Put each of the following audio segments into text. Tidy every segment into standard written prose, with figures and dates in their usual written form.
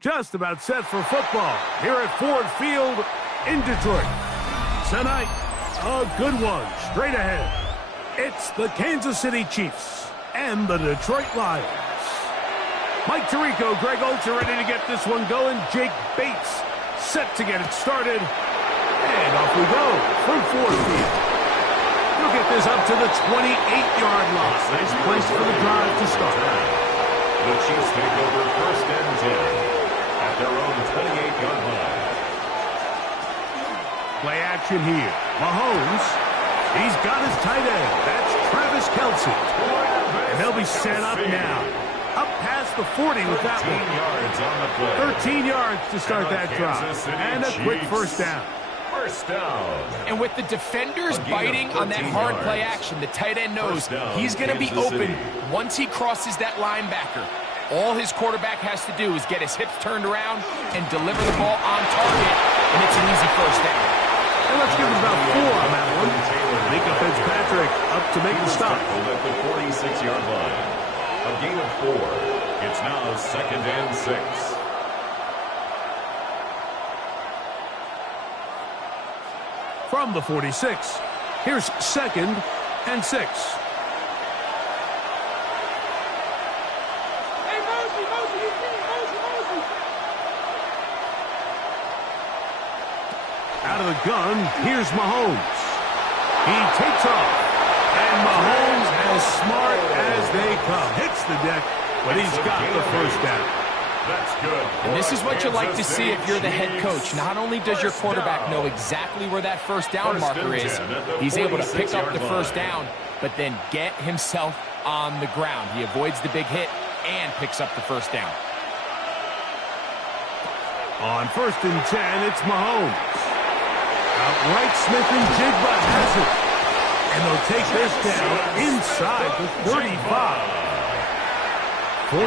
Just about set for football here at Ford Field in Detroit. Tonight, a good one straight ahead. It's the Kansas City Chiefs and the Detroit Lions. Mike Tirico, Greg Olds are ready to get this one going. Jake Bates set to get it started. And off we go from Ford Field. We'll get this up to the 28-yard line. Nice place for the drive to start. The Chiefs take over first and 10. At their own 28-yard line. Play action here. Mahomes. He's got his tight end. That's Travis Kelce. And they'll be set up now. Up past the 40 with that one. 13 yards to start that drive. And a quick first down. First down. And with the defenders biting on that hard play action, the tight end knows he's going to be open once he crosses that linebacker. All his quarterback has to do is get his hips turned around and deliver the ball on target, and it's an easy first down. And let's give him about 4 on that one. Micah Fitzpatrick up to make the stop. At the 46-yard line. A gain of 4. It's now second and 6. from the 46. Here's 2nd and 6. Out of the gun, here's Mahomes. He takes off. And Mahomes, as smart as they come, hits the deck, but he's got the first down. That's good. And this is what you like to see if you're the head coach. Not only does your quarterback know exactly where that first down marker is, he's able to pick up the first down, but then get himself on the ground. He avoids the big hit and picks up the first down. On 1st and 10, it's Mahomes. Outright Smith and Jigba has it. And they'll take this down inside the 35. 14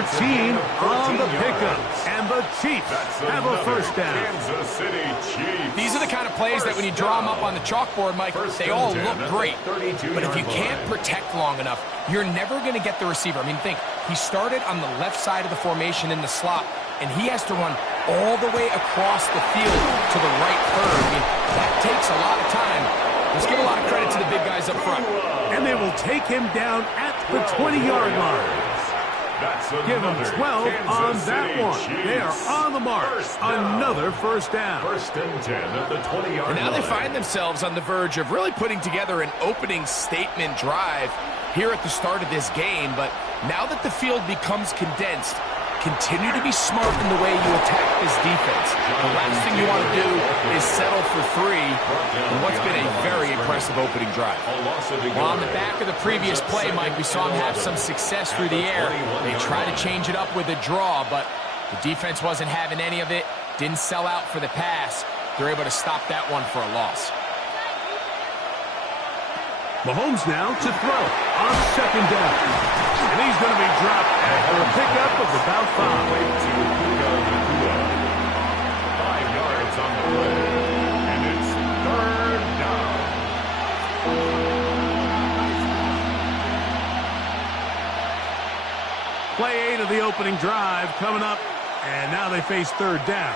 on the pickup. And the Chiefs have a first down. Kansas City Chiefs. These are the kind of plays that when you draw them up on the chalkboard, Mike, they all look great. But if you can't protect long enough, you're never going to get the receiver. I mean, think, he started on the left side of the formation in the slot, and he has to run all the way across the field to the right third. I mean, that takes a lot of time. Let's give a lot of credit to the big guys up front. And they will take him down at the 20-yard line. Give them 12 on that one. They are on the mark. Another first down. 1st and 10 at the 20-yard line. And now they find themselves on the verge of really putting together an opening statement drive here at the start of this game. But now that the field becomes condensed, continue to be smart in the way you attack this defense. The last thing you want to do is settle for 3 in what's been a very impressive opening drive. Well, on the back of the previous play, Mike, we saw him have some success through the air. They tried to change it up with a draw, but the defense wasn't having any of it. Didn't sell out for the pass. They're able to stop that one for a loss. Mahomes now to throw on 2nd down. And he's going to be dropped after a pickup of about 5. 5 yards on the play. And it's 3rd down. Play 8 of the opening drive coming up. And now they face 3rd down.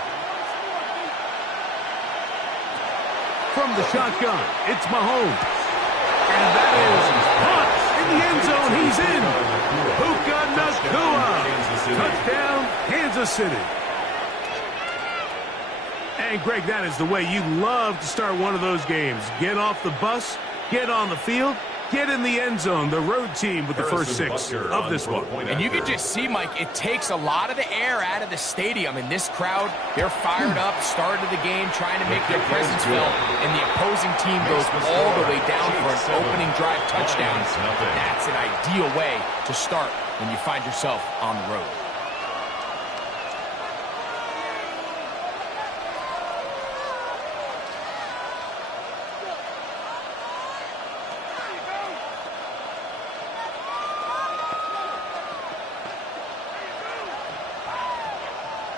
From the shotgun, it's Mahomes. And that is caught in the end zone. He's in. Puka Nacua. Touchdown, Kansas City. And, Greg, that is the way you love to start one of those games. Get off the bus, get on the field, get in the end zone. The road team with the first 6 of this one. And you can just see, Mike, it takes a lot of the air out of the stadium. And this crowd, they're fired up, started the game, trying to make their presence felt. And the opposing team goes all the way down for an opening drive touchdown. That's an ideal way to start when you find yourself on the road.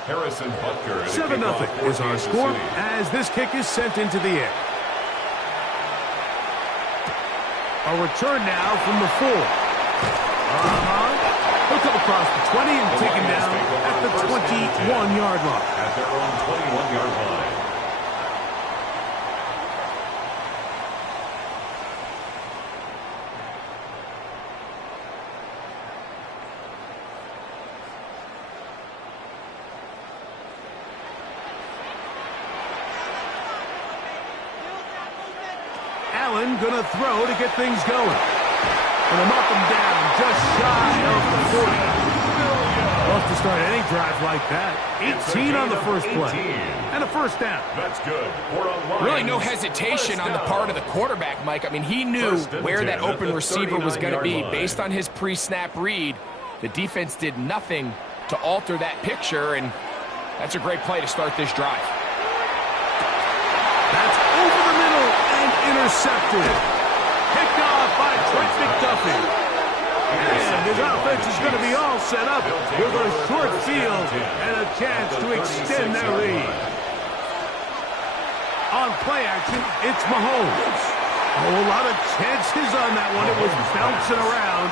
Harrison Butker. 7-0 is our score as this kick is sent into the air. A return now from the 4. He'll come across the 20 and taken down at the 21-yard line. At their own 21-yard line. Allen gonna throw to get things going. And they'll knock him down just shy of the 40. Love to start any drive like that. 18 on the first play. And a first down. That's good. Really no hesitation on the part of the quarterback, Mike. I mean, he knew where that open receiver was going to be based on his pre-snap read. The defense did nothing to alter that picture, and that's a great play to start this drive. That's over the middle and intercepted. Picked off by Trent McDuffie. And his offense is going to be all set up with a short field and a chance to extend their lead. On play action, it's Mahomes. Oh, a lot of chances on that one. It was bouncing around,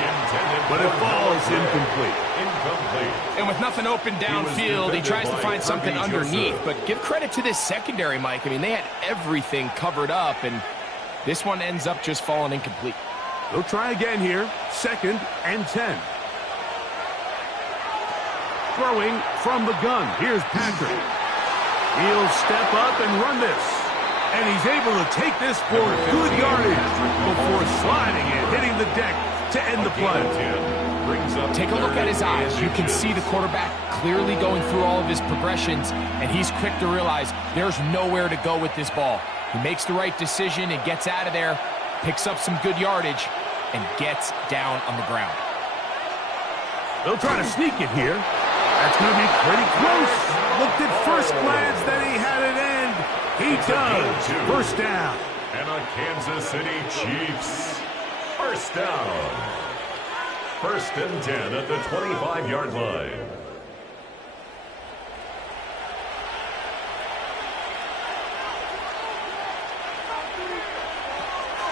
but it falls incomplete. And with nothing open downfield, he tries to find something underneath. But give credit to this secondary, Mike. I mean, they had everything covered up, and this one ends up just falling incomplete. They'll try again here. 2nd and 10. Throwing from the gun. Here's Patrick. He'll step up and run this. And he's able to take this for good yardage before sliding and hitting the deck to end the play. Take a look at his eyes. You can see the quarterback clearly going through all of his progressions, and he's quick to realize there's nowhere to go with this ball. He makes the right decision and gets out of there, picks up some good yardage, and gets down on the ground. They'll try to sneak it here. That's going to be pretty close. Looked at first glance that he had it end. He does. First down. And a Kansas City Chiefs. First down. 1st and 10 at the 25-yard line.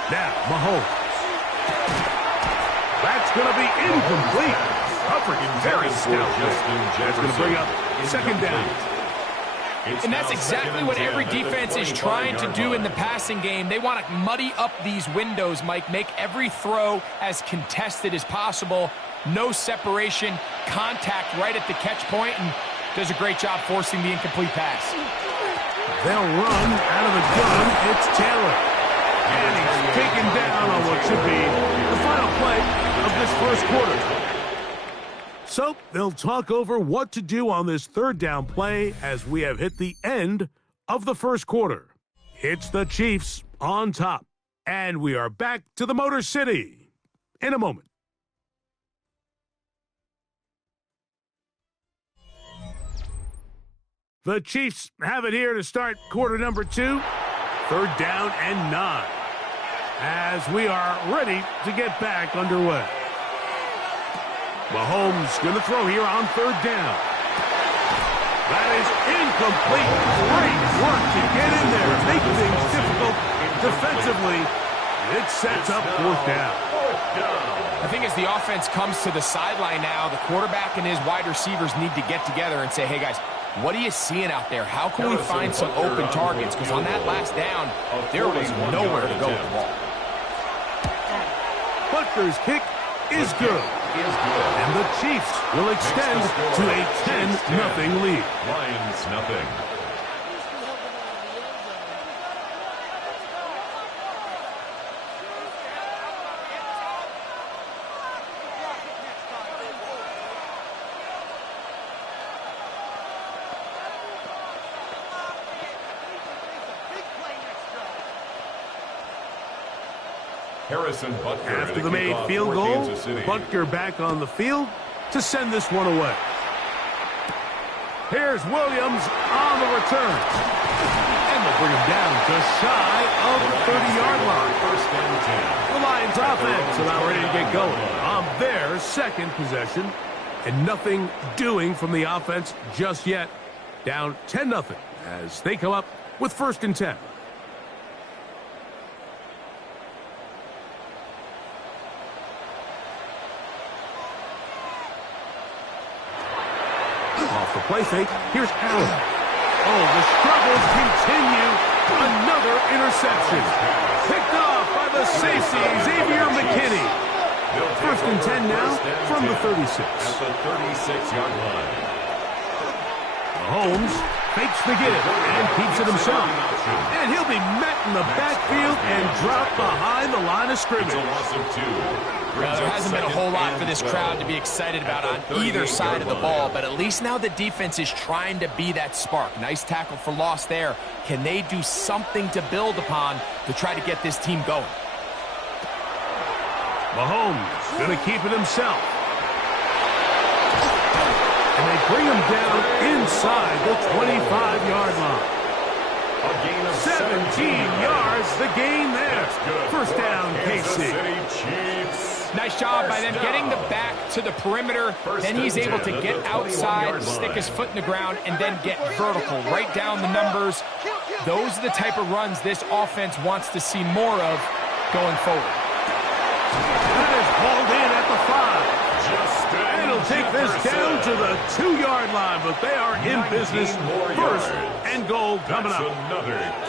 Now, Mahomes. That's going to be incomplete. Coverage very stout. That's going to bring up 2nd down. And that's exactly what every defense is trying to do in the passing game. They want to muddy up these windows, Mike, make every throw as contested as possible. No separation, contact right at the catch point, and does a great job forcing the incomplete pass. They'll run out of the gun. It's Taylor. And he's taken down on what should be the final play of this first quarter. So they'll talk over what to do on this 3rd down play as we have hit the end of the first quarter. It's the Chiefs on top, and we are back to the Motor City in a moment. The Chiefs have it here to start quarter number 2, 3rd down and 9, as we are ready to get back underway. Mahomes going to throw here on 3rd down. That is incomplete. Great work to get in there, make things difficult defensively. It sets up 4th down. I think as the offense comes to the sideline now, the quarterback and his wide receivers need to get together and say, hey, guys, what are you seeing out there? How can we find some open targets? Because on that last down, there was nowhere to go with the ball. Butker's kick is good. And the Chiefs will extend to a 10-0 lead. Lions nothing. Harrison Butker. After the made field goal, Butker back on the field to send this one away. Here's Williams on the return. And they'll bring him down just shy of the 30-yard line. 1st and 10. The Lions offense about ready to get going on their 2nd possession. And nothing doing from the offense just yet. Down 10-0 as they come up with 1st and 10. Off the play fake, here's Allen. Oh, the struggles continue. Another interception. Picked off by the safety, Xavier McKinney. 1st and 10 now from the 36. At the 36-yard line. Mahomes fakes the give and keeps it himself. And he'll be met in the backfield and dropped behind the line of scrimmage. It's a loss of 2. There hasn't been a whole lot for this crowd to be excited about on either side of the ball, but at least now the defense is trying to be that spark. Nice tackle for loss there. Can they do something to build upon to try to get this team going? Mahomes going to keep it himself. And they bring him down inside the 25-yard line. A gain of 17 yards, the gain there. 1st down, KC. Nice job by them getting the back to the perimeter. Then he's able to get outside, stick his foot in the ground, and then get vertical, right down the numbers. Those are the type of runs this offense wants to see more of. going forward. That is hauled in at the 5. And he'll take this down to the 2-yard line, but they are in business. First and goal coming up.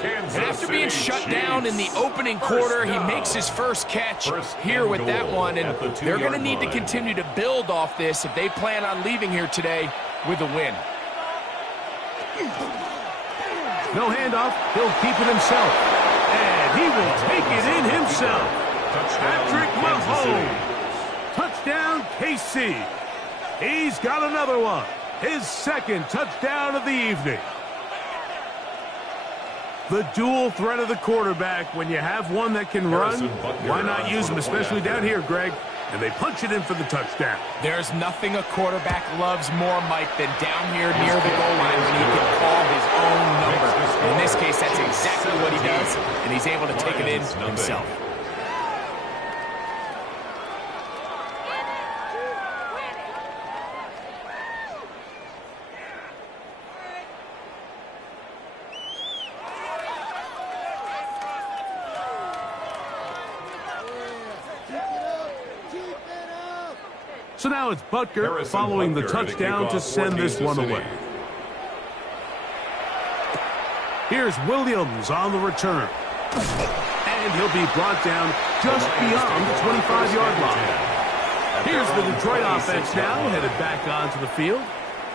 And after being shut down in the opening quarter, he makes his first catch here with that one, and they're going to need to continue to build off this if they plan on leaving here today with a win. No handoff. He'll keep it himself. And he will take it in himself. Patrick Mahomes. Touchdown, KC. He's got another one. His second touchdown of the evening. The dual threat of the quarterback. When you have one that can run, why not use him, especially down here, Greg? And they punch it in for the touchdown. There's nothing a quarterback loves more, Mike, than down here near the goal line when he can call his own number. In this case, that's exactly what he does, and he's able to take it in himself. So now it's Butker following the touchdown to send this one away. Here's Williams on the return. And he'll be brought down just beyond the 25-yard line. Here's the Detroit offense now, headed back onto the field.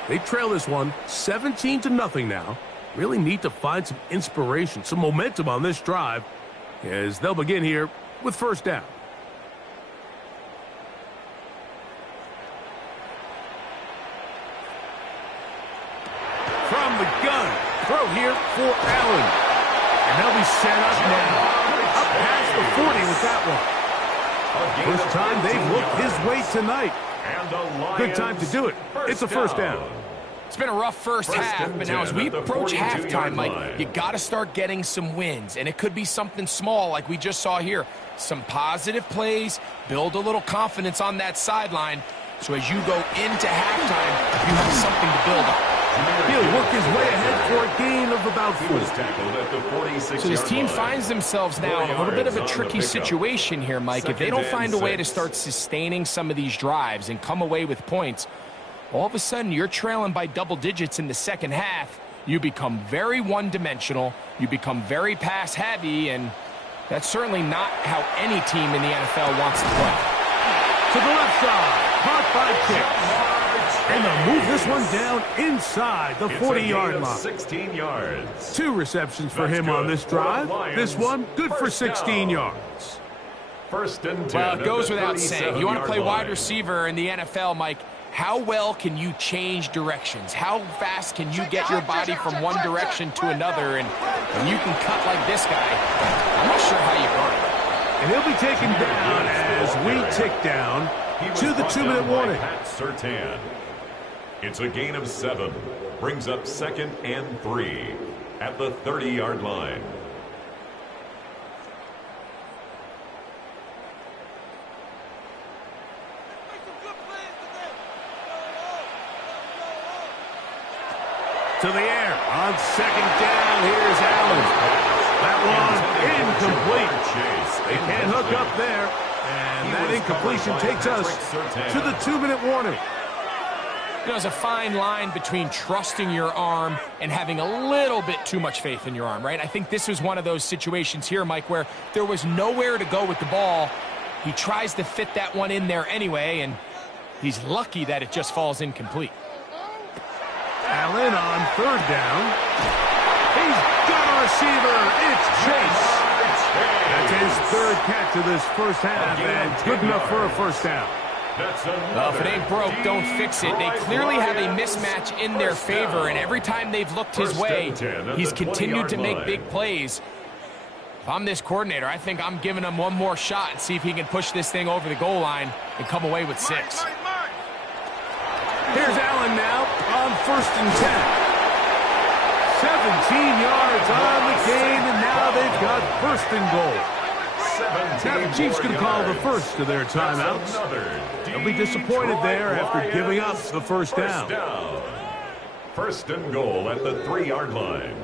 They trail this one 17-0 now. Really need to find some inspiration, some momentum on this drive, as they'll begin here with first down. From the gun, throw here for Allen. And they'll be set up now. Up past the 40 with that one. First time they've looked his way tonight. Good time to do it. It's a first down. It's been a rough first half, but now as we approach halftime, Mike, you got to start getting some wins. And it could be something small like we just saw here. Some positive plays, build a little confidence on that sideline. So as you go into halftime, you have something to build on. He'll work his way ahead for a gain of about 4. So this team finds themselves now in a little bit of a tricky situation here, Mike. If they don't find a way to start sustaining some of these drives and come away with points, all of a sudden you're trailing by double digits in the second half. You become very one-dimensional. You become very pass-heavy, and that's certainly not how any team in the NFL wants to play. To the left side, caught by Pitts. And they'll move this one down inside the 40-yard line. 16 yards. 2 receptions for him on this drive. This one, good for 16 yards. First and 10. Well, it goes without saying. You want to play wide receiver in the NFL, Mike, how well can you change directions? How fast can you get your body from one direction to another? And when you can cut like this guy, I'm not sure how you guard it. And he'll be taken down as we tick down to the 2-minute warning. Surtain. It's a gain of 7. Brings up 2nd and 3 at the 30-yard line. To the air on 2nd down. Here's Allen. That one incomplete. They can't hook up there. And that incompletion takes us to the 2-minute warning. You know, there's a fine line between trusting your arm and having a little bit too much faith in your arm, right? I think this was one of those situations here, Mike, where there was nowhere to go with the ball. He tries to fit that one in there anyway, and he's lucky that it just falls incomplete. Allen on 3rd down. He's got a receiver. It's Chase. That's his 3rd catch of this first half, and good enough for a first down. Well, if it ain't broke, don't fix it. They clearly have a mismatch in their favor, and every time they've looked his way, he's continued to make big plays. If I'm this coordinator, I think I'm giving him one more shot and see if he can push this thing over the goal line and come away with 6. Here's Allen now on 1st and 10. 17 yards on the gain, and now they've got 1st and goal. Now the Chiefs can call the first of their timeouts. They'll be disappointed there after giving up the first down. 1st and goal at the 3-yard line.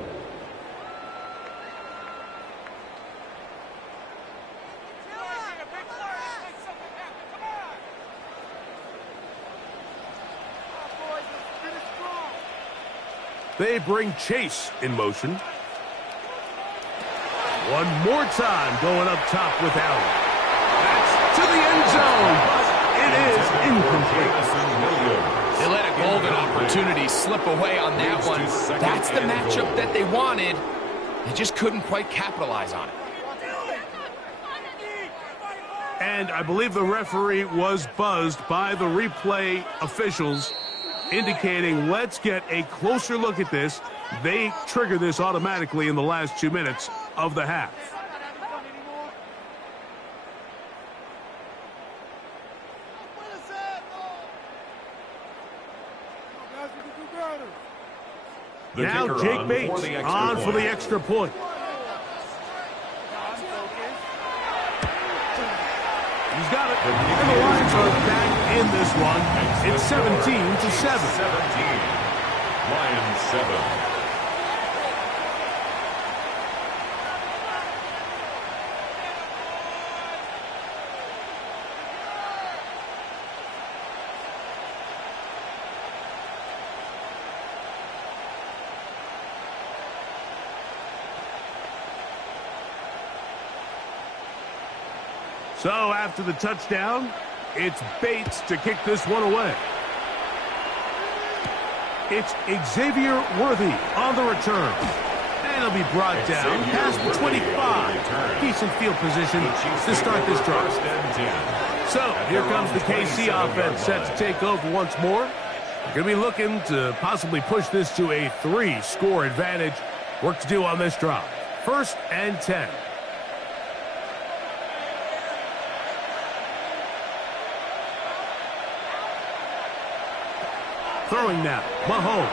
They bring Chase in motion. One more time going up top with Allen. That's to the end zone, but it is incomplete. They let a golden opportunity slip away on that one. That's the matchup that they wanted. They just couldn't quite capitalize on it. And I believe the referee was buzzed by the replay officials, indicating let's get a closer look at this. They trigger this automatically in the last 2 minutes of the half. Now Jake Bates on for the extra point. He's got it. And the Lions are back in this one. It's 17-7. 17. Lions 7. So after the touchdown, it's Bates to kick this one away. It's Xavier Worthy on the return. And he'll be brought down past the 25. Decent field position to start this drive. So here comes the KC offense set to take over once more. Going to be looking to possibly push this to a 3-score advantage. Work to do on this drive. 1st and 10. Throwing now, Mahomes.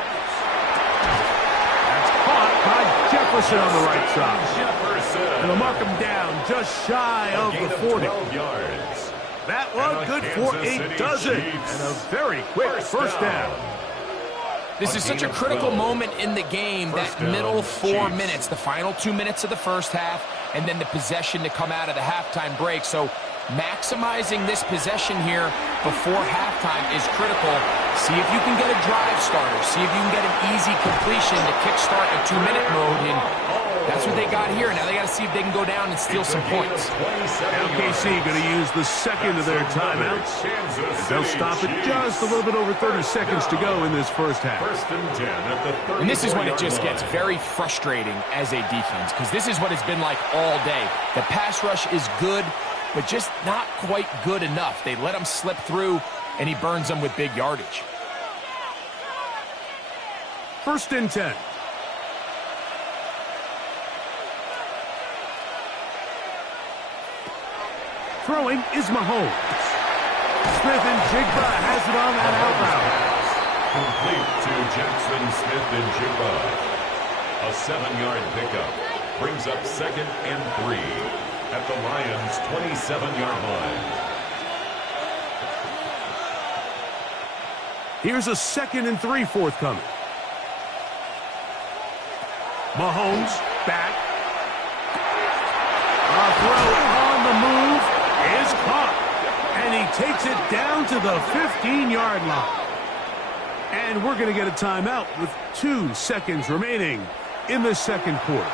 That's caught by Jefferson on the right side. And they'll mark him down just shy of the 40. Yards. That one good for a dozen. And a very quick first down. This is such a critical moment in the game, that middle 4 minutes, the final 2 minutes of the first half, and then the possession to come out of the halftime break. So maximizing this possession here before halftime is critical. See if you can get a drive starter. See if you can get an easy completion to kickstart a 2-minute mode. And that's what they got here. Now they got to see if they can go down and steal some points. Now KC going to use the second of their timeouts. They'll stop it just a little bit over 30 seconds to go in this first half. 1st and 10 at the 34-yard line. And this is when it just gets very frustrating as a defense, because this is what it's been like all day. The pass rush is good, but just not quite good enough. They let him slip through, and he burns them with big yardage. 1st and 10. Throwing is Mahomes. Smith and Jigba has it on that out route. Complete to Jackson Smith and Jigba. A 7-yard pickup brings up 2nd and 3 at the Lions' 27-yard line. Here's a 2nd and 3 forthcoming. Mahomes back. A throw on the move is caught. And he takes it down to the 15-yard line. And we're going to get a timeout with 2 seconds remaining in the second quarter.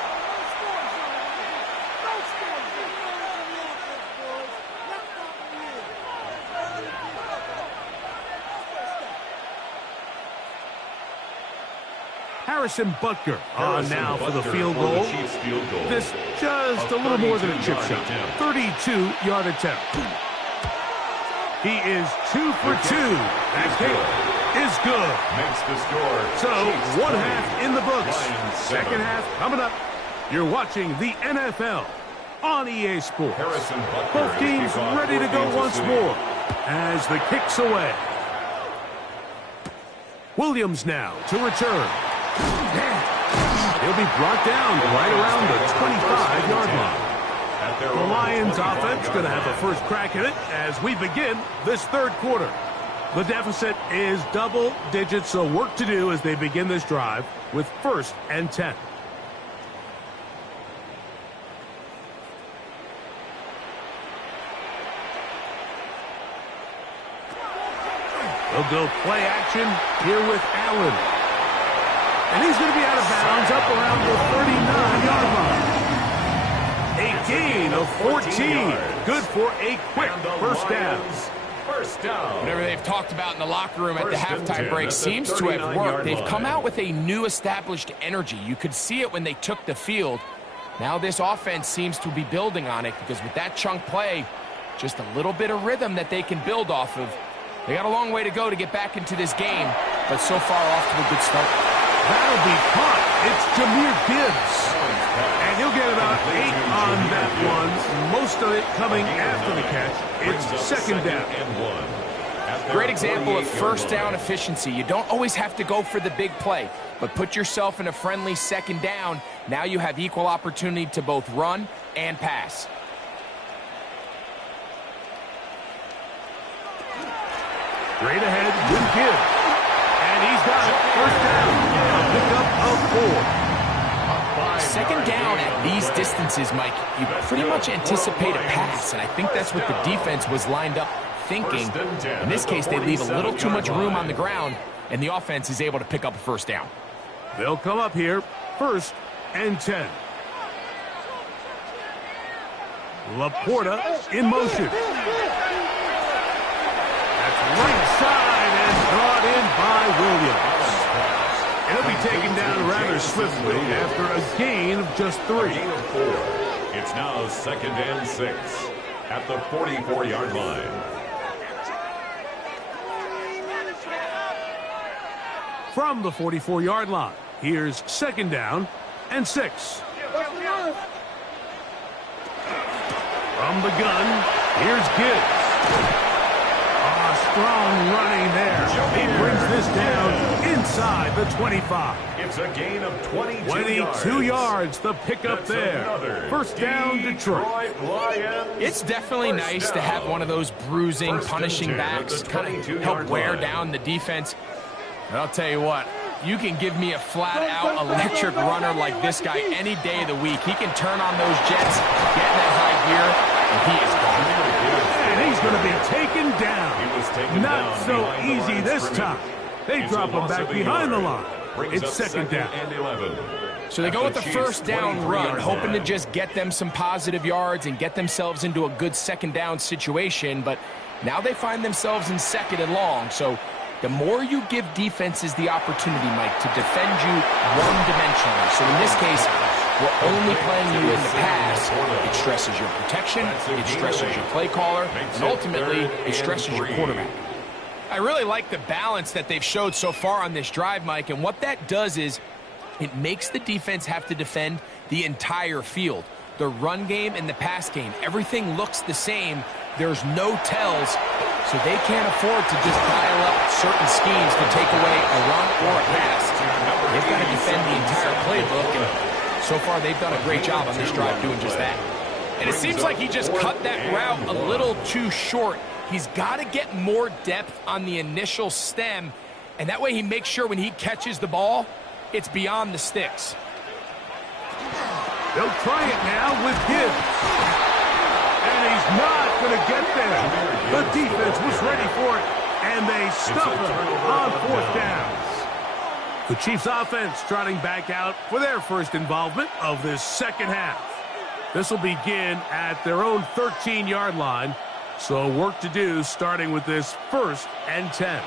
Harrison Butker on now for the field goal. This just a little more than a chip shot. 32-yard attempt. He is 2 for 2. That kick is good. Makes the score. So, one half in the books. Second half coming up. You're watching the NFL on EA Sports. Both teams ready to go once more as the kick's away. Williams now to return. He'll be brought down right around the 25-yard line. The Lions offense going to have a first crack at it as we begin this third quarter. The deficit is double digits, so work to do as they begin this drive with 1st and 10. They'll go play action here with Allen. And he's going to be out of bounds up around the 39-yard line. A gain of 14. Good for a quick first down. First down. Whatever they've talked about in the locker room at the halftime break seems to have worked. They've come out with a new established energy. You could see it when they took the field. Now this offense seems to be building on it because with that chunk play, just a little bit of rhythm that they can build off of. They got a long way to go to get back into this game, but so far off to a good start. That'll be caught. It's Jahmyr Gibbs. And he'll get about 8 on that one. Most of it coming after the catch. It's second down. Great example of first down efficiency. You don't always have to go for the big play, but put yourself in a friendly second down. Now you have equal opportunity to both run and pass. Straight ahead with Gibbs. And he's got it. First down. A pickup of 4. Second down at these distances, Mike, you pretty much anticipate a pass, and I think that's what the defense was lined up thinking. In this case, they leave a little too much room on the ground, and the offense is able to pick up a first down. They'll come up here, 1st and 10. Laporta in motion. That's right side and brought in by Williams. He'll be taken down rather swiftly after a gain of just 3. Gain of 4. It's now 2nd and 6 at the 44-yard line. From the 44-yard line, here's 2nd down and 6. From the gun, here's Gibbs. Strong running there. He brings this down inside the 25. It's a gain of 22 yards. The pickup there. First down, Detroit. It's definitely nice to have one of those bruising, punishing backs kind of help wear down the defense. And I'll tell you what, you can give me a flat-out electric runner like this guy any day of the week. He can turn on those jets, get in that high gear, and he is gone. And he's going to be taken down. Not so easy this time. They drop him back behind the line. It's 2nd down. So they go with the first down run, hoping to just get them some positive yards and get themselves into a good second down situation. But now they find themselves in 2nd and long. So the more you give defenses the opportunity, Mike, to defend you one-dimensionally. So in this case, we're only playing you in the pass. It stresses your protection, it stresses your play caller, and ultimately, it stresses your quarterback. I really like the balance that they've showed so far on this drive, Mike, and what that does is it makes the defense have to defend the entire field. The run game and the pass game, everything looks the same. There's no tells, so they can't afford to just dial up certain schemes to take away a run or a pass. They've got to defend the entire playbook, and so far, they've done a great job on this drive doing just that. And it seems like he just cut that route a little too short. He's got to get more depth on the initial stem, and that way he makes sure when he catches the ball, it's beyond the sticks. They'll try it now with Gibbs. And he's not going to get there. The defense was ready for it, and they stuff him on 4th down. The Chiefs offense trotting back out for their first involvement of this second half. This will begin at their own 13-yard line. So work to do starting with this 1st and 10.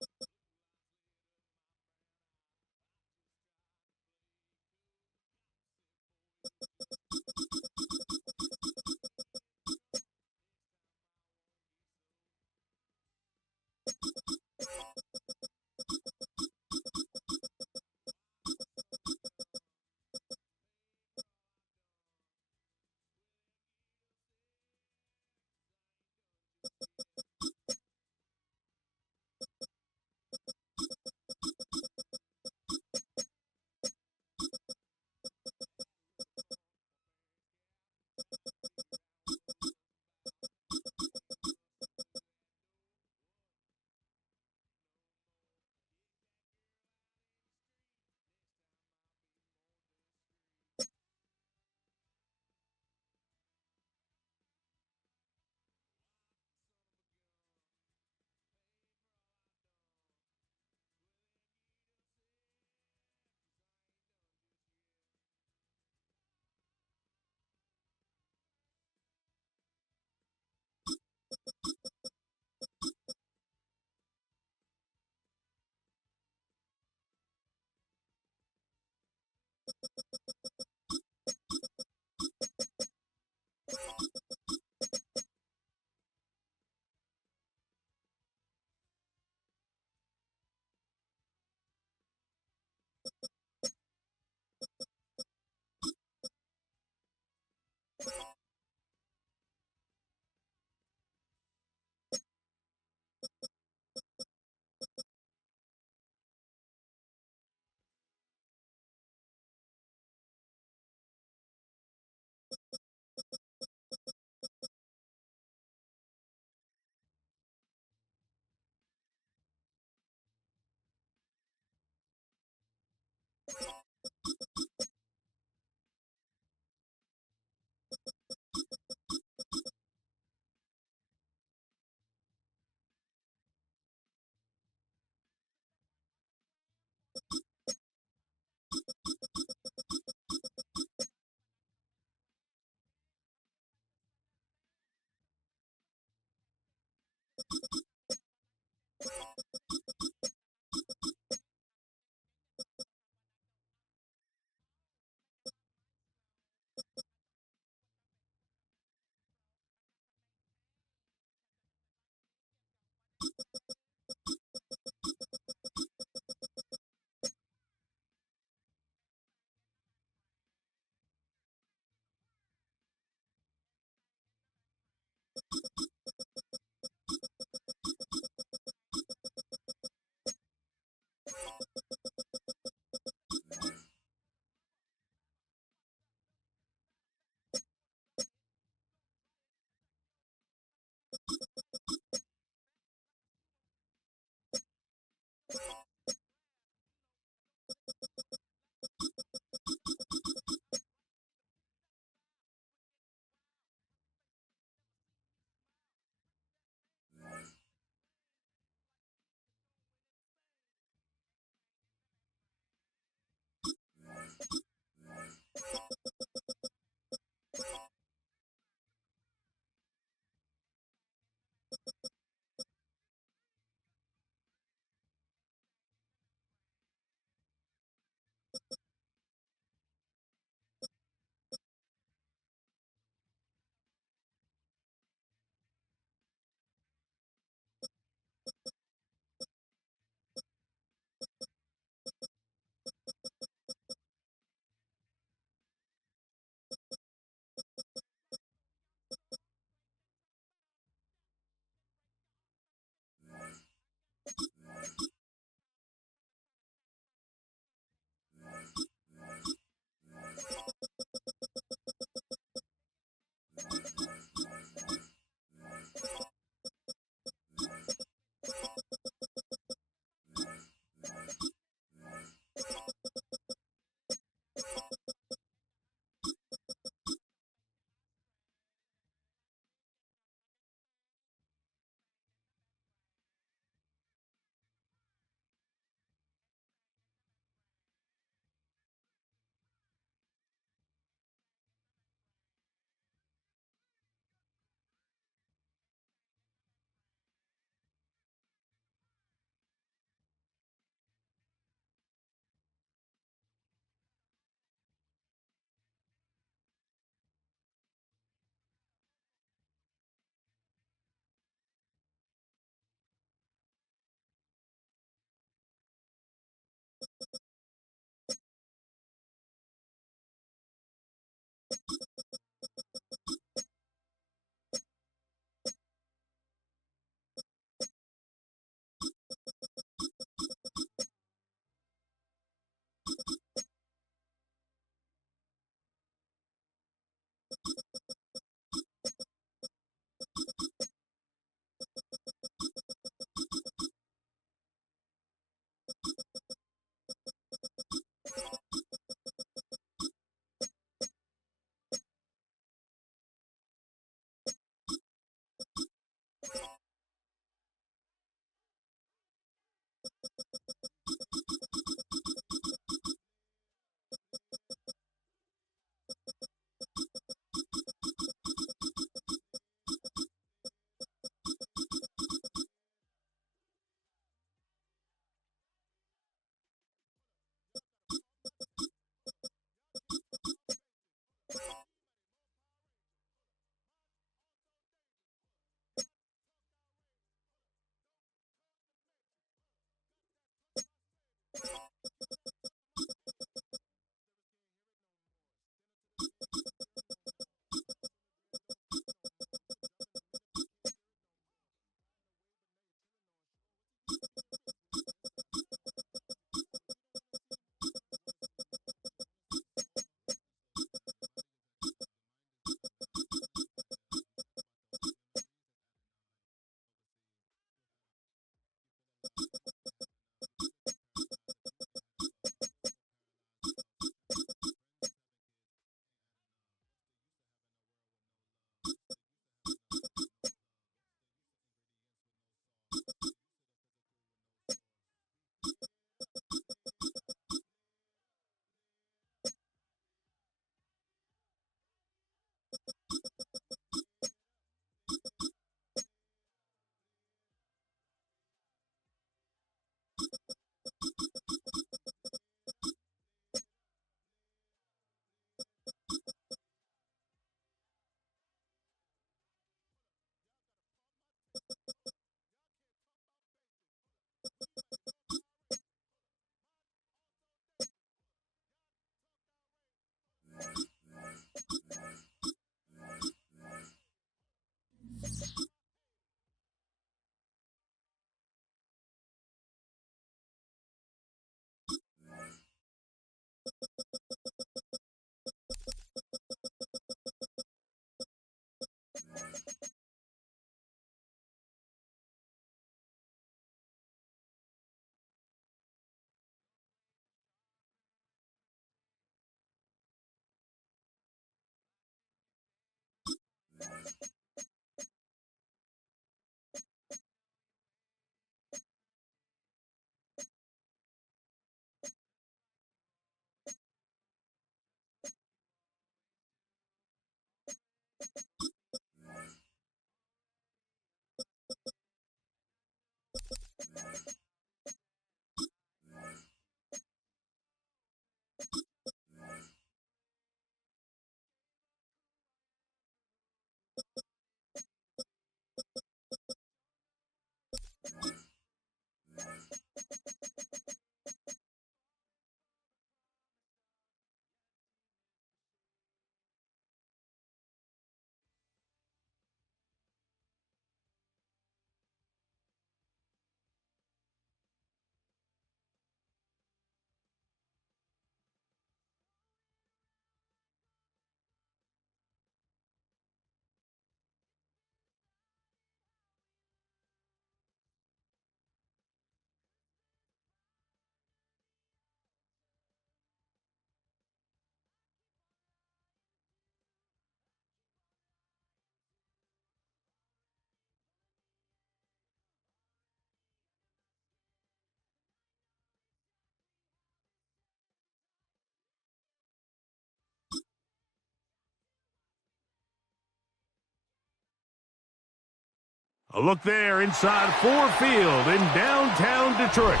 A look there inside Ford Field in downtown Detroit.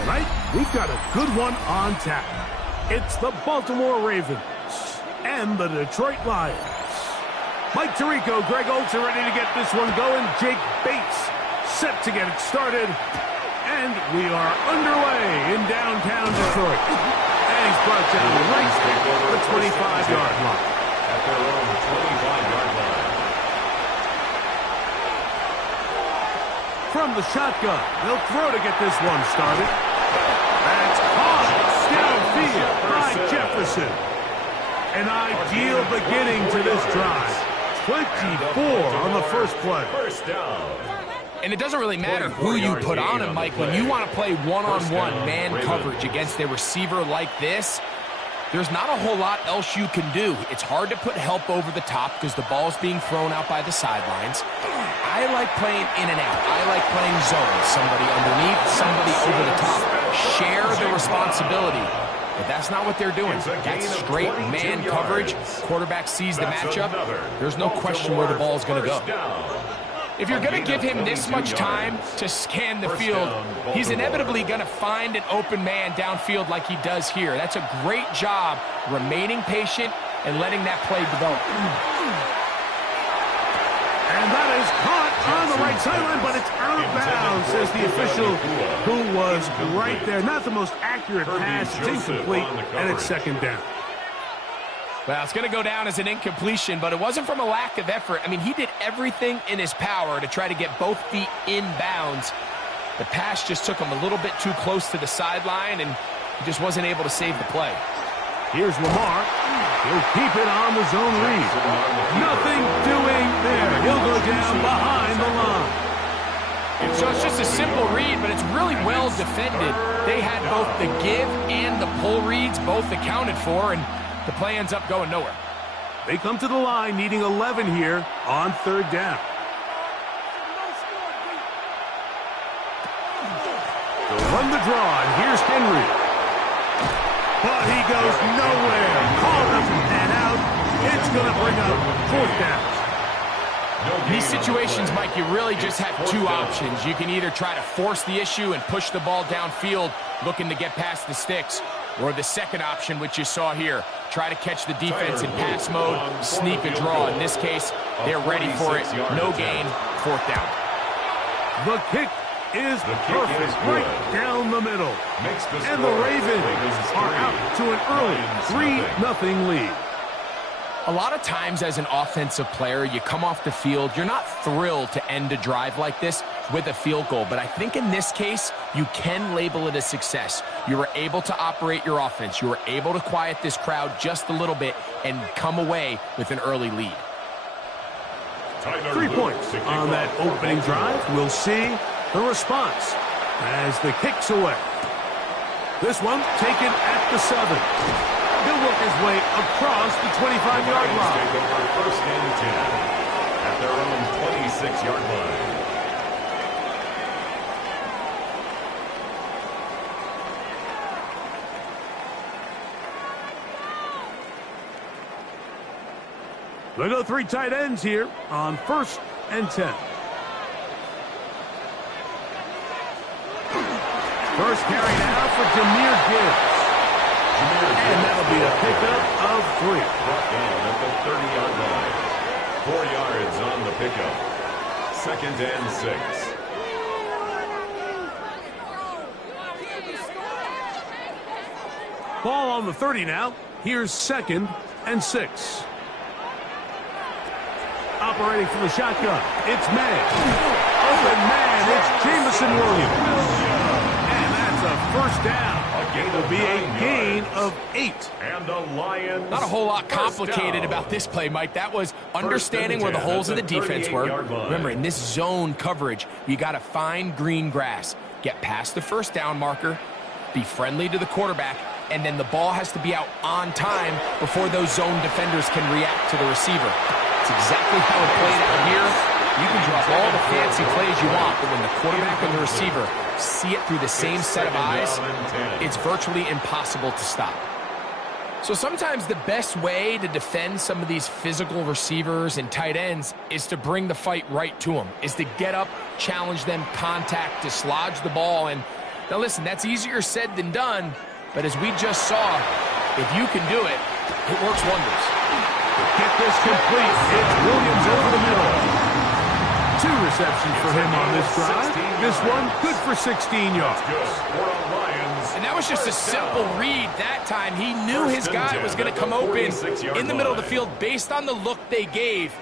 Tonight, we've got a good one on tap. It's the Baltimore Ravens and the Detroit Lions. Mike Tirico, Greg Olsen ready to get this one going. Jake Bates set to get it started. And we are underway in downtown Detroit. And he's brought down right at the 25-yard line. At their own 25-yard line. From the shotgun, they'll throw to get this one started. That's caught downfield by Jefferson. An ideal beginning to this drive. 24 on the first play. First down. And it doesn't really matter who you put on him, Mike. When you want to play one-on-one man coverage against a receiver like this, there's not a whole lot else you can do. It's hard to put help over the top because the ball's being thrown out by the sidelines. I like playing in and out. I like playing zone. Somebody underneath, somebody over the top. Share the responsibility. But that's not what they're doing. That's straight man coverage. Quarterback sees the matchup. There's no question where the ball's going to go. If you're going to give him this much time to scan the field, he's inevitably going to find an open man downfield like he does here. That's a great job remaining patient and letting that play develop. And that is caught on the right sideline, but it's out of bounds, says the official who was right there. Not the most accurate pass. It's incomplete, and it's second down. Well, it's going to go down as an incompletion, but it wasn't from a lack of effort. I mean, he did everything in his power to try to get both feet in bounds. The pass just took him a little bit too close to the sideline, and he just wasn't able to save the play. Here's Lamar. He'll keep it on the zone read. Nothing doing there. He'll go down behind the line. So it's just a simple read, but it's really well defended. They had both the give and the pull reads both accounted for, and the play ends up going nowhere. They come to the line needing 11 here on third down. They'll run the draw, and here's Henry. But he goes nowhere. Call doesn't pan out. It's going to bring up fourth down. In these situations, Mike, you really just have two options. You can either try to force the issue and push the ball downfield, looking to get past the sticks, or the second option, which you saw here, try to catch the defense in pass mode, sneak a draw. In this case, they're ready for it. No gain, fourth down. The kick is perfect, right down the middle. And the Ravens are out to an early 3-0 lead. A lot of times as an offensive player, you come off the field, you're not thrilled to end a drive like this with a field goal. But I think in this case, you can label it a success. You were able to operate your offense. You were able to quiet this crowd just a little bit and come away with an early lead. 3 points on that opening drive. We'll see the response as the kick's away. This one taken at the 7. He'll work his way across the 25-yard line. Take over first and 10 at their own 26-yard line. They go 3 tight ends here on first and 10. First carry now for Jahmyr Gibbs. And that'll be a pickup of 3. Brought down at the 30-yard line. 4 yards on the pickup. Second and 6. Ball on the 30 now. Here's second and 6. Operating from the shotgun, it's May. Open man, it's Jameson Williams. And that's a first down. It'll be a gain of 8. And the Lions. Not a whole lot complicated about this play, Mike. That was understanding where the holes of the defense were. Remember, in this zone coverage, you got to find green grass. Get past the first down marker, be friendly to the quarterback, and then the ball has to be out on time before those zone defenders can react to the receiver. It's exactly how it played out here. You can drop all the fancy plays you want, but when the quarterback and the receiver see it through the same set of eyes, it's virtually impossible to stop. So sometimes the best way to defend some of these physical receivers and tight ends is to bring the fight right to them, is to get up, challenge them, contact, dislodge the ball. And now listen, that's easier said than done, but as we just saw, if you can do it, it works wonders. Get this complete. It's Williams over the middle. 2 receptions for him on this drive. This one good for 16 yards. And that was just a simple read that time. He knew his guy was going to come open in the middle of the field based on the look they gave.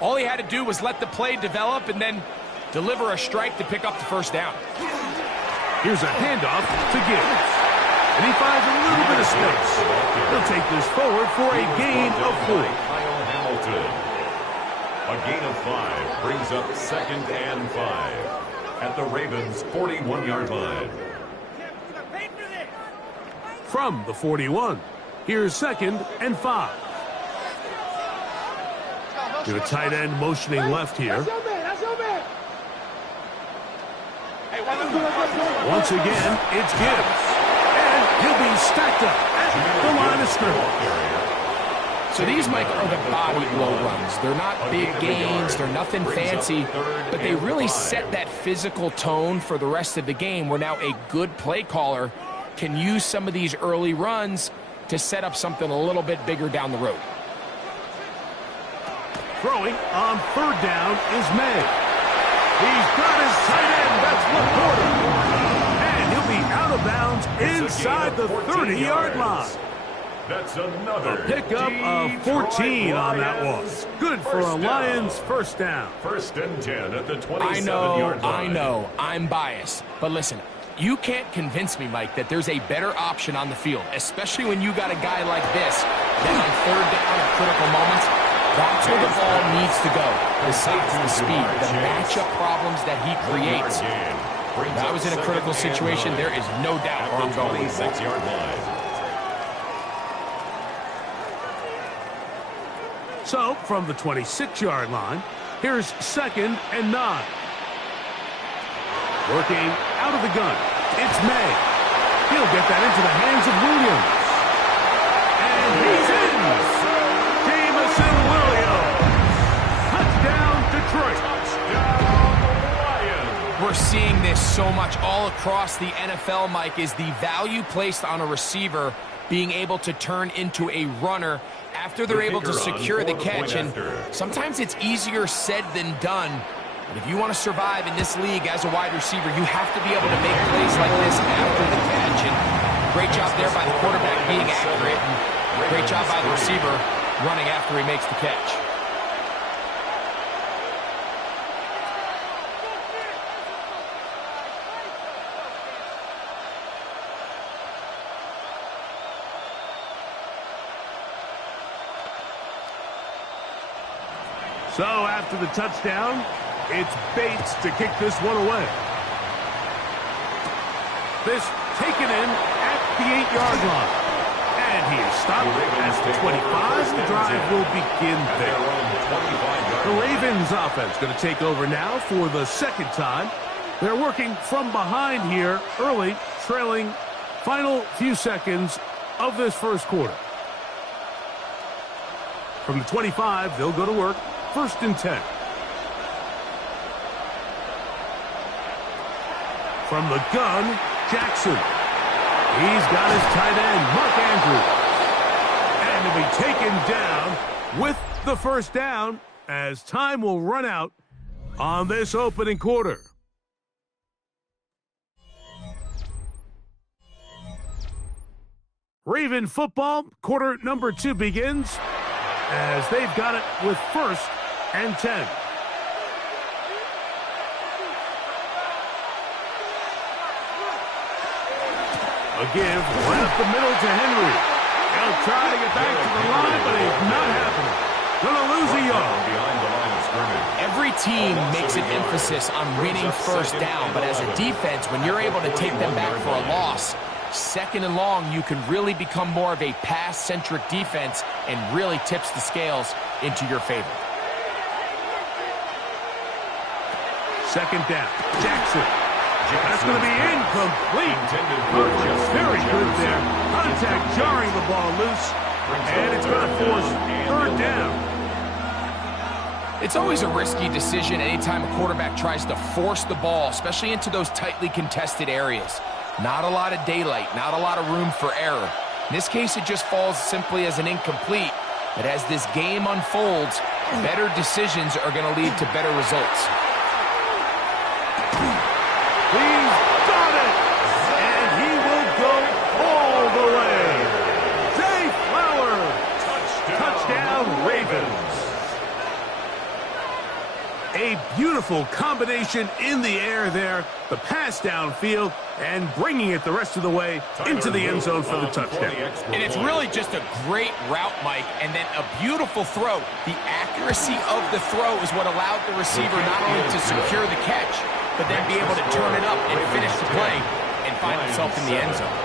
All he had to do was let the play develop and then deliver a strike to pick up the first down. Here's a handoff to Gibbs. And he finds a little bit of space. He'll take this forward for a gain of 4. Kyle Hamilton. A gain of 5 brings up second and 5 at the Ravens' 41-yard line. From the 41, here's second and 5. To the tight end motioning left here. Once again, it's Gibbs. And he'll be stacked up at the line of scrimmage. So these, Mike, are the body blow runs. They're not big gains. They're nothing fancy. But they really set that physical tone for the rest of the game where now a good play caller can use some of these early runs to set up something a little bit bigger down the road. Throwing on third down is May. He's got his tight end. That's LaPorta. And he'll be out of bounds inside the 30-yard line. That's another pickup of 14 on that one. Good for a Lions first down. First and 10 at the 27-yard line. I know, I'm biased. But listen, you can't convince me, Mike, that there's a better option on the field, especially when you got a guy like this that on third down at critical moments, that's where the ball needs to go. Besides the speed, the matchup problems that he creates. If I was in a critical situation, there is no doubt where I'm going. 26-yard line. So, from the 26-yard line, here's second and 9. Working out of the gun, it's May. He'll get that into the hands of Williams. And he's in! Jameson this so much all across the NFL, Mike, is the value placed on a receiver being able to turn into a runner after they're able to secure the catch. And sometimes it's easier said than done. But if you want to survive in this league as a wide receiver, you have to be able to make plays like this after the catch. And great job there by the quarterback being accurate. And great job by the receiver running after he makes the catch. So after the touchdown, it's Bates to kick this one away. This taken in at the 8-yard line. And he is stopped at the 25. The drive will begin there. The Ravens offense going to take over now for the second time. They're working from behind here early, trailing final few seconds of this first quarter. From the 25, they'll go to work. 1st and 10. From the gun, Jackson. He's got his tight end, Mark Andrews. And to be taken down with the first down as time will run out on this opening quarter. Raven football, quarter number 2 begins as they've got it with 1st and 10. A give right up the middle to Henry. He'll try to get back to the line, but it's not happening. Gonna lose a yard. Behind the line of scrimmage. Every team makes an emphasis on winning first down, but as a defense, when you're able to take them back for a loss, 2nd and long, you can really become more of a pass-centric defense and really tips the scales into your favor. 2nd down. Jackson. That's going to be incomplete. Very good there. Contact jarring the ball loose. And it's going to force 3rd down. It's always a risky decision anytime a quarterback tries to force the ball, especially into those tightly contested areas. Not a lot of daylight, not a lot of room for error. In this case, it just falls simply as an incomplete. But as this game unfolds, better decisions are going to lead to better results. He's got it! And he will go all the way. Zay Flowers! Touchdown, Ravens. A beautiful combination in the air there. The pass downfield and bringing it the rest of the way into the end zone for the touchdown. And it's really just a great route, Mike, and then a beautiful throw. The accuracy of the throw is what allowed the receiver not only to secure the catch, but then be able to turn it up and finish the play and find himself in the end zone.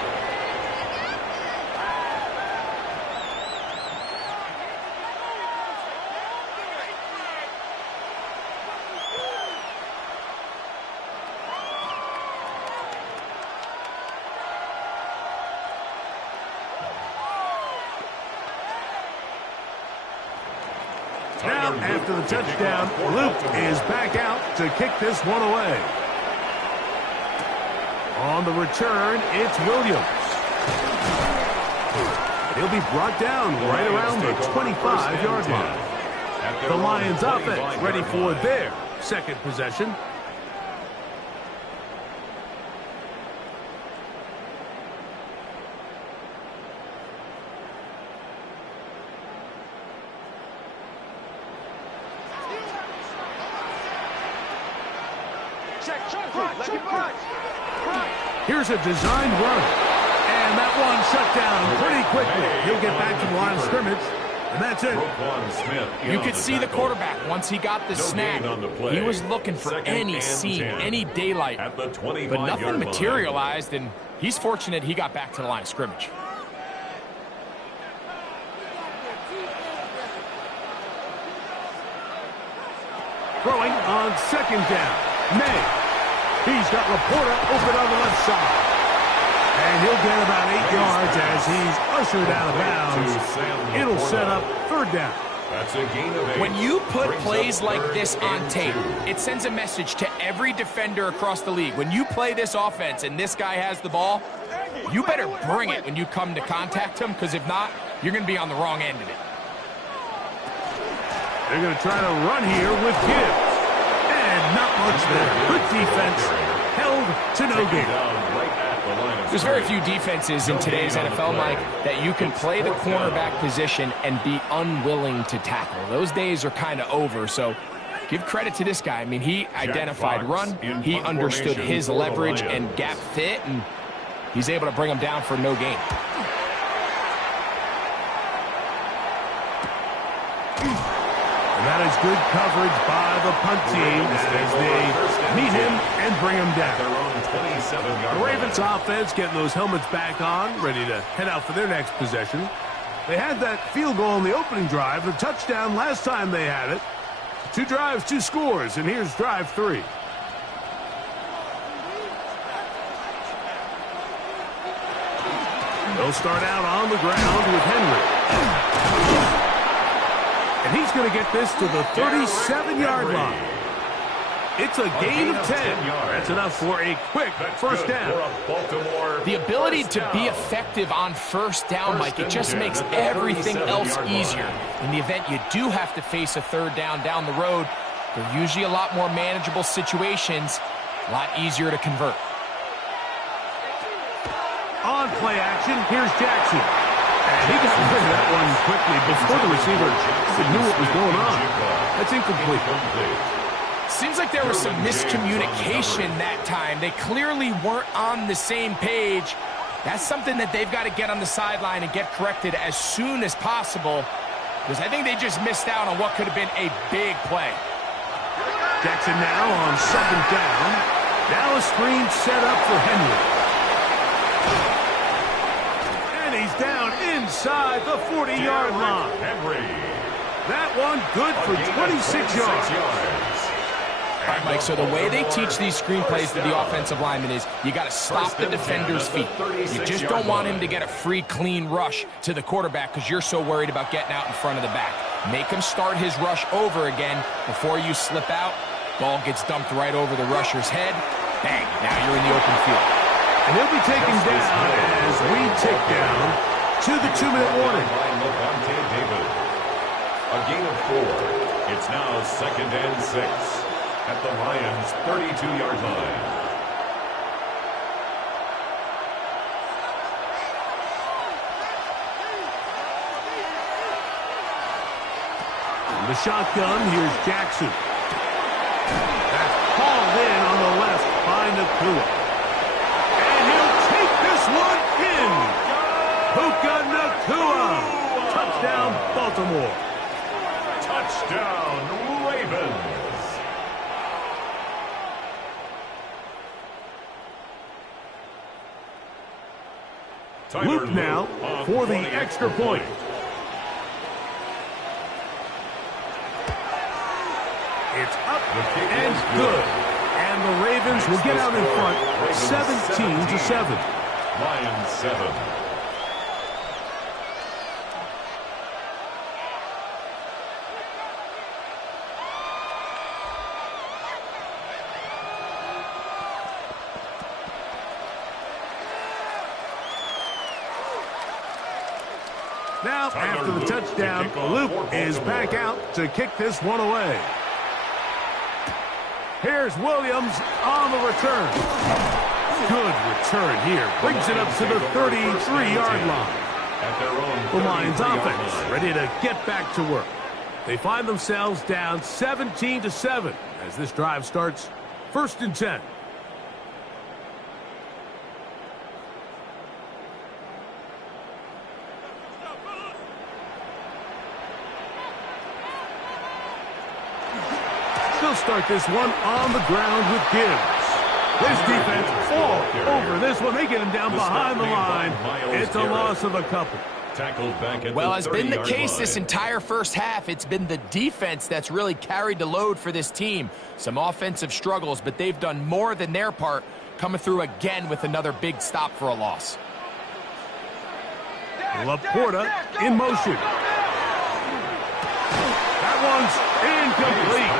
Now, after the touchdown, Luke is back out to kick this one away. On the return, it's Williams. He'll be brought down right around the 25-yard line. The Lions offense ready for their second possession. Here's a designed run. And that one shut down pretty quickly. He'll get back to the line of scrimmage. And that's it. You could see the quarterback, once he got the snap, he was looking for any seam, any daylight. But nothing materialized, and he's fortunate he got back to the line of scrimmage. Throwing on 2nd down. May. He's got Laporta open on the left side. And he'll get about 8 yards as he's ushered out of bounds. It'll set up 3rd down. That's a gain of 8. When you put Brings plays up like 3rd this on and tape, 2. it sends a message to every defender across the league. When you play this offense and this guy has the ball, you better bring it when you come to contact him, because if not, you're going to be on the wrong end of it. They're going to try to run here with Gibbs. And not much there. Good defense. Held to no gain. There's very few defenses in today's NFL, Mike, that you can play the cornerback position and be unwilling to tackle. Those days are kind of over, so give credit to this guy. I mean, he identified run, he understood his leverage and gap fit, and he's able to bring him down for no gain. And that is good coverage by the punt team as they meet him and bring him down. The Ravens offense getting those helmets back on, ready to head out for their next possession. They had that field goal on the opening drive, the touchdown last time they had it. 2 drives, 2 scores, and here's drive 3. They'll start out on the ground with Henry. And he's going to get this to the 37-yard line. It's a gain of 10. That's enough for a quick first down. The ability to be effective on first down, Mike, it just makes everything else easier. In the event you do have to face a third down the road, they're usually a lot more manageable situations, a lot easier to convert. On play action, here's Jackson. And he got rid of that one quickly before the receiver knew what was going on. That's incomplete. Seems like there was some miscommunication that time. They clearly weren't on the same page. That's something that they've got to get on the sideline and get corrected as soon as possible, because I think they just missed out on what could have been a big play. Jackson now on 2nd down. Now a screen set up for Henry. And he's down inside the 40-yard line. Henry. That one good for 26 yards. All right, Mike, so the way they teach these screenplays to the offensive lineman is you got to stop the defender's feet. You just don't want him to get a free, clean rush to the quarterback because you're so worried about getting out in front of the back. Make him start his rush over again before you slip out. Ball gets dumped right over the rusher's head. Bang, now you're in the open field. And he'll be taken down as we tick down to the 2-minute warning. A gain of 4. It's now 2nd and 6. At the Lions' 32-yard line. In the shotgun, here's Jackson. That's hauled in on the left by Nacua. And he'll take this one in. Puka Nacua. Touchdown, Baltimore. Touchdown, Ravens. Luke now for the extra point. It's up and good. And the Ravens will get out in front 17-7. Lions 7. Now, after the touchdown, Luke is back out to kick this one away. Here's Williams on the return. Good return here. Brings it up to the 33-yard line. The Lions offense ready to get back to work. They find themselves down 17-7 as this drive starts 1st and 10. They'll start this one on the ground with Gibbs. This defense all over this one. They get him down behind the line. It's a loss of a couple. Tackled back at well, as been the case line. this entire first half, it's been the defense that's really carried the load for this team. Some offensive struggles, but they've done more than their part, coming through again with another big stop for a loss. Laporta in motion. Runs incomplete.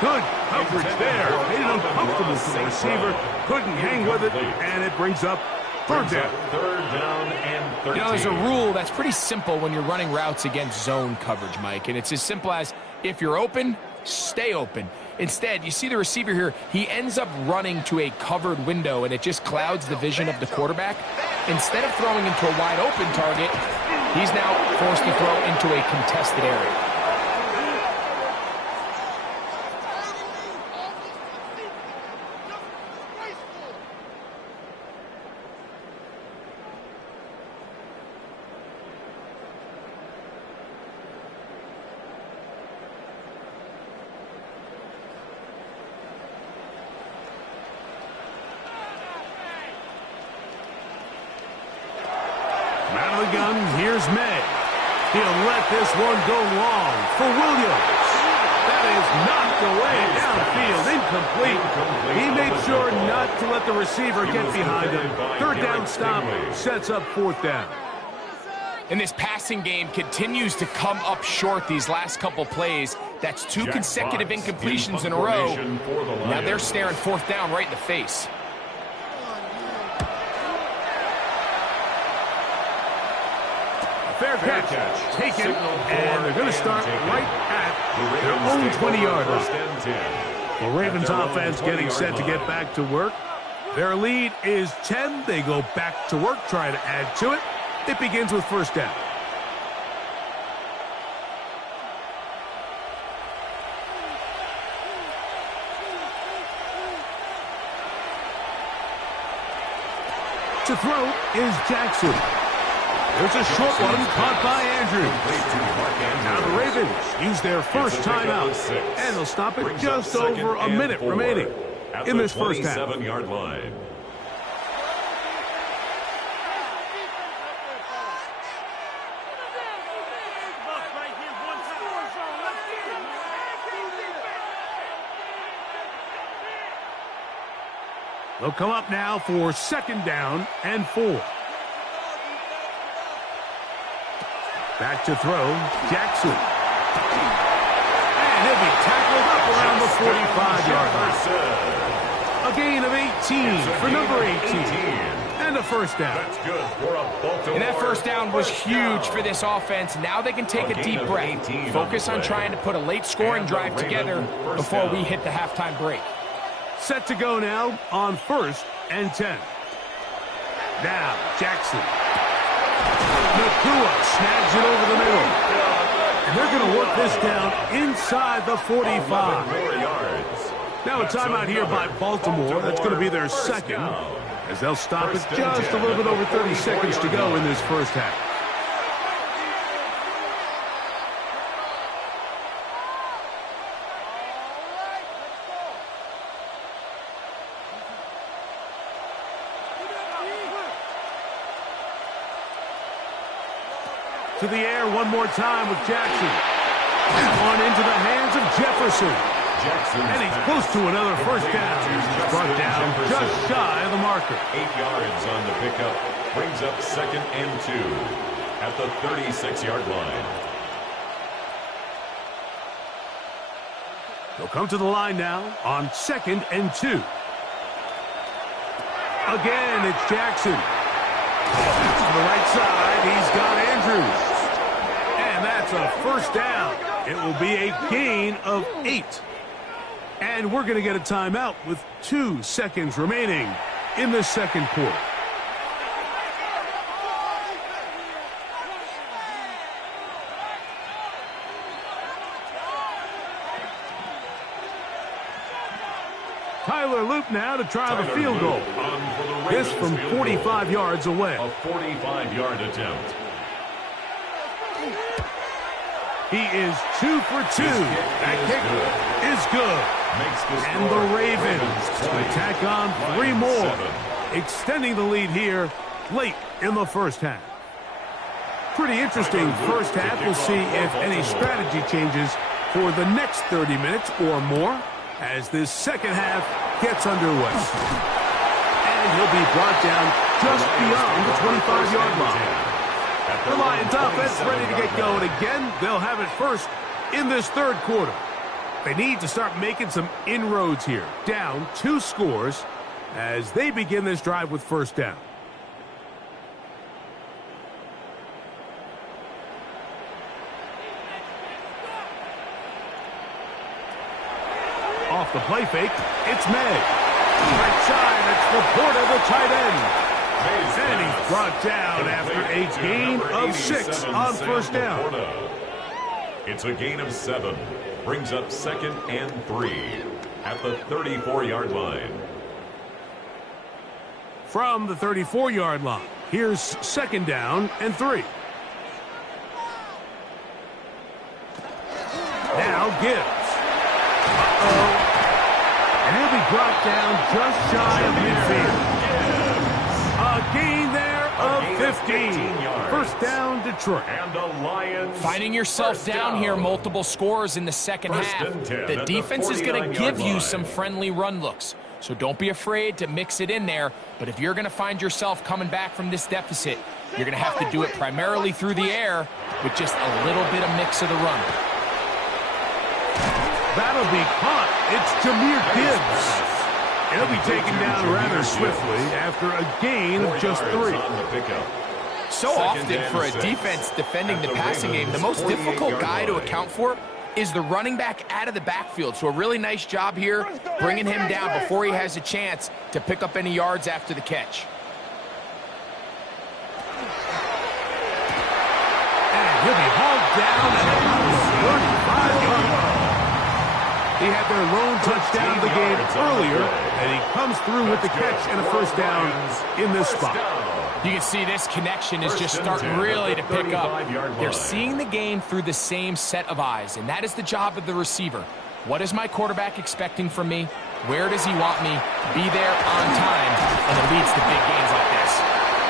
Good coverage there. Made it uncomfortable for the receiver. Couldn't hang with it, and it brings up third down. Third down and 13. You know, there's a rule that's pretty simple when you're running routes against zone coverage, Mike, and it's as simple as if you're open, stay open. Instead, you see the receiver here, he ends up running to a covered window, and it just clouds the vision of the quarterback. Instead of throwing into a wide open target, he's now forced to throw into a contested area. Out of the gun, here's May. He'll let this one go long for Williams. That is knocked away downfield, incomplete. He made sure not to let the receiver get behind him. Third down stop sets up fourth down. And this passing game continues to come up short these last couple plays. That's two consecutive incompletions in a row. Now they're staring fourth down right in the face. Fair catch, taken, and they're going to start right at their own 20-yard line. The Ravens offense getting set to get back to work. Their lead is 10. They go back to work, try to add to it. It begins with first down. To throw is Jackson. There's a short one caught by Andrews. Now the Ravens use their first timeout, and they'll stop it just over a minute remaining in this first half. 27-yard line. They'll come up now for second down and 4. Back to throw, Jackson. And he'll be tackled up around the 45-yard line. A gain of 18 for number 18. And a first down. That's good for a Baltimore. And that first down was huge for this offense. Now they can take a deep breath. Focus on trying to put a late scoring drive together before we hit the halftime break. Set to go now on first and 10. Now, Jackson. Nakua snags it over the middle. And they're going to work this down inside the 45. Now a timeout here by Baltimore. That's going to be their second, as they'll stop it just a little bit over 30 seconds to go in this first half. To the air one more time with Jackson. On into the hands of Jefferson. And he's close to another first down. He's brought down just shy of the marker. 8 yards on the pickup. Brings up second and 2 at the 36-yard line. They'll come to the line now on second and 2. Again, it's Jackson. To the right side, he's got Andrews. And that's a first down. It will be a gain of 8. And we're going to get a timeout with 2 seconds remaining in the second quarter. Tyler Loop now to try the field goal. This from 45 yards away. A 45-yard attempt. He is 2 for 2. That kick is good. And the Ravens attack on 3 more, extending the lead here late in the first half. Pretty interesting first half. We'll see if any strategy changes for the next 30 minutes or more as this second half gets underway. And he'll be brought down just beyond the 25-yard line. The Lions offense ready to get going again. They'll have it first in this third quarter. They need to start making some inroads here. Down 2 scores as they begin this drive with first down. Off the play fake, it's May. Right side, it's Laporta, the tight end. And he's brought down after a gain of 6 on first down. It's a gain of 7. Brings up 2nd and 3 at the 34-yard line. From the 34-yard line, here's 2nd down and 3. Now Gibbs. And he'll be brought down just shy of midfield. A gain there of 15. First down, Detroit. And the Lions finding yourself down here, multiple scores in the second half. The defense is going to give you some friendly run looks. So don't be afraid to mix it in there. But if you're going to find yourself coming back from this deficit, you're going to have to do it primarily through the air with just a little bit of mix of the run. That'll be caught. It's Jahmyr Gibbs. He'll be taken down rather swiftly after a gain of just 3. So often for a defense defending the passing game, the most difficult guy to account for is the running back out of the backfield. So a really nice job here bringing him down before he has a chance to pick up any yards after the catch. And he'll be hauled down at about the 35-yard line. He had their lone touchdown of the game earlier, and he comes through with the catch and a first down in this spot. You can see this connection is just starting really to pick up. They're seeing the game through the same set of eyes, and that is the job of the receiver. What is my quarterback expecting from me? Where does he want me? Be there on time, and it leads to big gains like this.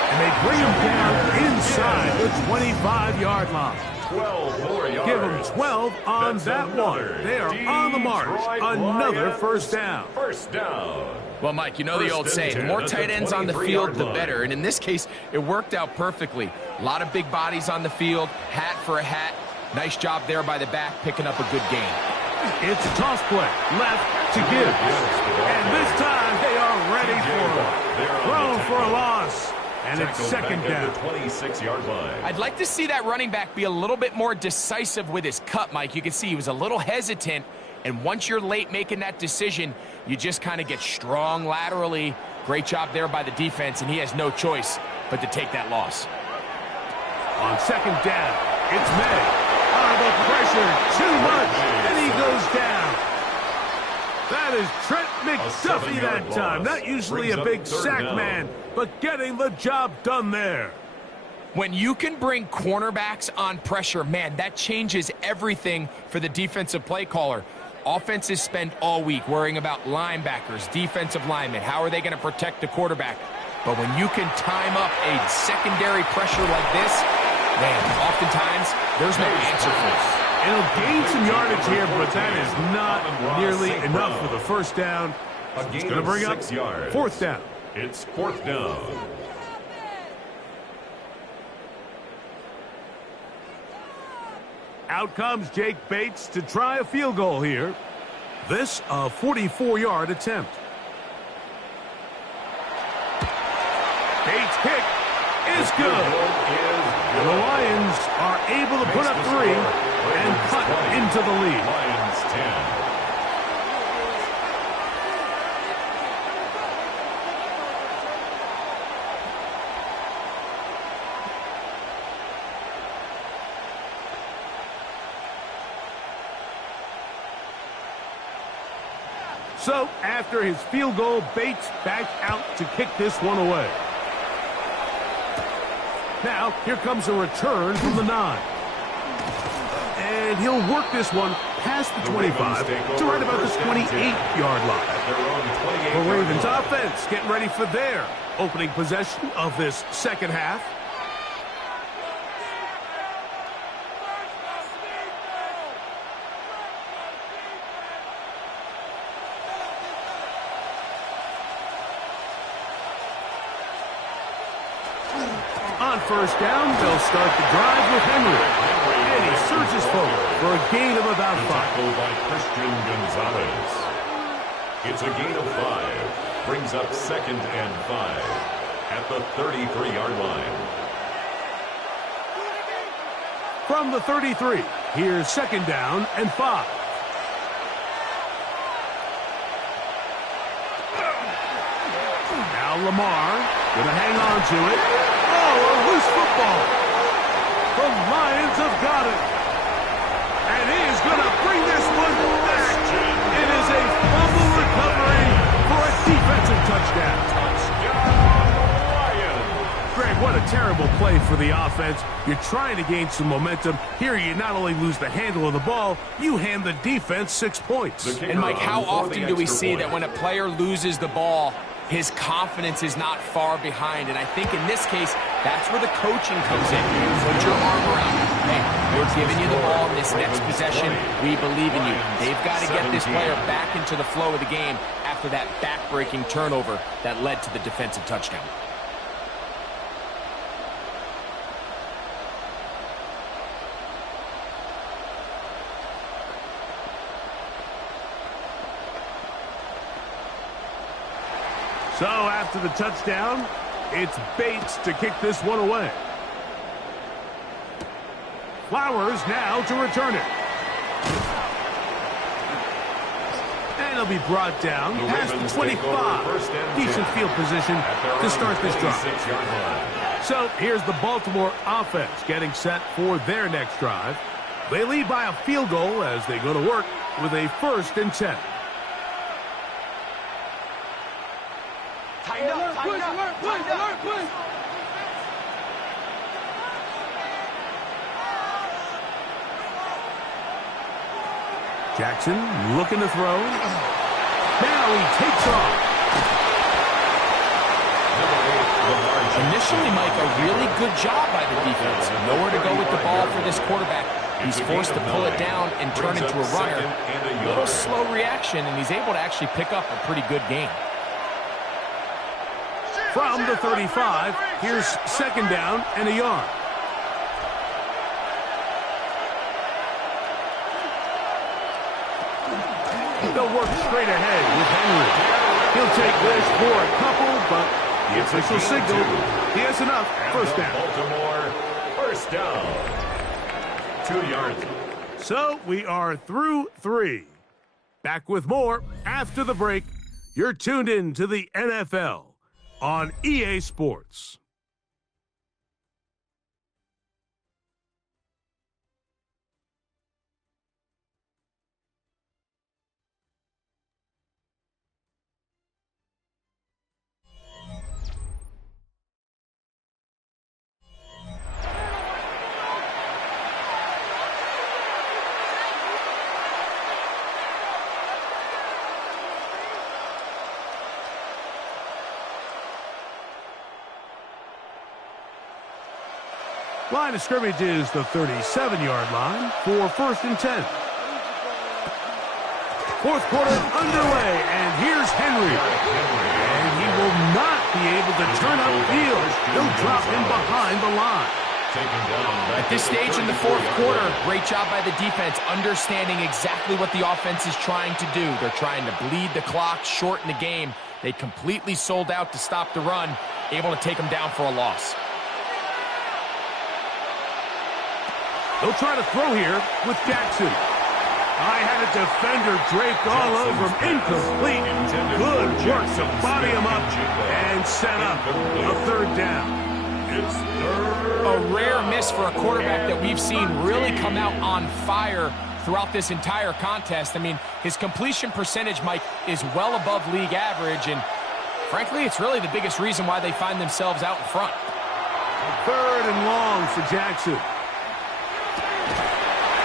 And they bring him down inside the 25-yard line. 12 more yards. Give them 12 on that one. They are on the march. Another first down. First down. Well, Mike, you know the old saying, the more tight ends on the field, the better. And in this case, it worked out perfectly. A lot of big bodies on the field, hat for a hat. Nice job there by the back, picking up a good gain. It's a toss play, left to Gibbs. And this time, they are ready for it. Thrown for a loss. And it's second down. 26-yard line. I'd like to see that running back be a little bit more decisive with his cut, Mike. You can see he was a little hesitant, and once you're late making that decision, you just kind of get strong laterally. Great job there by the defense, and he has no choice but to take that loss. On second down, it's May. The pressure, too much, and he goes down. That is Trent McDuffie that time. Not usually a big sack man, but getting the job done there. When you can bring cornerbacks on pressure, man, that changes everything for the defensive play caller. Offenses spend all week worrying about linebackers, defensive linemen. How are they going to protect the quarterback? But when you can time up a secondary pressure like this, man, oftentimes there's no answer for it. It'll gain some yardage here, but that is not nearly enough for the first down. It's going to bring up 6 yards. Fourth down. It's 4th down. Out comes Jake Bates to try a field goal here. This a 44-yard attempt. Bates' kick is good. And the Lions are able to put up 3 and cut into the lead. Lions 10. So, after his field goal, Bates back out to kick this one away. Now, here comes a return from the 9. And he'll work this one past the 25 to right about the 28-yard line. The Ravens offense getting ready for their opening possession of this second half. On first down, they'll start the drive with Henry. And And he surges forward for a gain of about 5. Tackled by Christian Gonzalez. It's a gain of 5. Brings up 2nd and 5 at the 33-yard line. From the 33, here's 2nd down and 5. Now Lamar gonna hang on to it. Oh, a loose football. The Lions have got it. And he is gonna bring this one back. It is a fumble recovery for a defensive touchdown. Greg, what a terrible play for the offense. You're trying to gain some momentum. Here you not only lose the handle of the ball, you hand the defense 6 points. And Mike, how often do we see that when a player loses the ball, his confidence is not far behind? And I think in this case, that's where the coaching comes in. Put your arm around him. Hey, we're giving you the ball in this next possession. We believe in you. They've got to get this player back into the flow of the game after that back-breaking turnover that led to the defensive touchdown. So after the touchdown, it's Bates to kick this one away. Flowers now to return it. And he'll be brought down past the 25. Decent field position to start this drive. So here's the Baltimore offense getting set for their next drive. They lead by a field goal as they go to work with a 1st and 10. Jackson looking to throw. Now he takes off. Initially, Mike, a really good job by the defense. Nowhere to go with the ball for this quarterback. He's forced to pull it down and turn into a runner. A little slow reaction, and he's able to actually pick up a pretty good gain. From the 35, here's 2nd down and a yard. They'll work straight ahead with Henry. He'll take this for a couple, but the official signal, he has enough. 1st down. Baltimore, 1st down. 2 yards. So we are through 3. Back with more after the break. You're tuned in to the NFL on EA Sports. Line of scrimmage is the 37-yard line for 1st and 10. 4th quarter underway, and here's Henry. And he will not be able to turn upfield. He'll drop in behind the line. At this stage in the 4th quarter, great job by the defense understanding exactly what the offense is trying to do. They're trying to bleed the clock, shorten the game. They completely sold out to stop the run, able to take them down for a loss. They'll try to throw here with Jackson. I had a defender draped all over him. Incomplete. Good work to body him up and set up a 3rd down. A rare miss for a quarterback that we've seen really come out on fire throughout this entire contest. I mean, his completion percentage, Mike, is well above league average, and frankly, it's really the biggest reason why they find themselves out in front. 3rd and long for Jackson.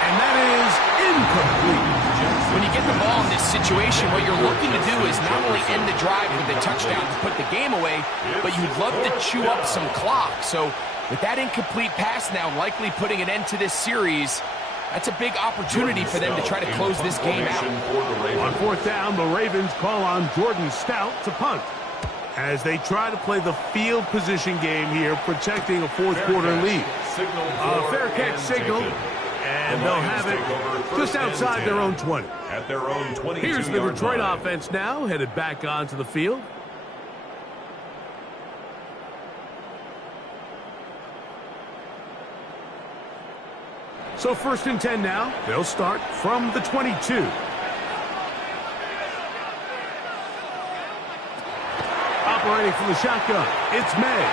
And that is incomplete. When you get the ball in this situation, what you're looking to do is not only end the drive with a touchdown to put the game away, but you'd love to chew up some clock. So with that incomplete pass now likely putting an end to this series, that's a big opportunity for them to try to close this game out. On 4th down, the Ravens call on Jordan Stout to punt as they try to play the field position game here, protecting a 4th quarter lead. A fair catch signal. And they'll have it just outside their own 20. At their own 22-yard line. Here's the Detroit offense now, headed back onto the field. So 1st and 10 now. They'll start from the 22. Operating from the shotgun, it's May.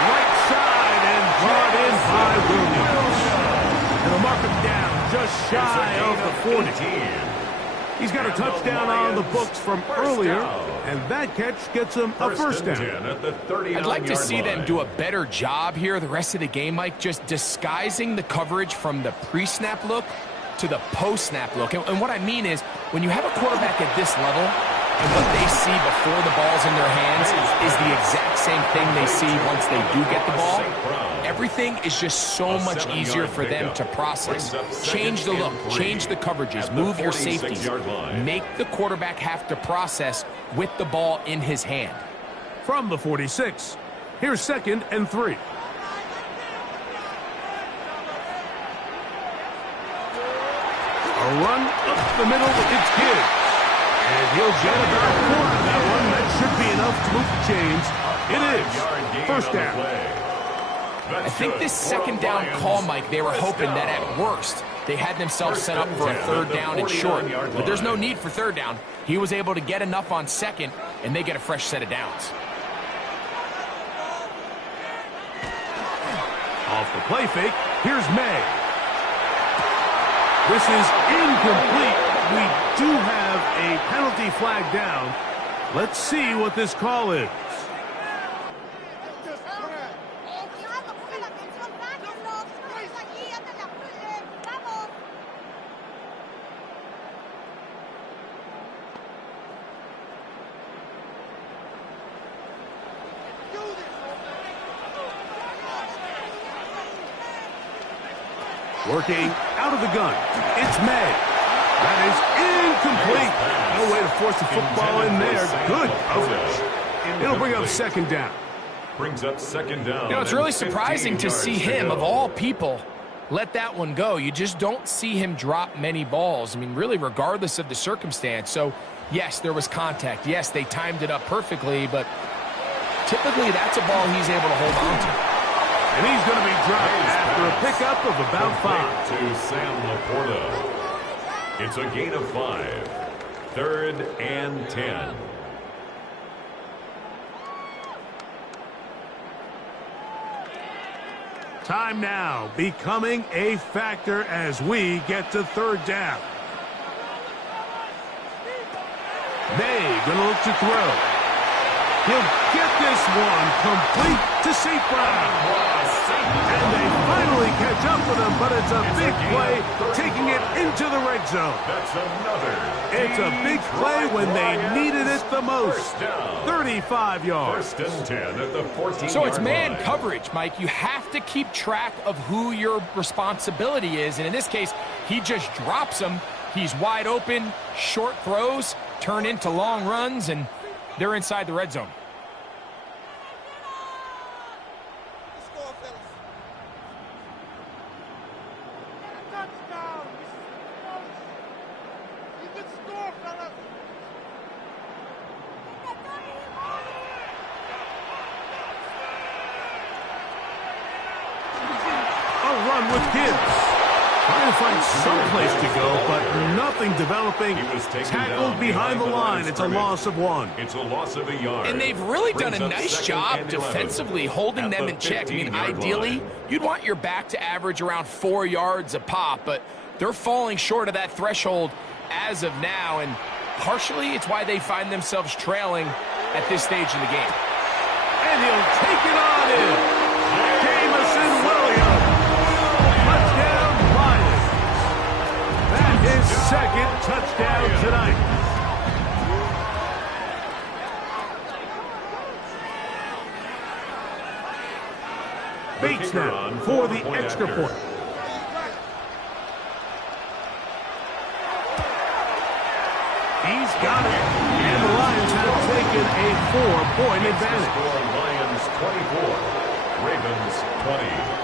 Right side and brought in by Williams. And they'll mark him down just shy of the 40. He's got a touchdown on the books from earlier, and that catch gets him a first down. I'd like to see them do a better job here the rest of the game, Mike, just disguising the coverage from the pre-snap look to the post-snap look. And what I mean is, when you have a quarterback at this level, and what they see before the ball's in their hands is the exact same thing they see once they do get the ball. Everything is just so much easier for them to process. Change the look, change the coverages, move your safeties. Make the quarterback have to process with the ball in his hand. From the 46, here's 2nd and 3. A run up the middle, it's Gibbs. And he'll get about 4 on that one. That should be enough to move the chains. It is. First down. I think this 2nd down call, Mike, they were hoping that at worst they had themselves set up for a 3rd down and short. But there's no need for 3rd down. He was able to get enough on 2nd, and they get a fresh set of downs. Off the play fake, here's May. This is incomplete. We do have a penalty flag down. Let's see what this call is. Working out of the gun, it's May. That is incomplete. No way to force the football in there. Good coverage. It'll bring up 2nd down. Brings up 2nd down. You know, it's really surprising to see him, of all people, let that one go. You just don't see him drop many balls. I mean, really, regardless of the circumstance. So, yes, there was contact. Yes, they timed it up perfectly, but typically that's a ball he's able to hold on to. And he's going to be dropped after a pickup of about 5. To Sam Laporta. It's a gain of 5. 3rd and 10. Time now becoming a factor as we get to 3rd down. May going to look to throw. He'll get this one complete to St. Brown. And they finally catch up with him, but it's a big play, taking it into the red zone. That's another. It's a big play when they needed it the most. 35 yards. 1st and 10 at the 14-yard So it's man line. coverage, Mike. You have to keep track of who your responsibility is. And in this case, he just drops him. He's wide open. Short throws turn into long runs, and they're inside the red zone. With Gibbs. Trying to find some place to go, but nothing developing. Tackled behind the line. It's a loss of 1. It's a loss of a yard. And they've really done a nice job defensively holding them in check. I mean, ideally, you'd want your back to average around 4 yards a pop, but they're falling short of that threshold as of now, and partially it's why they find themselves trailing at this stage in the game. And he'll take it on in. Jamison Williams. Touchdown, Lions. That is 2nd touchdown tonight. Bates now for the extra point. He's got it. And the Lions have taken a 4-point advantage. Lions 24, Ravens 20.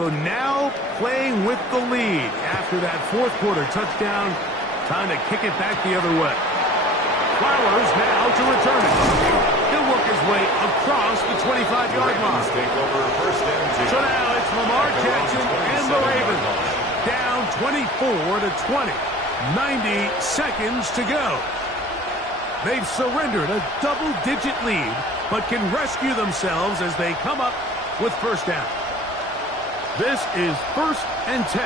So now playing with the lead after that fourth quarter touchdown. Time to kick it back the other way. Flowers now to return it. He'll work his way across the 25-yard line. So now it's Lamar Jackson and the Ravens. Down 24-20. 90 seconds to go. They've surrendered a double-digit lead, but can rescue themselves as they come up with first down. This is 1st and 10.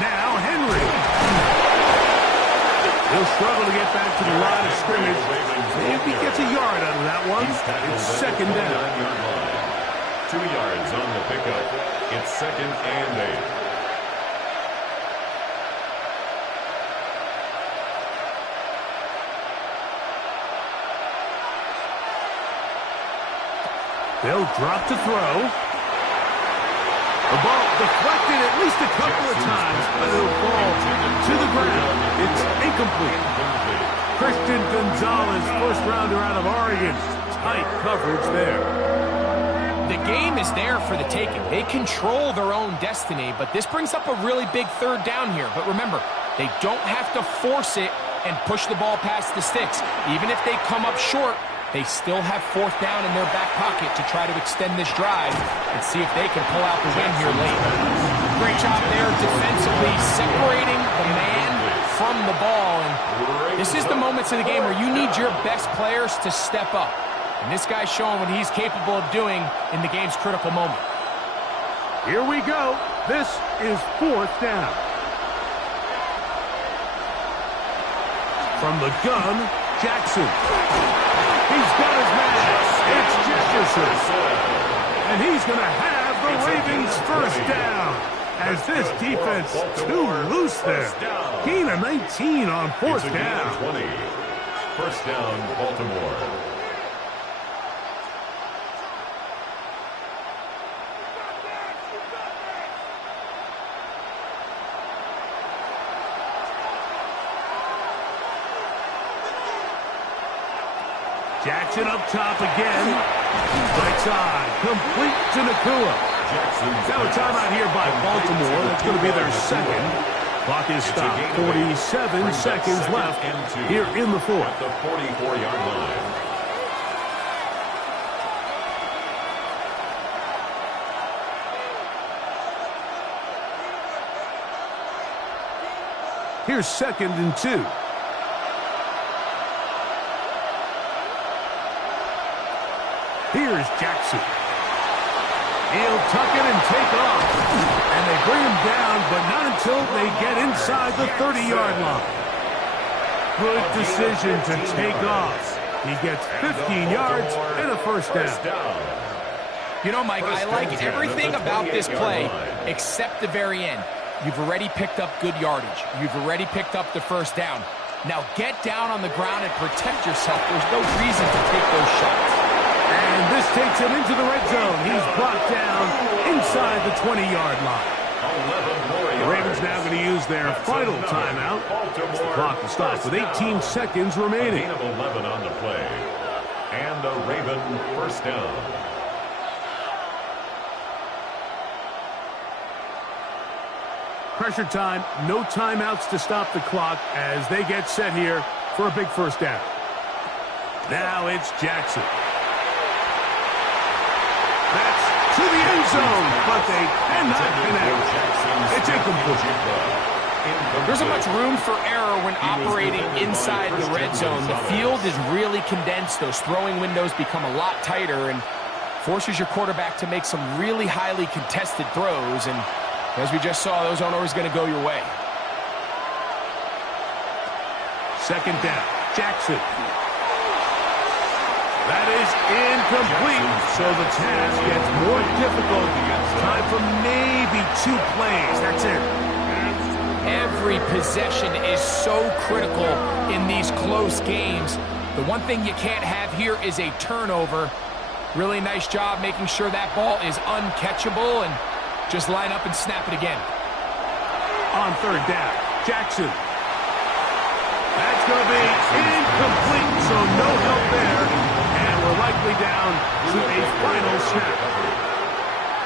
Now Henry. He'll struggle to get back to the line of scrimmage. Maybe gets a yard out of that one. It's second down. 2 yards on the pickup. It's 2nd and 8. They'll drop to throw. The ball deflected at least a couple of times, but it'll fall to the ground. It's incomplete. Christian Gonzalez, first rounder out of Oregon. Tight coverage there. The game is there for the taking. They control their own destiny, but this brings up a really big third down here. But remember, they don't have to force it and push the ball past the sticks. Even if they come up short, they still have fourth down in their back pocket to try to extend this drive and see if they can pull out the win here late. Great job there defensively, separating the man from the ball. And this is the moments of the game where you need your best players to step up. And this guy's showing what he's capable of doing in the game's critical moment. Here we go. This is 4th down. From the gun, Jackson. He's got his man. It's Jefferson. And he's going to have the Ravens first down. As this defense too loose there. Gain of 19 on 4th down. 20. First down, Baltimore. Jackson up top again. Right side, complete to Nacua. Now a timeout here by Baltimore. That's going to be their second. Clock is stopped. 47 seconds left here in the fourth. At the 44-yard line. Here's 2nd and 2. Here's Jackson. He'll tuck it and take off. And they bring him down, but not until they get inside the 30-yard line. Good decision to take off. He gets 15 yards and a first down. You know, Mike, I like everything about this play except the very end. You've already picked up good yardage. You've already picked up the first down. Now get down on the ground and protect yourself. There's no reason to take those shots. And this takes him into the red zone. He's brought down inside the 20-yard line. The Ravens now going to use their final timeout. The clock will stop with 18 seconds remaining. A gain of 11 on the play. And a Raven first down. Pressure time, no timeouts to stop the clock as they get set here for a big first down. Now it's Jackson. That's to the end zone, but they cannot connect. It's incomplete. There isn't much room for error when operating inside the red zone. The field is really condensed. Those throwing windows become a lot tighter and forces your quarterback to make some really highly contested throws. And as we just saw, those aren't always going to go your way. Second down, Jackson. That is incomplete, so the task gets more difficult. Time for maybe 2 plays. That's it. Every possession is so critical in these close games. The one thing you can't have here is a turnover. Really nice job making sure that ball is uncatchable and just line up and snap it again. On third down, Jackson. That's going to be incomplete, so no help there. And we're likely down to a final snap.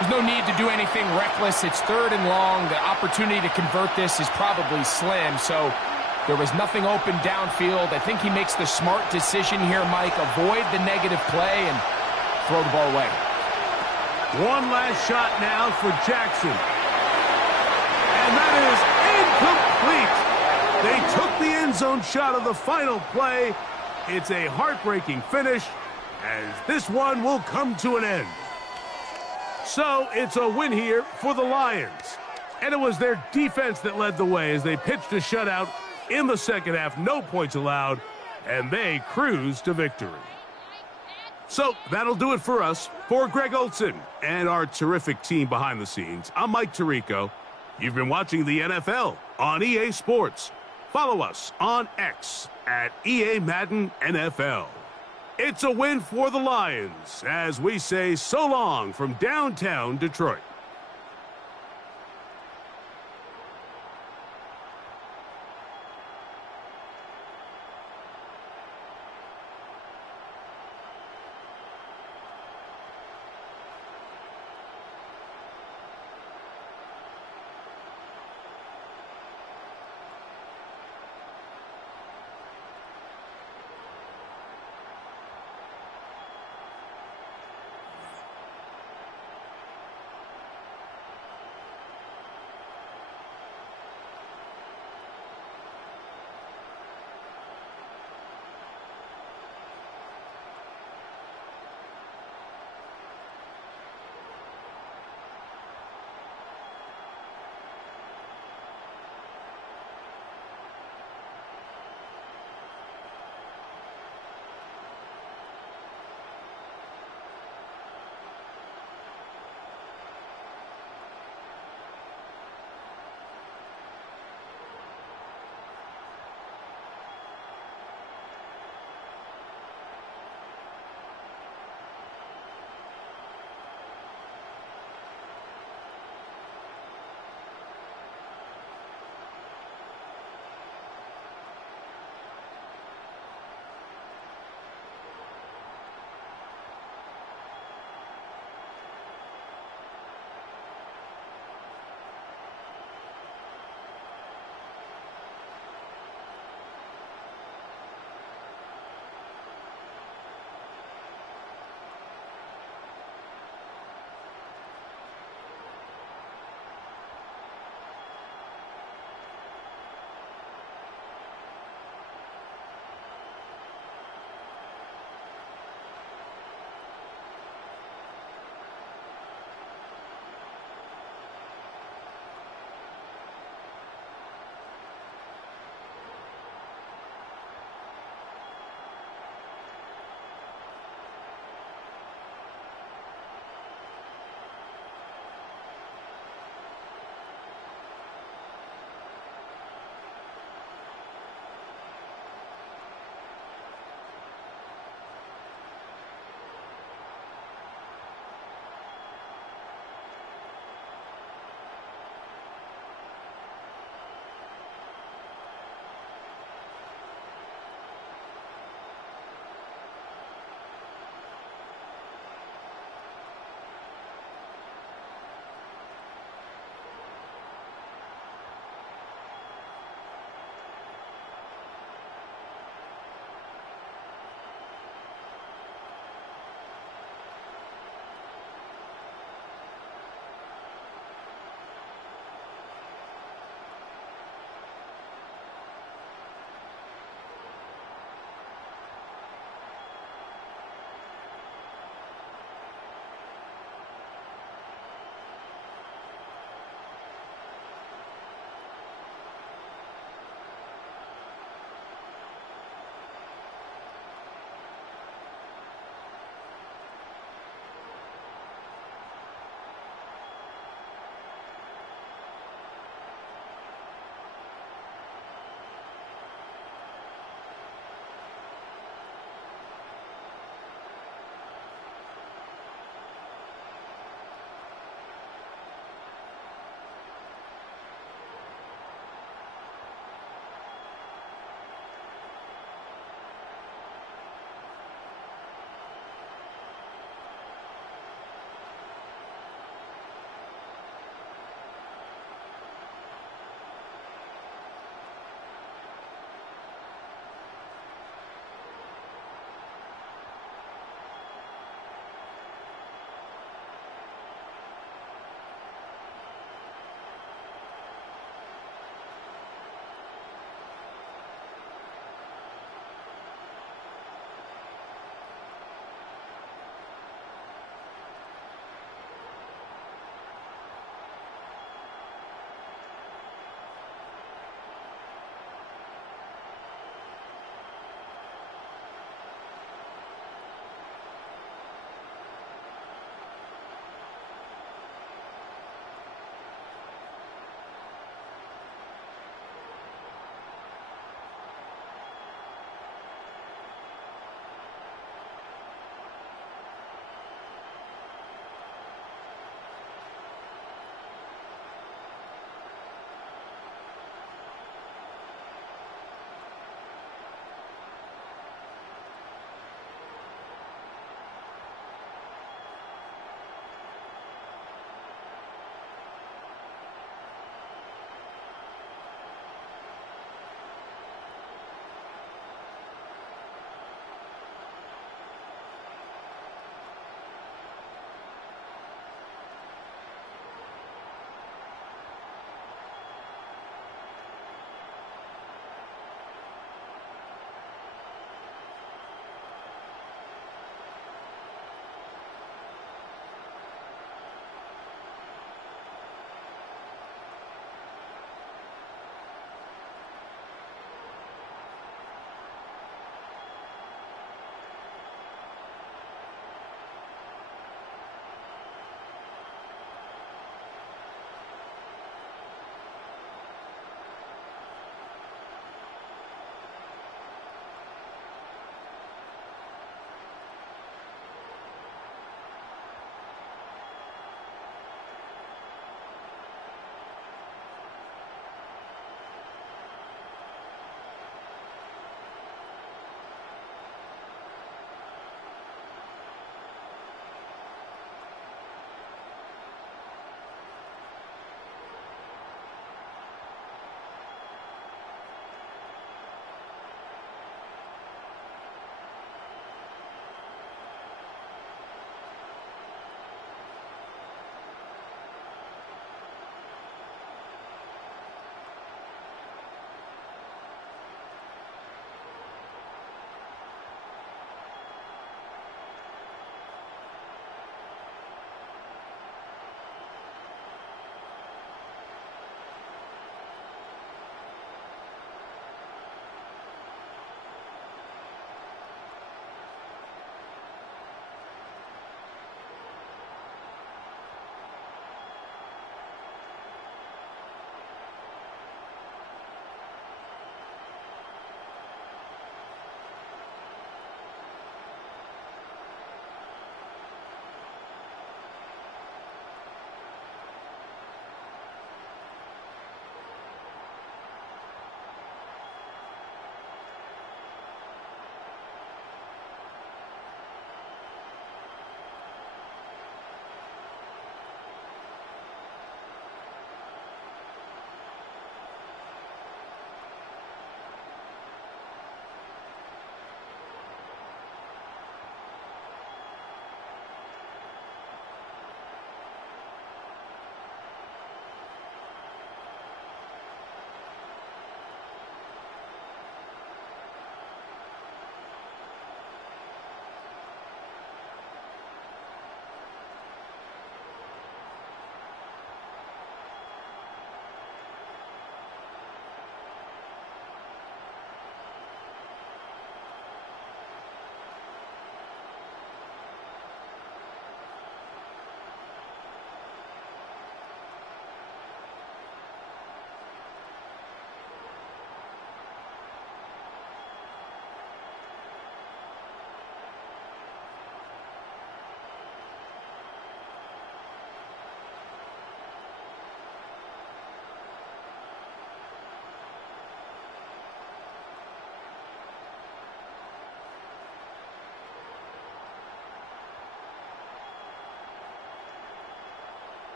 There's no need to do anything reckless. It's 3rd and long. The opportunity to convert this is probably slim, so there was nothing open downfield. I think he makes the smart decision here, Mike. Avoid the negative play and throw the ball away. One last shot now for Jackson. And that is incomplete. They took the end zone shot of the final play. It's a heartbreaking finish, as this one will come to an end. So it's a win here for the Lions. And it was their defense that led the way as they pitched a shutout in the second half. No points allowed, and they cruised to victory. So that'll do it for us. For Greg Olson and our terrific team behind the scenes, I'm Mike Tirico. You've been watching the NFL on EA Sports. Follow us on X at EA Madden NFL. It's a win for the Lions as we say so long from downtown Detroit.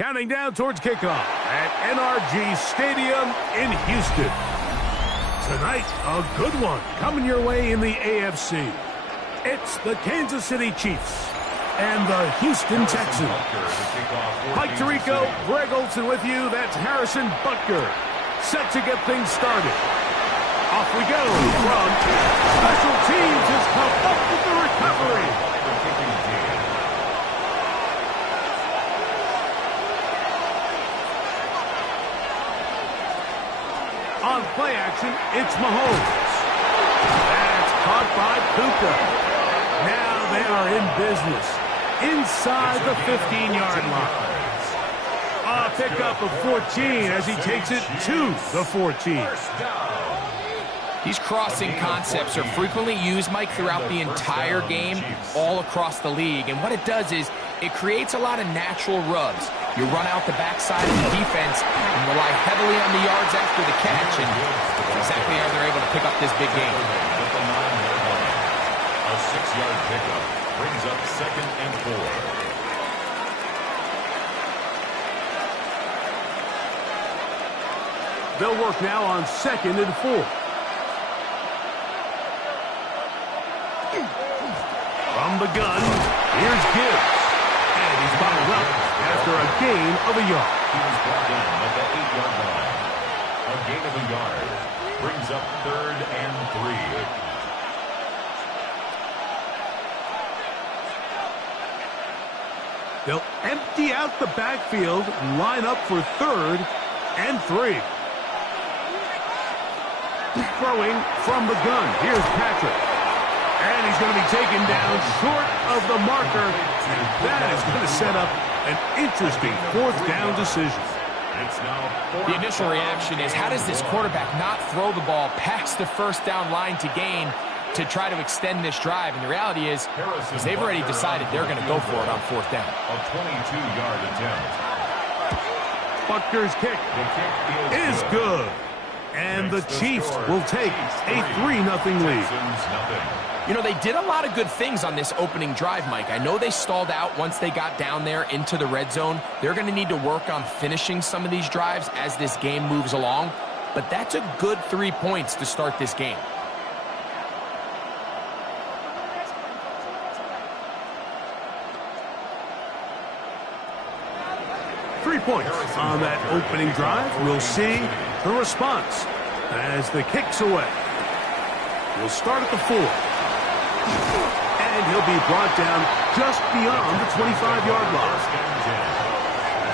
Counting down towards kickoff at NRG Stadium in Houston. Tonight, a good one coming your way in the AFC. It's the Kansas City Chiefs and the Houston Texans. Mike Tirico, Greg Olson with you. That's Harrison Butker. Set to get things started. Off we go from special teams has come up with the recovery. On play action, it's Mahomes. That's caught by Puka. Now they are in business inside the 15-yard line. A pickup of 14 as he takes it to the 14. These crossing concepts are frequently used, Mike, throughout the entire game, all across the league. And what it does is it creates a lot of natural rubs. You run out the backside of the defense and rely heavily on the yards after the catch, and that's exactly how they're able to pick up this big game. A 6-yard pickup brings up 2nd and 4. They'll work now on 2nd and 4. From the gun, here's Gibbs. And he's bottled up after a gain of a yard. He was brought down at the 8-yard line. A gain of a yard brings up 3rd and 3. They'll empty out the backfield and line up for 3rd and 3. Throwing from the gun. Here's Patrick. And he's going to be taken down short of the marker. And that is going to set up an interesting 4th down decision. The initial reaction is, how does this quarterback not throw the ball past the 1st down line to gain to try to extend this drive? And the reality is they've already decided they're going to go for it on 4th down. A 22-yard attempt. Butker's kick is good. And the Chiefs will take a 3-0 lead. You know, they did a lot of good things on this opening drive, Mike. I know they stalled out once they got down there into the red zone. They're going to need to work on finishing some of these drives as this game moves along. But that's a good 3 points to start this game. Three points on that opening drive. We'll see the response as the kick's away. We'll start at the 4. And he'll be brought down just beyond the 25-yard line.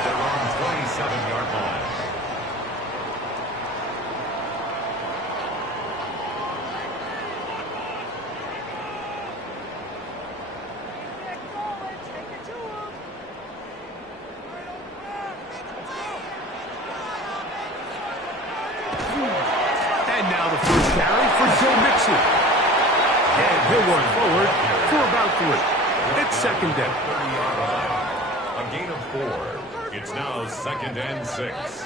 They're on 27-yard line. And now the first carry for Joe Mixon. And he'll work forward for about 3. It's 2nd down. A gain of 4. It's now 2nd and 6.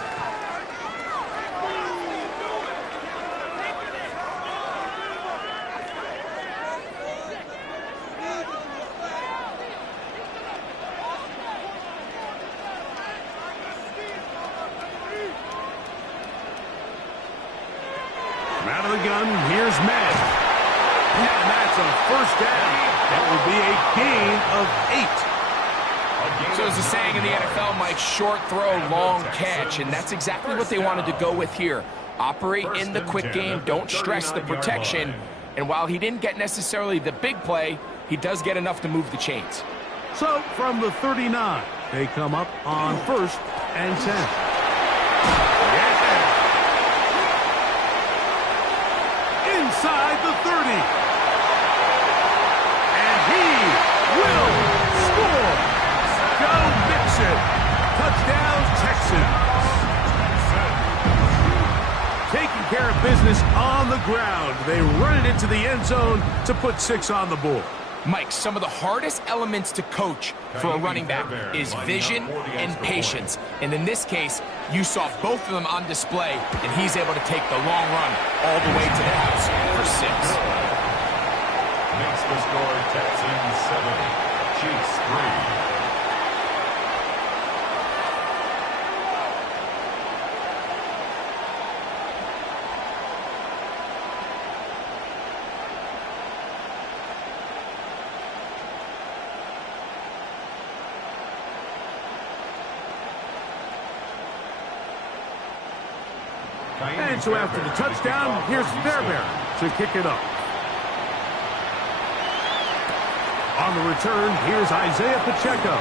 Out of the gun, here's Matt. And that's a 1st down. That will be a gain of 8. So as the saying in the NFL, Mike, short throw, long catch. And that's exactly what they wanted to go with here. Operate in the quick game. Don't stress the protection. And while he didn't get necessarily the big play, he does get enough to move the chains. So from the 39, they come up on 1st and 10. Inside the 30. And he will score. Go Mixon. Touchdown, Texans. Taking care of business on the ground. They run it into the end zone to put 6 on the board. Mike, some of the hardest elements to coach for a running back is vision and patience. And in this case, you saw both of them on display, and he's able to take the long run all the way to the house for 6. Makes the score Texans 7, Chiefs 3. And so after the touchdown, here's Fairbairn to kick it up. On the return, here's Isaiah Pacheco.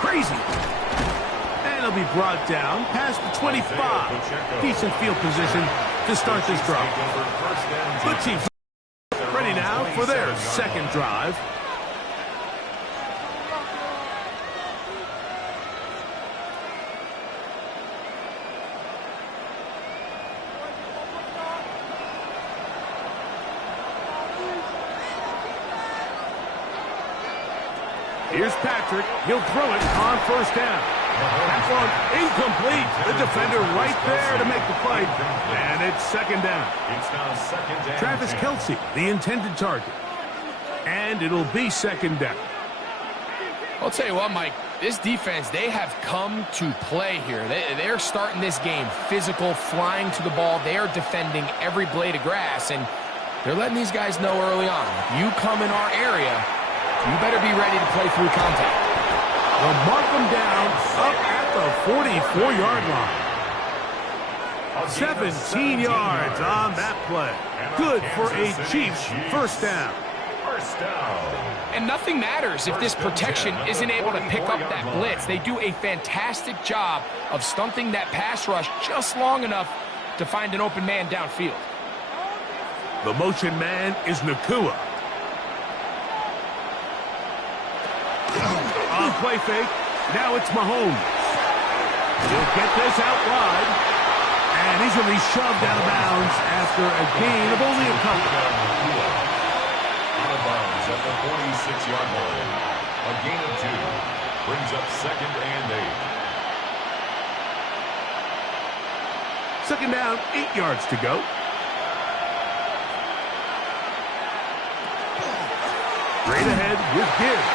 Crazy. And he'll be brought down past the 25. Decent field position to start this drive. The Chiefs ready now for their second drive. Here's Patrick. He'll throw it on first down. That one incomplete. The defender right there to make the play. And it's second down. It's now second down. Travis Kelce, the intended target. And it'll be second down. I'll tell you what, Mike, this defense, they have come to play here. They're starting this game physical, flying to the ball. They are defending every blade of grass, and they're letting these guys know early on, if you come in our area, you better be ready to play through contact. They'll mark them down up at the 44-yard line. 17 yards on that play. Good for a Chiefs first down. And nothing matters if this protection isn't able to pick up that blitz. They do a fantastic job of stunting that pass rush just long enough to find an open man downfield. The motion man is Nakua. On play fake, now it's Mahomes. He'll get this out wide, and he's going to be shoved out of bounds after a gain of only a couple. Out of bounds at the 46-yard line. A gain of 2 brings up second and 8. Second down, 8 yards to go. Straight ahead with Gibbs.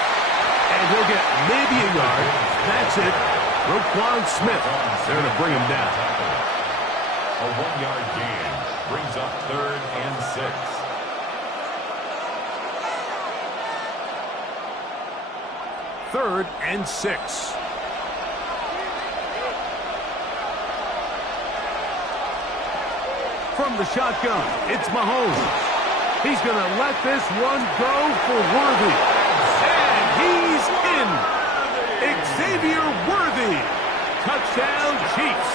And he'll get maybe a yard. That's it. Roquan Smith there to bring him down. A 1-yard gain brings up third and 6. Third and 6. From the shotgun, it's Mahomes. He's going to let this one go for Worthy. And he's in. Xavier Worthy. Touchdown, Chiefs.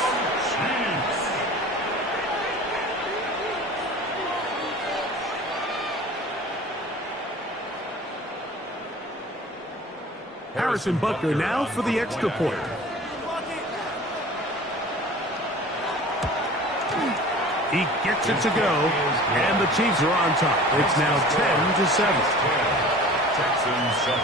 Harrison Butker now for the extra point. He gets it to go, and the Chiefs are on top. It's now 10-7. Texans 7.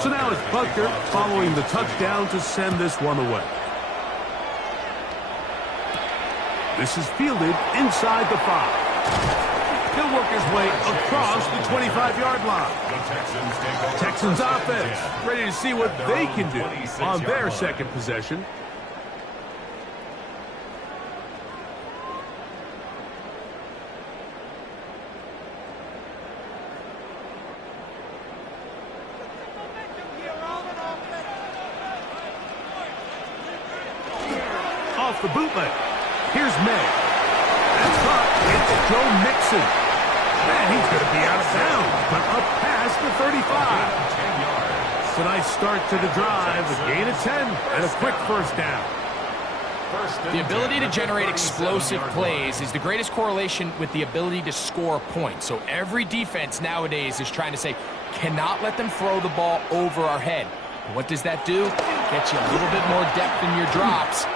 So now it's Butker following the touchdown to send this one away. This is fielded inside the 5. He'll work his way across the 25-yard line. Texans offense ready to see what they can do on their second possession. Off the bootleg. Here's May. That's caught. It's Joe Mixon. Man, he's going to be out of bounds, but up past the 35. It's a nice start to the drive. A gain of 10 and a quick first down. The ability to generate explosive plays is the greatest correlation with the ability to score points. So every defense nowadays is trying to say, cannot let them throw the ball over our head. What does that do? Get you a little bit more depth in your drops.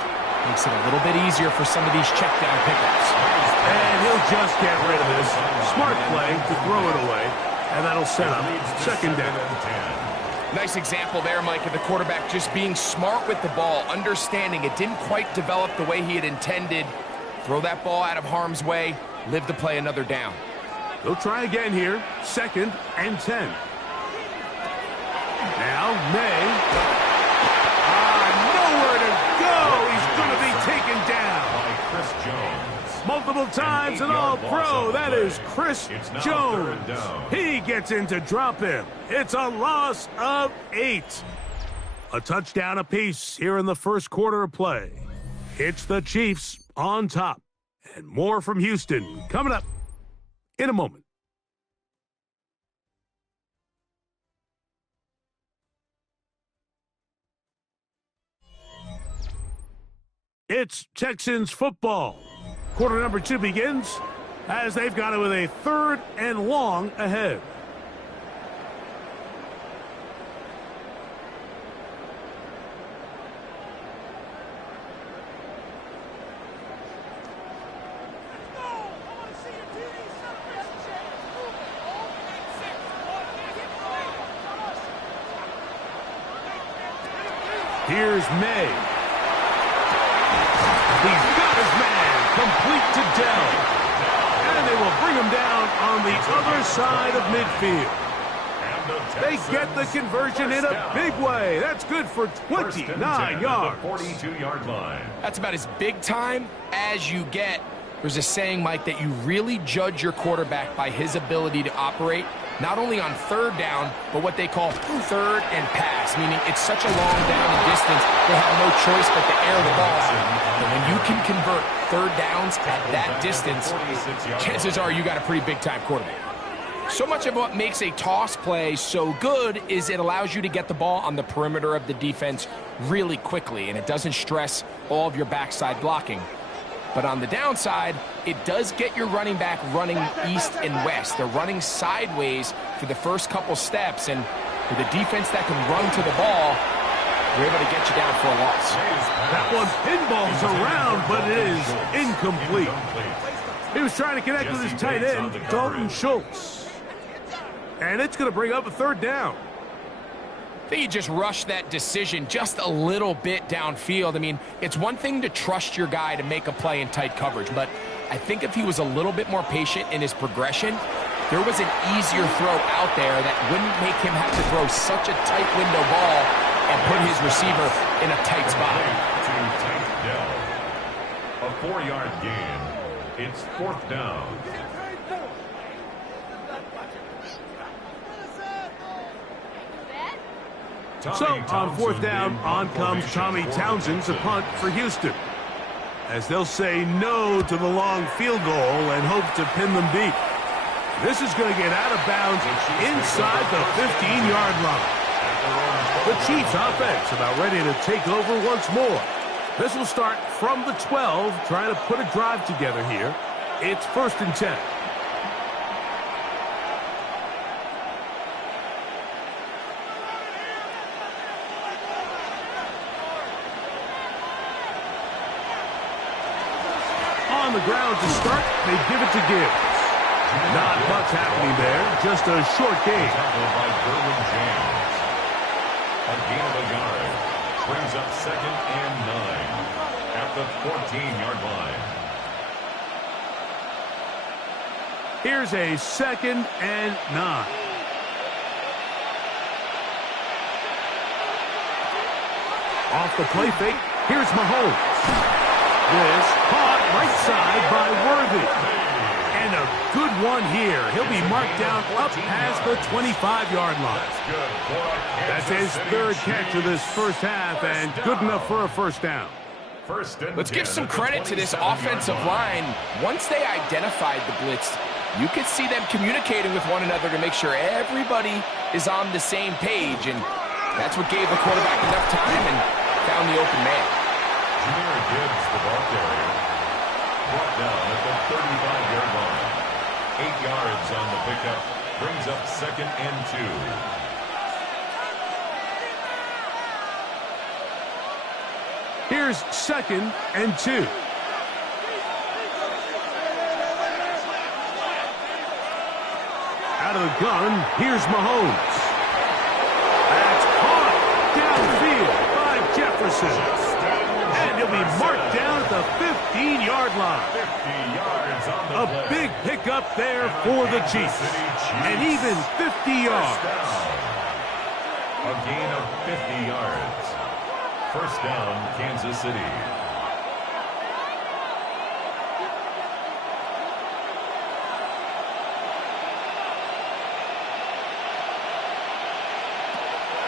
Makes it a little bit easier for some of these check down pickups. And he'll just get rid of this. Smart play to throw it away. And that'll set up second down. Nice example there, Mike, of the quarterback just being smart with the ball, understanding it didn't quite develop the way he had intended. Throw that ball out of harm's way, live to play another down. They'll try again here. Second and 10. Now May. multiple times an All-Pro. That is Chris Jones. He gets in to drop him. It's a loss of 8. A touchdown apiece here in the first quarter of play. It's the Chiefs on top. And more from Houston coming up in a moment. It's Texans football. Quarter number 2 begins as they've got it with a 3rd and long ahead. Here's May. He's got his man, complete to Dell. And they will bring him down on the other side of midfield. They get the conversion in a big way. That's good for 29 yards. 42-yard line. That's about as big time as you get. There's a saying, Mike, that you really judge your quarterback by his ability to operate, not only on 3rd down, but what they call 3rd and pass, meaning it's such a long down and distance, they have no choice but to air the ball out. And when you can convert 3rd downs at that distance, chances are you got a pretty big-time quarterback. So much of what makes a toss play so good is it allows you to get the ball on the perimeter of the defense really quickly, and it doesn't stress all of your backside blocking. But on the downside, it does get your running back running east and west. They're running sideways for the first couple steps, and with a defense that can run to the ball, they're able to get you down for a loss. That one pinballs around, but it is incomplete. He was trying to connect with his tight end, Dalton Schultz. And it's going to bring up a 3rd down. I think you just rushed that decision just a little bit downfield. I mean, it's one thing to trust your guy to make a play in tight coverage, but I think if he was a little bit more patient in his progression, there was an easier throw out there that wouldn't make him have to throw such a tight window ball and put his receiver in a tight spot. A 4-yard gain. It's 4th down. So, on 4th down, on comes Tommy Townsend to punt for Houston, as they'll say no to the long field goal and hope to pin them deep. This is going to get out of bounds inside the 15-yard line. The Chiefs offense about ready to take over once more. This will start from the 12, trying to put a drive together here. It's 1st and 10. On the ground to start, they give it to Gibbs. Not much happening there, just a short gain. By Derwin James. A gain of a yard. Brings up 2nd and 9 at the 14-yard line. Here's a 2nd and 9. Off the play fake, here's Mahomes. This caught right side by Worthy. And a good one here. He'll be marked down up past the 25-yard line. That's his 3rd catch of this first half, and good enough for a 1st down. Let's give some credit to this offensive line. Once they identified the blitz, you could see them communicating with one another to make sure everybody is on the same page, and that's what gave the quarterback enough time and found the open man. Jahmyr Gibbs, the ball carrier, brought down at the 35-yard line. 8 yards on the pickup, brings up 2nd and 2. Here's 2nd and 2. Out of the gun, here's Mahomes. That's caught downfield by Jefferson. And he'll be marked down at the 15-yard line. 50 yards on the A big pickup there for the Chiefs. And even 50 yards. A gain of 50 yards. 1st down, Kansas City.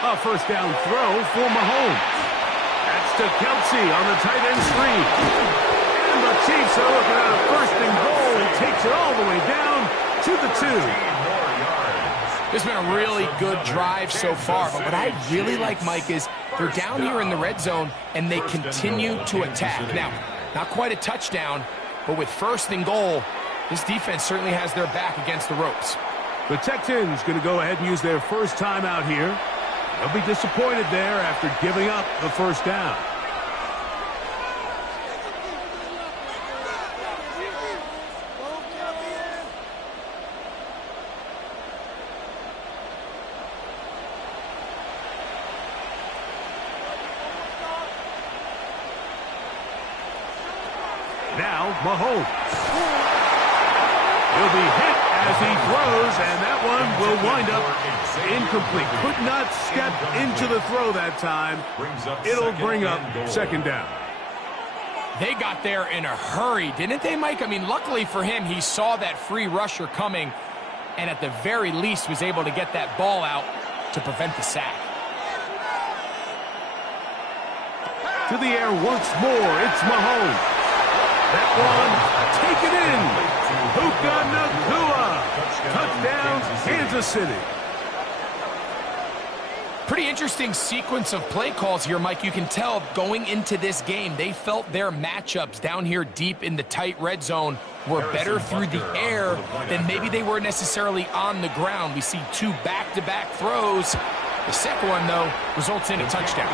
A first down throw for Mahomes. That's to Kelsey on the tight end screen. And the Chiefs are looking at a first and goal. He takes it all the way down to the 2. This has been a really good drive so far, but what I really like, Mike, is they're down here in the red zone, and they continue to attack. Now, not quite a touchdown, but with first and goal, this defense certainly has their back against the ropes. The Texans going to go ahead and use their first timeout here. They'll be disappointed there after giving up the first down. Now, Mahomes. He'll be hit as he throws, and that one will wind up incomplete. Could not step into the throw that time. It'll bring up second down. They got there in a hurry, didn't they, Mike? I mean, luckily for him, he saw that free rusher coming, and at the very least was able to get that ball out to prevent the sack. To the air once more, it's Mahomes. That one, taken in. Puka Nacua. Touchdown, Kansas City. Pretty interesting sequence of play calls here, Mike. You can tell going into this game, they felt their matchups down here deep in the tight red zone were better through the air than maybe they were necessarily on the ground. We see two back-to-back throws. The second one, though, results in a touchdown.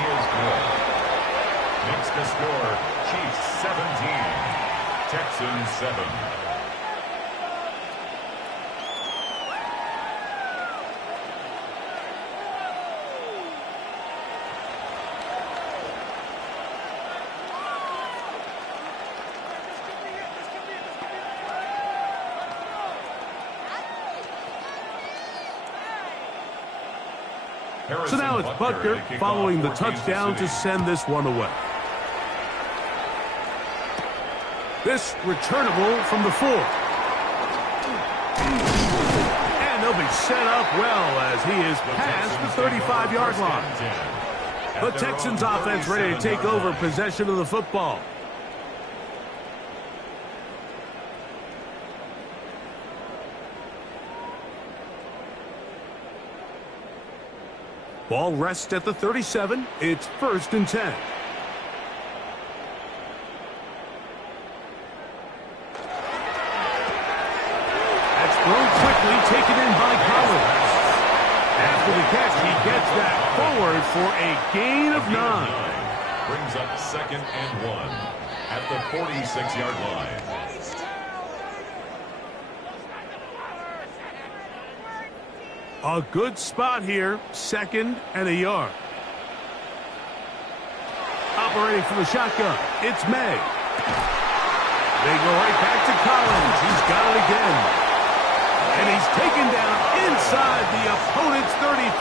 Makes the score Chiefs 17. Texans 7. So now it's Butker following the touchdown to send this one away. This returnable from the 4. And they'll be set up well as he is past the 35-yard line. The Texans offense ready to take over possession of the football. Ball rests at the 37. It's 1st and 10. Thrown quickly, taken in by Collins. After the catch, he gets that forward for a gain of 9. Brings up 2nd and 1 at the 46-yard line. A good spot here, 2nd and a yard. Operating from the shotgun, it's May. They go right back to Collins. He's got it again. And he's taken down inside the opponent's 35.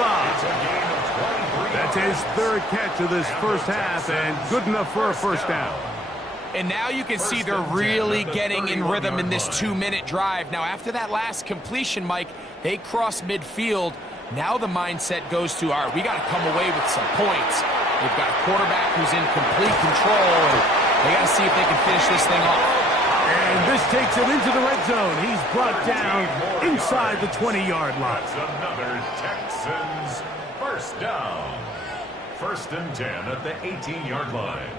That's his 3rd catch of this first half, and good enough for a first down. And now you can see they're really getting in rhythm in this 2-minute drive. Now, after that last completion, Mike, they cross midfield. Now the mindset goes to, all right, we got to come away with some points. They've got a quarterback who's in complete control, and they got to see if they can finish this thing off. And this takes him into the red zone. He's brought down inside the 20-yard line. That's another Texans first down. 1st and 10 at the 18-yard line.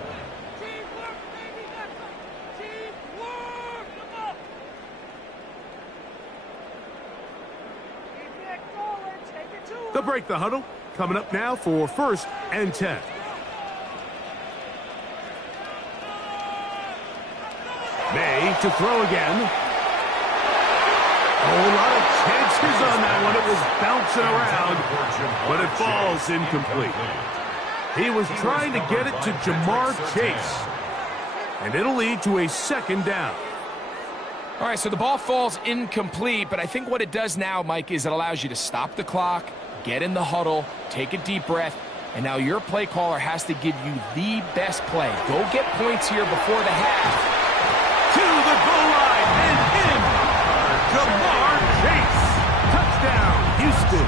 They'll break the huddle. Coming up now for 1st and 10. May to throw again. A lot of chances on that one. It was bouncing around, but it falls incomplete. He was trying to get it to Jamar Chase, and it'll lead to a 2nd down. All right, so the ball falls incomplete, but I think what it does now, Mike, is it allows you to stop the clock, get in the huddle, take a deep breath, and now your play caller has to give you the best play. Go get points here before the half. To the goal line and in. Jamar Chase. Touchdown, Houston.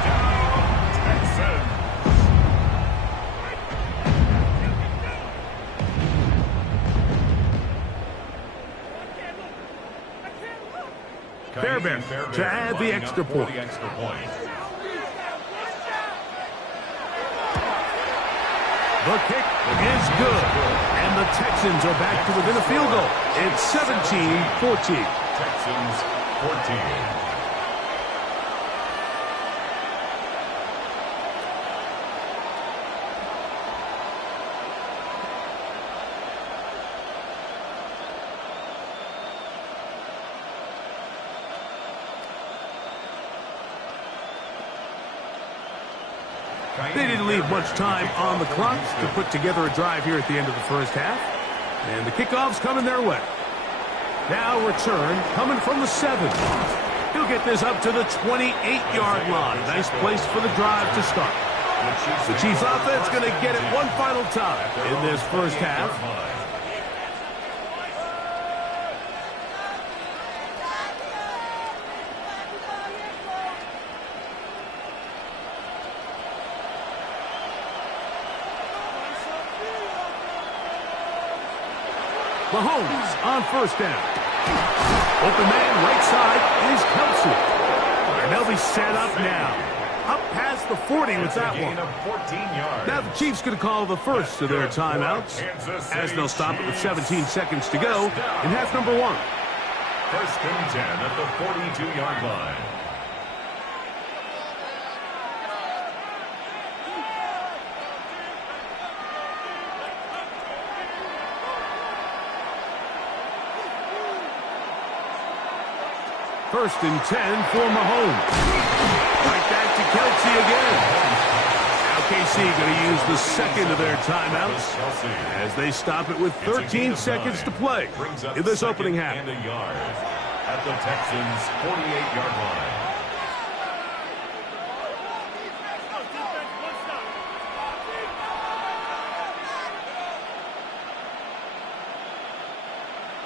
to add the extra point. The kick is good, and the Texans are back to within a field goal. It's 17-14. Texans 14. They didn't leave much time on the clock to put together a drive here at the end of the first half. And the kickoff's coming their way. Now return coming from the 7. He'll get this up to the 28-yard line. Nice place for the drive to start. The Chiefs offense going to get it one final time in this first half. Mahomes on first down. Open man right side is Kelsey. And they'll be set up now. Up past the 40 with that one. Now the Chiefs going to call the first of their timeouts as they'll stop it with 17 seconds to go in half number 1. First and 10 at the 42-yard line. First and 10 for Mahomes. Right back to Kelsey again. Now KC going to use the second of their timeouts as they stop it with 13 seconds to play in this opening half. And a yard at the Texans' 48-yard line.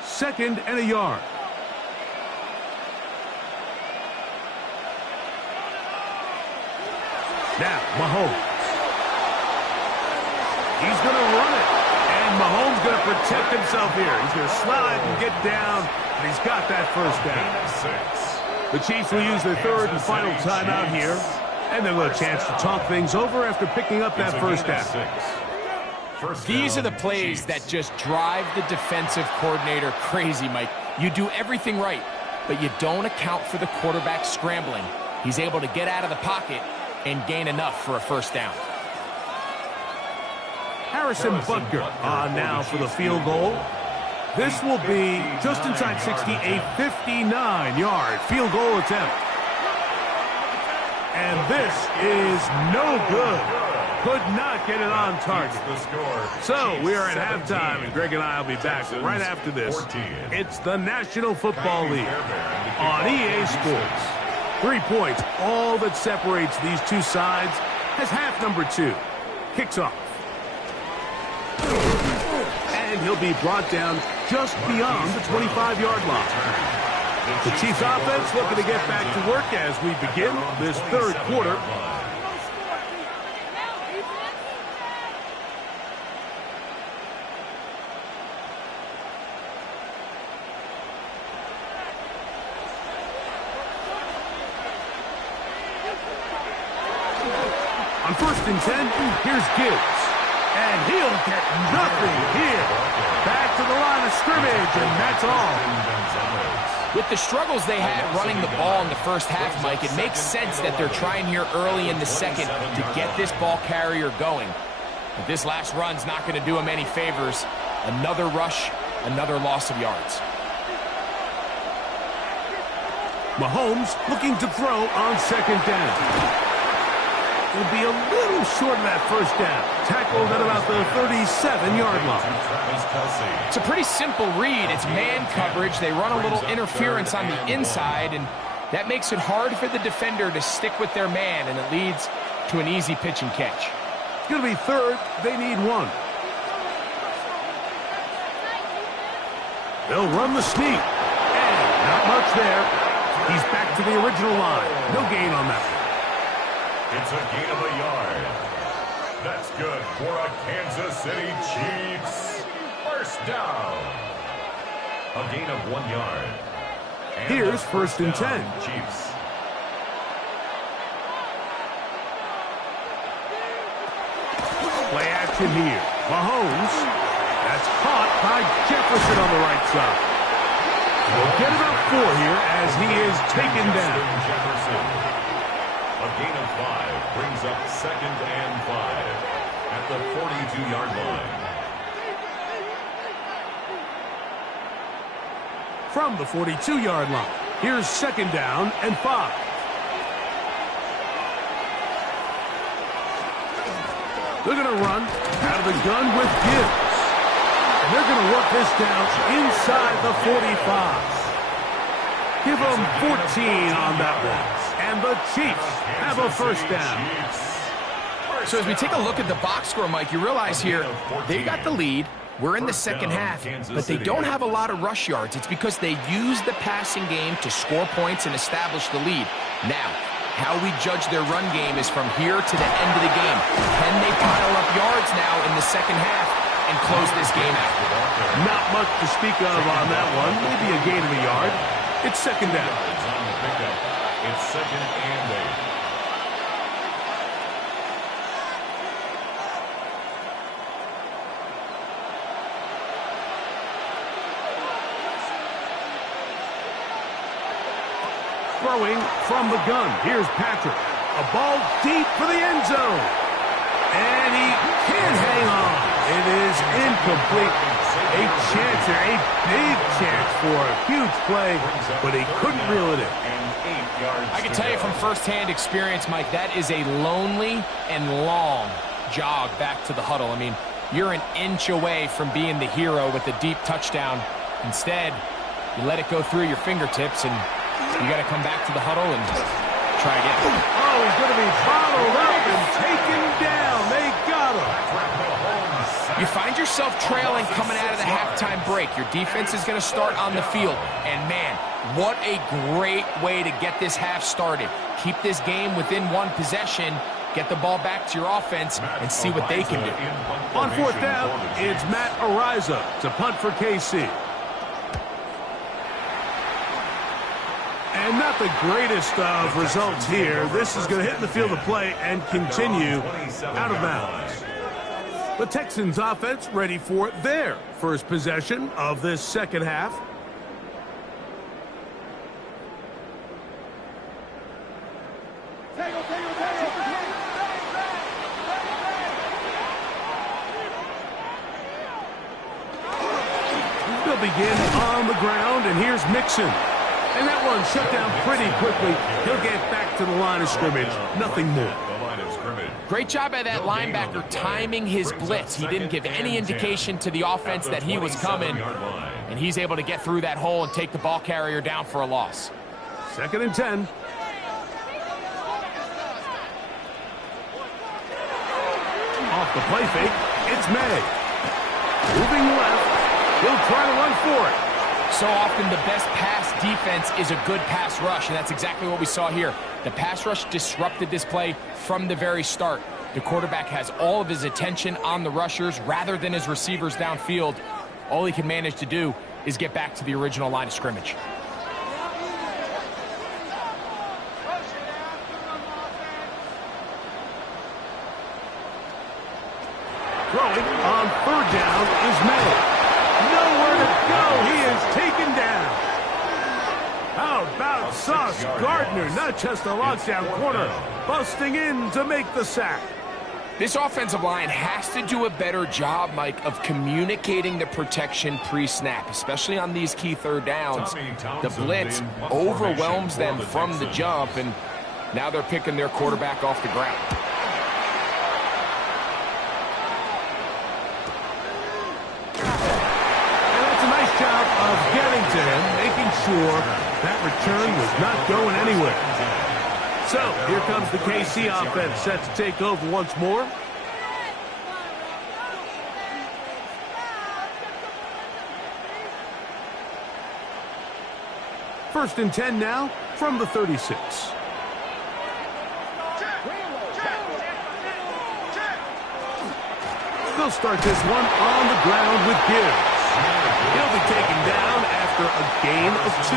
Second and a yard. Now, Mahomes. He's going to run it. And Mahomes going to protect himself here. He's going to slide and get down. And he's got that first down. The Chiefs will use their third and final timeout here. And they'll get a chance to talk things over after picking up that first down. These are the plays that just drive the defensive coordinator crazy, Mike. You do everything right, but you don't account for the quarterback scrambling. He's able to get out of the pocket and gain enough for a first down. Harrison Butker on now for the field goal. This will be just inside 60, a 59-yard field goal attempt. And this is no good. Could not get it on target. So we are at halftime, and Greg and I will be back right after this. It's the National Football League on EA Sports. 3 points, all that separates these two sides, as half number 2 kicks off. And he'll be brought down just beyond the 25-yard line. The Chiefs offense looking to get back to work as we begin this third quarter. On first and 10, here's Gibbs. And he'll get nothing here. Back to the line of scrimmage, and that's all. With the struggles they had running the ball in the first half, Mike, it makes sense that they're trying here early in the second to get this ball carrier going. But this last run's not going to do him any favors. Another rush, another loss of yards. Mahomes looking to throw on second down. Will be a little short of that first down. Tackled at about the 37-yard line. It's a pretty simple read. It's man coverage. They run a little interference on the inside, and that makes it hard for the defender to stick with their man, and it leads to an easy pitch and catch. It's going to be third. They need one. They'll run the sneak. And not much there. He's back to the original line. No gain on that one. It's a gain of a yard. That's good for a Kansas City Chiefs first down. A gain of 1 yard. Here's 1st and 10. Chiefs. Play action here. Mahomes. That's caught by Jefferson on the right side. We'll get about 4 here as he is taken down. Jefferson. A gain of 5 brings up 2nd and 5 at the 42-yard line. From the 42-yard line, here's 2nd down and 5. They're going to run out of the gun with Gibbs. And they're going to work this down inside the 45. Give them 14 on that one. And the Chiefs have a 1st down. So as we take a look at the box score, Mike, you realize here they got the lead. We're in the second half, but they don't have a lot of rush yards. It's because they use the passing game to score points and establish the lead. Now, how we judge their run game is from here to the end of the game. Can they pile up yards now in the second half and close this game out? Not much to speak of on that one. Maybe a gain of a yard. It's 2nd down. It's 2nd and 8. Throwing from the gun. Here's Patrick. A ball deep for the end zone. And he can't hang on. It is incomplete. A chance here, a big chance for a huge play, but he couldn't reel it in. I can tell you from firsthand experience, Mike, that is a lonely and long jog back to the huddle. I mean, you're an inch away from being the hero with a deep touchdown. Instead, you let it go through your fingertips, and you got to come back to the huddle and try again. Oh, he's going to be bottled up and taken down. They got him. You find yourself trailing coming out of the halftime break. Your defense is going to start on the field. And, man, what a great way to get this half started. Keep this game within 1 possession, get the ball back to your offense, and see what they can do. On 4th down, it's Matt Araiza to punt for KC. And not the greatest of results here. This is going to hit in the field of play and continue out of bounds. The Texans offense ready for their first possession of this second half. They'll begin on the ground, and here's Mixon. And that one shut down pretty quickly. He'll get back to the line of scrimmage. Nothing more. Great job by that linebacker timing his blitz. He didn't give any indication to the offense that he was coming. And he's able to get through that hole and take the ball carrier down for a loss. 2nd and 10. Off the play fake, it's May. Moving left. He'll try to run for it. So often the best pass defense is a good pass rush, and that's exactly what we saw here. The pass rush disrupted this play from the very start. The quarterback has all of his attention on the rushers rather than his receivers downfield. All he can manage to do is get back to the original line of scrimmage. Throwing on 3rd down is May. Nowhere to go. He is taken down. How about Sauce Gardner? Not just a lockdown corner, busting in to make the sack. This offensive line has to do a better job, Mike, of communicating the protection pre-snap, especially on these key 3rd downs. The blitz overwhelms them from the jump, and now they're picking their quarterback off the ground. Job of getting to him, making sure that return was not going anywhere. So here comes the KC offense set to take over once more. First and 10 now from the 36. They'll start this one on the ground with Gibbs. He'll be taken down after a gain of 2.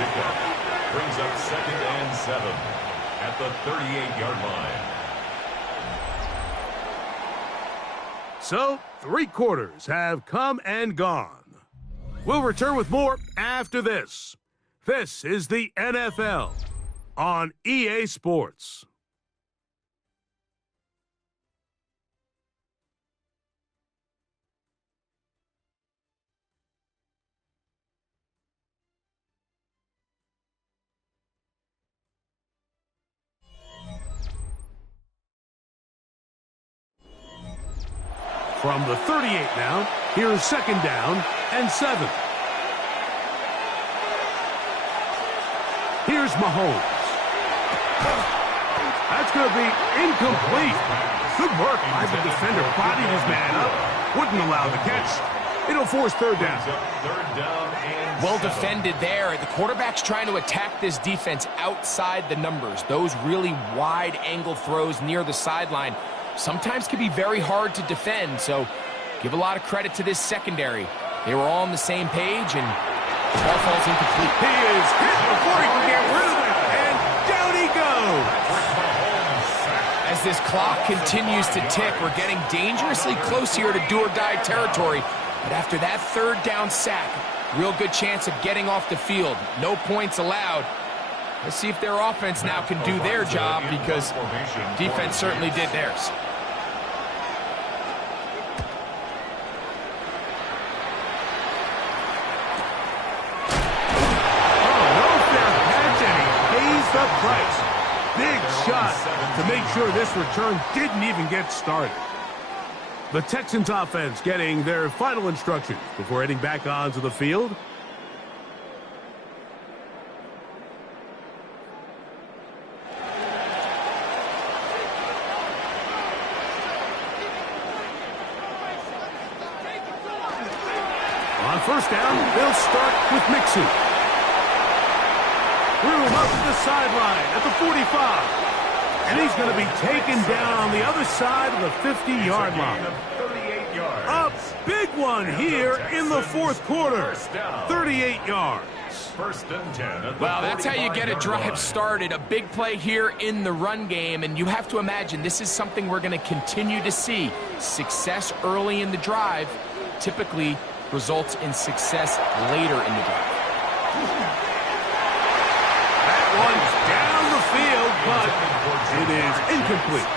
pickup. Brings up 2nd and 7 at the 38-yard line. So, 3 quarters have come and gone. We'll return with more after this. This is the NFL on EA Sports. From the 38 now, here's 2nd down and 7. Here's Mahomes. That's going to be incomplete. Good work by the defender. Bodied his man up. Wouldn't allow the catch. It'll force 3rd down. Well defended there. The quarterback's trying to attack this defense outside the numbers. Those really wide angle throws near the sideline sometimes can be very hard to defend, so give a lot of credit to this secondary. They were all on the same page, and the ball falls incomplete. He is hit before he can get rid of it, and down he goes. As this clock continues to tick, we're getting dangerously close here to do-or-die territory, but after that 3rd down sack, real good chance of getting off the field. No points allowed. Let's see if their offense now can do their job, because defense certainly did theirs. The price. Big shot to make sure this return didn't even get started. The Texans offense getting their final instructions before heading back onto the field. On 1st down, they'll start with Mixon. Threw him up to the sideline at the 45. And he's going to be taken down on the other side of the 50-yard line. A big one here in the 4th quarter. 38 yards. 1st and 10. Well, that's how you get a drive started. A big play here in the run game, and you have to imagine this is something we're going to continue to see. Success early in the drive typically results in success later in the drive. One's down the field, but it is incomplete.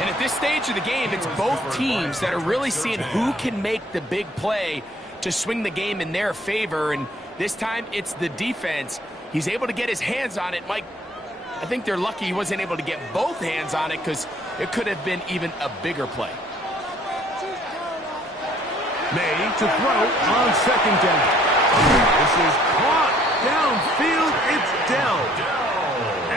And at this stage of the game, it's both teams that are really seeing who can make the big play to swing the game in their favor, and this time it's the defense. He's able to get his hands on it. Mike, I think they're lucky he wasn't able to get both hands on it, because it could have been even a bigger play. May to throw on 2nd down. This is caught. Downfield, it's Dell.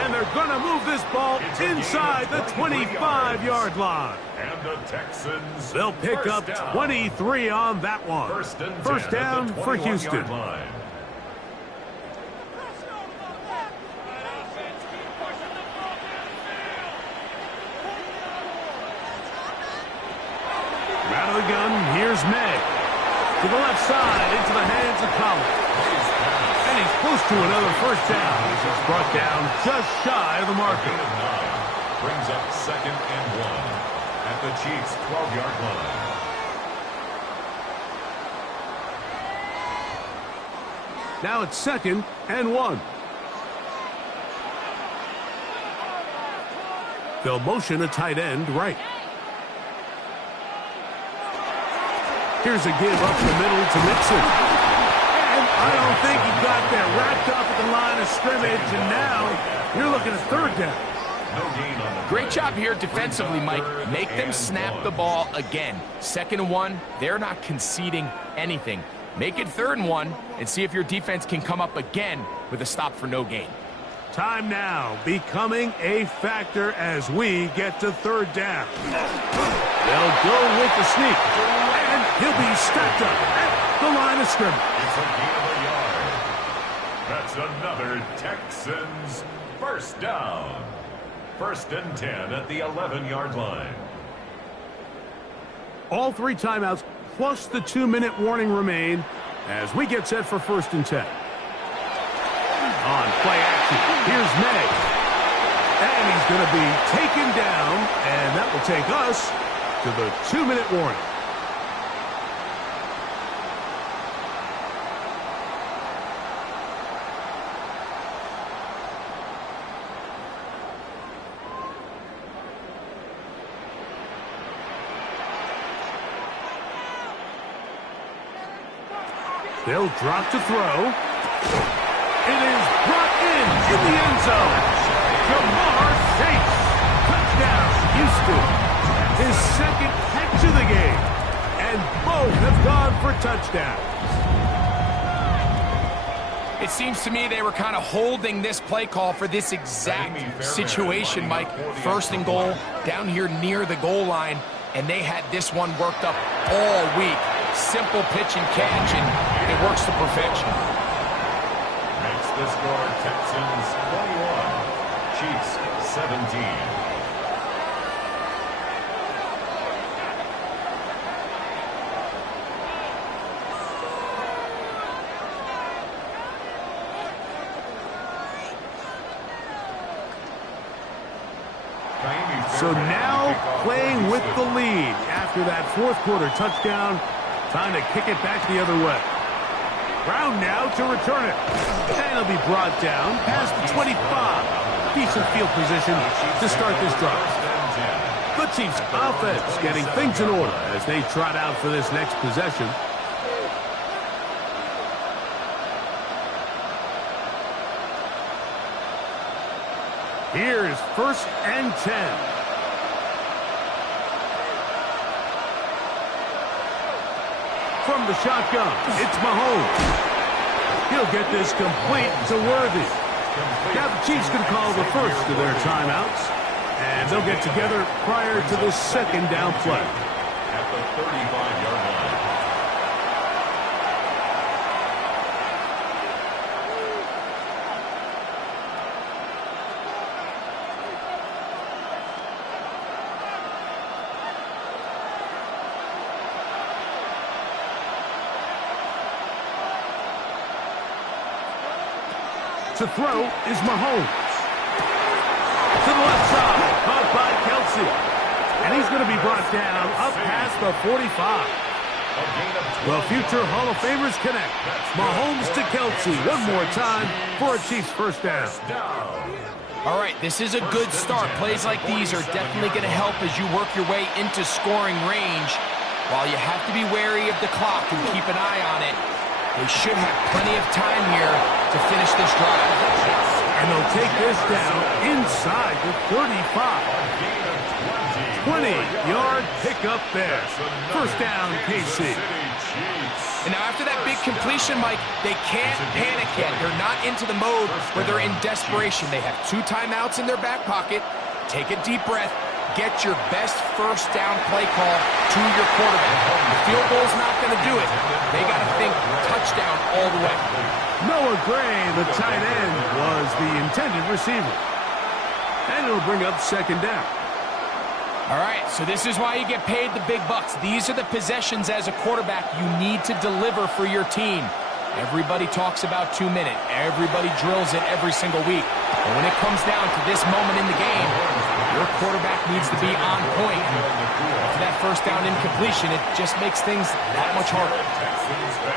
And they're going to move this ball inside the 25-yard line. And the Texans, they'll pick up 23 on that one. 1st down for Houston. Out of the gun, here's May. To the left side, into the hands of Collins. And he's close to another 1st down. He's brought down just shy of the marker. Brings up 2nd and 1 at the Chiefs' 12-yard line. Now it's 2nd and 1. They'll motion a tight end right. Here's a give up the middle to Mixon. I don't think he got that wrapped up at the line of scrimmage, and now you're looking at 3rd down. Great job here defensively, Mike. Make them snap the ball again. 2nd and 1, they're not conceding anything. Make it 3rd and 1, and see if your defense can come up again with a stop for no gain. Time now becoming a factor as we get to 3rd down. They'll go with the sneak, and he'll be stacked up at the line of scrimmage. It's a gain of a yard. That's another Texans 1st down. 1st and 10 at the 11-yard line. All 3 timeouts plus the 2-minute warning remain as we get set for 1st and 10. play action. Here's May. And he's going to be taken down, and that will take us to the 2-minute warning. They'll drop to throw. It is brought in the end zone. Jamar Chase. Touchdown, Houston. His second catch of the game. And both have gone for touchdowns. It seems to me they were kind of holding this play call for this exact situation, Mike. First and goal, down here near the goal line, and they had this one worked up all week. Simple pitch and catch, and it works to perfection. Makes the score Texans 21, Chiefs 17. So now playing with the lead after that fourth quarter touchdown. Time to kick it back the other way. Brown now to return it. And he'll be brought down past the 25. Decent field position to start this drive. The Chiefs offense getting things in order as they trot out for this next possession. Here's 1st and 10. From the shotgun, it's Mahomes. He'll get this complete to Worthy. Now the Chiefs can call the first of their timeouts, and they'll get together prior to the second down play. At the 35-yard line. To throw is Mahomes. To the left side, caught by Kelce. And he's going to be brought down up past the 45. The future Hall of Famers connect. Mahomes to Kelce one more time for a Chiefs first down. All right, this is a good start. Plays like these are definitely going to help as you work your way into scoring range. While you have to be wary of the clock and keep an eye on it, they should have plenty of time here to finish this drive. And they'll take this down inside the 35. 20-yard pickup there. First down, KC. And now after that big completion, Mike, they can't panic yet. They're not into the mode where they're in desperation. They have 2 timeouts in their back pocket. Take a deep breath. Get your best first down play call to your quarterback. The field goal's not going to do it. They got to think touchdown all the way. Noah Gray, the tight end, was the intended receiver. And it'll bring up second down. All right, so this is why you get paid the big bucks. These are the possessions as a quarterback you need to deliver for your team. Everybody talks about 2 minutes. Everybody drills it every single week. But when it comes down to this moment in the game, your quarterback needs to be on point. After that first down incompletion, it just makes things that much harder.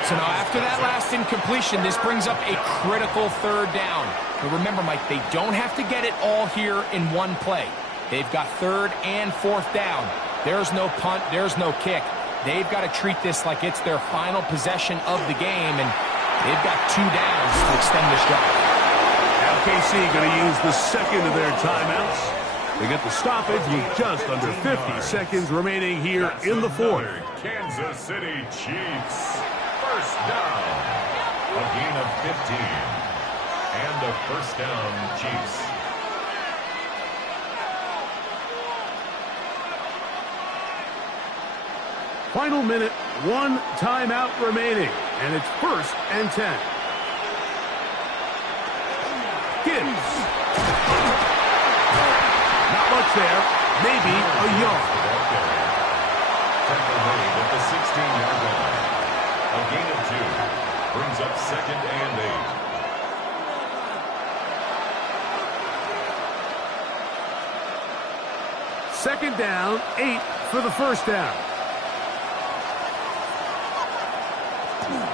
So now after that last incompletion, this brings up a critical third down. But remember, Mike, they don't have to get it all here in one play. They've got third and fourth down. There's no punt, there's no kick. They've got to treat this like it's their final possession of the game, and they've got 2 downs to extend this drive. Now KC going to use the second of their timeouts. They get the stoppage with just under 50 seconds remaining here in the fourth. Kansas City Chiefs. First down. A gain of 15. And a first down, Chiefs. Final minute, 1 timeout remaining, and it's 1st and 10. Gibbs. Not much there, maybe a yard. Temple Ready at the 16-yard line. A gain of 2 brings up second and 8. Second down, 8 for the first down.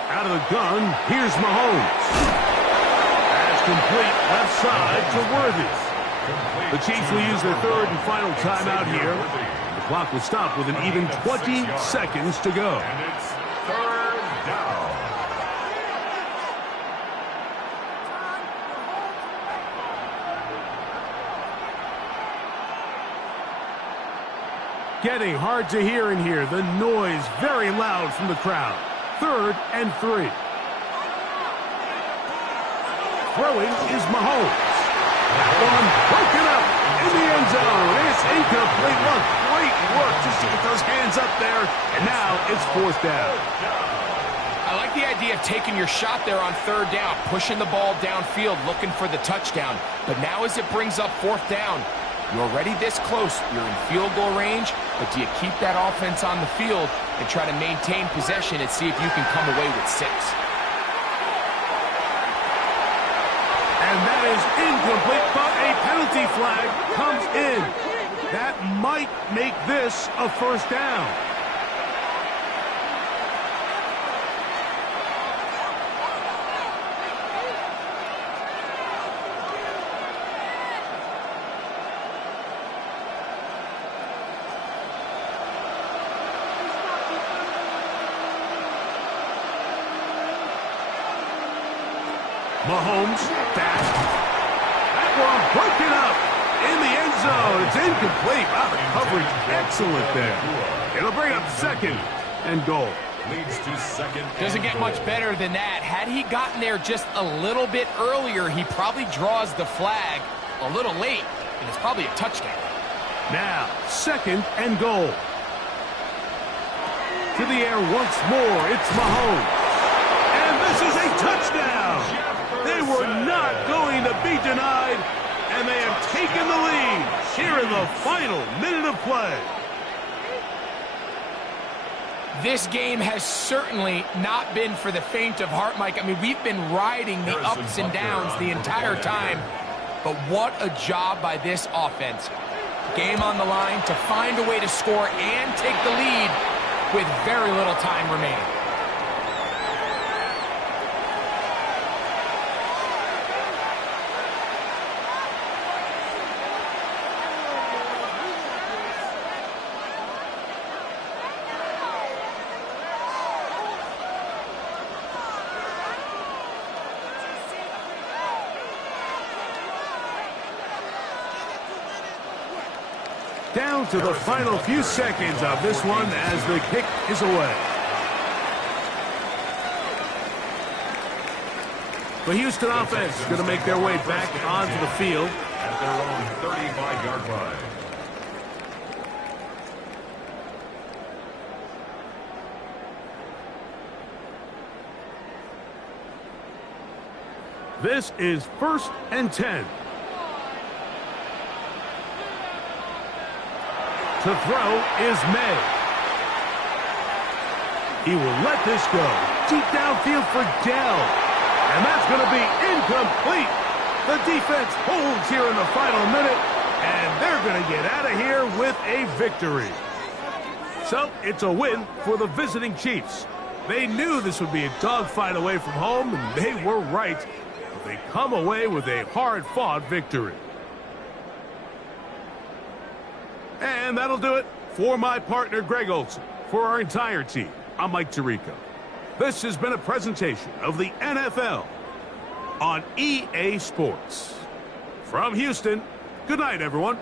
Out of the gun, here's Mahomes. That's complete left side to Worthy. The Chiefs will use their third and final timeout here. The clock will stop with an even 20 seconds to go. And it's third down. Getting hard to hear in here. The noise very loud from the crowd. Third and 3. Throwing is Mahomes. That one broken up in the end zone. It's incomplete. Look, great work just to get those hands up there. And now it's fourth down. I like the idea of taking your shot there on third down, pushing the ball downfield, looking for the touchdown. But now as it brings up fourth down, you're already this close. You're in field goal range, but do you keep that offense on the field and try to maintain possession and see if you can come away with 6? And that is incomplete, but a penalty flag comes in. That might make this a first down. Mahomes back. That one broken up in the end zone. It's incomplete. Wow, the coverage excellent there. It'll bring up second and goal. Leads to second. Doesn't get much better than that. Had he gotten there just a little bit earlier, he probably draws the flag a little late, and it's probably a touchdown. Now, second and goal. To the air once more. It's Mahomes. And this is a touchdown. They were not going to be denied, and they have taken the lead here in the final minute of play. This game has certainly not been for the faint of heart, Mike. I mean, we've been riding the ups and downs the entire time, but what a job by this offense. Game on the line to find a way to score and take the lead with very little time remaining. Down to the final few seconds of this one as the kick is away. The Houston offense is going to make their way back onto the field. At their own 35-yard line. This is first and 10. To throw is May. He will let this go. Deep downfield for Dell. And that's going to be incomplete. The defense holds here in the final minute, and they're going to get out of here with a victory. So it's a win for the visiting Chiefs. They knew this would be a dogfight away from home, and they were right. But they come away with a hard-fought victory. And that'll do it for my partner, Greg Olson. For our entire team, I'm Mike Tirico. This has been a presentation of the NFL on EA Sports. From Houston, good night, everyone.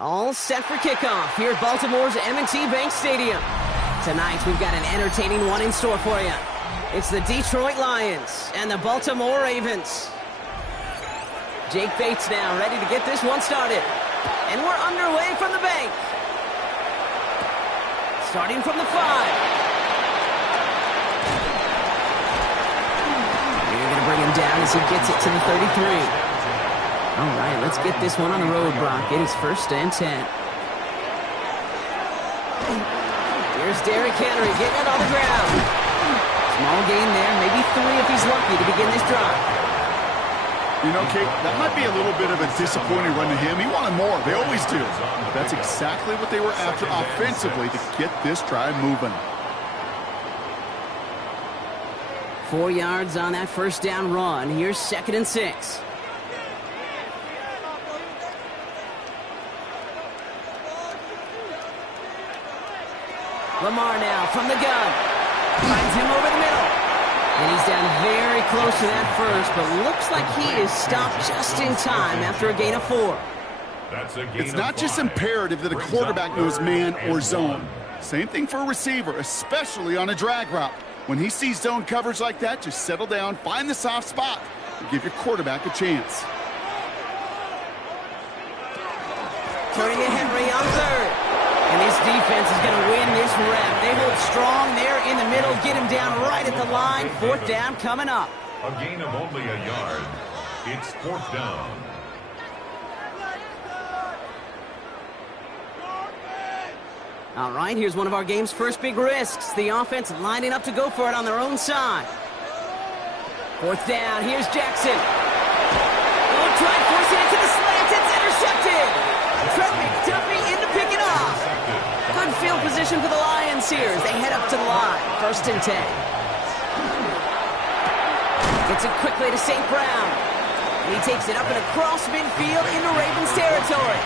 All set for kickoff here at Baltimore's M&T Bank Stadium. Tonight, we've got an entertaining one in store for you. It's the Detroit Lions and the Baltimore Ravens. Jake Bates now ready to get this one started. And we're underway from the bank. Starting from the 5. You're going to bring him down as he gets it to the 33. All right, let's get this one on the road, Brock. It is 1st and 10. Here's Derrick Henry getting it on the ground. Small gain there, maybe 3 if he's lucky to begin this drive. You know, Kate, that might be a little bit of a disappointing run to him. He wanted more. They always do. But that's exactly what they were after offensively to get this drive moving. 4 yards on that 1st down run. Here's 2nd and 6. Lamar now from the gun. Finds him over the middle. And he's down very close to that first, but looks like he is stopped just in time after a gain of 4. It's not just imperative that a quarterback knows man or zone. Same thing for a receiver, especially on a drag route. When he sees zone coverage like that, just settle down, find the soft spot, and give your quarterback a chance. Turning to Henry on 3rd. And this defense is going to win this rep. They hold strong there in the middle, get him down right at the line. 4th down coming up. A gain of only a yard. It's 4th down. All right, here's one of our game's first big risks. The offense lining up to go for it on their own side. 4th down, here's Jackson. Oh, try forcing it to the slant. It's intercepted. Trent McDuffie in to pick it off. Good field position for the Lions here as they head up to the line. 1st and 10. Gets it quickly to St. Brown. And he takes it up and across midfield into Ravens territory.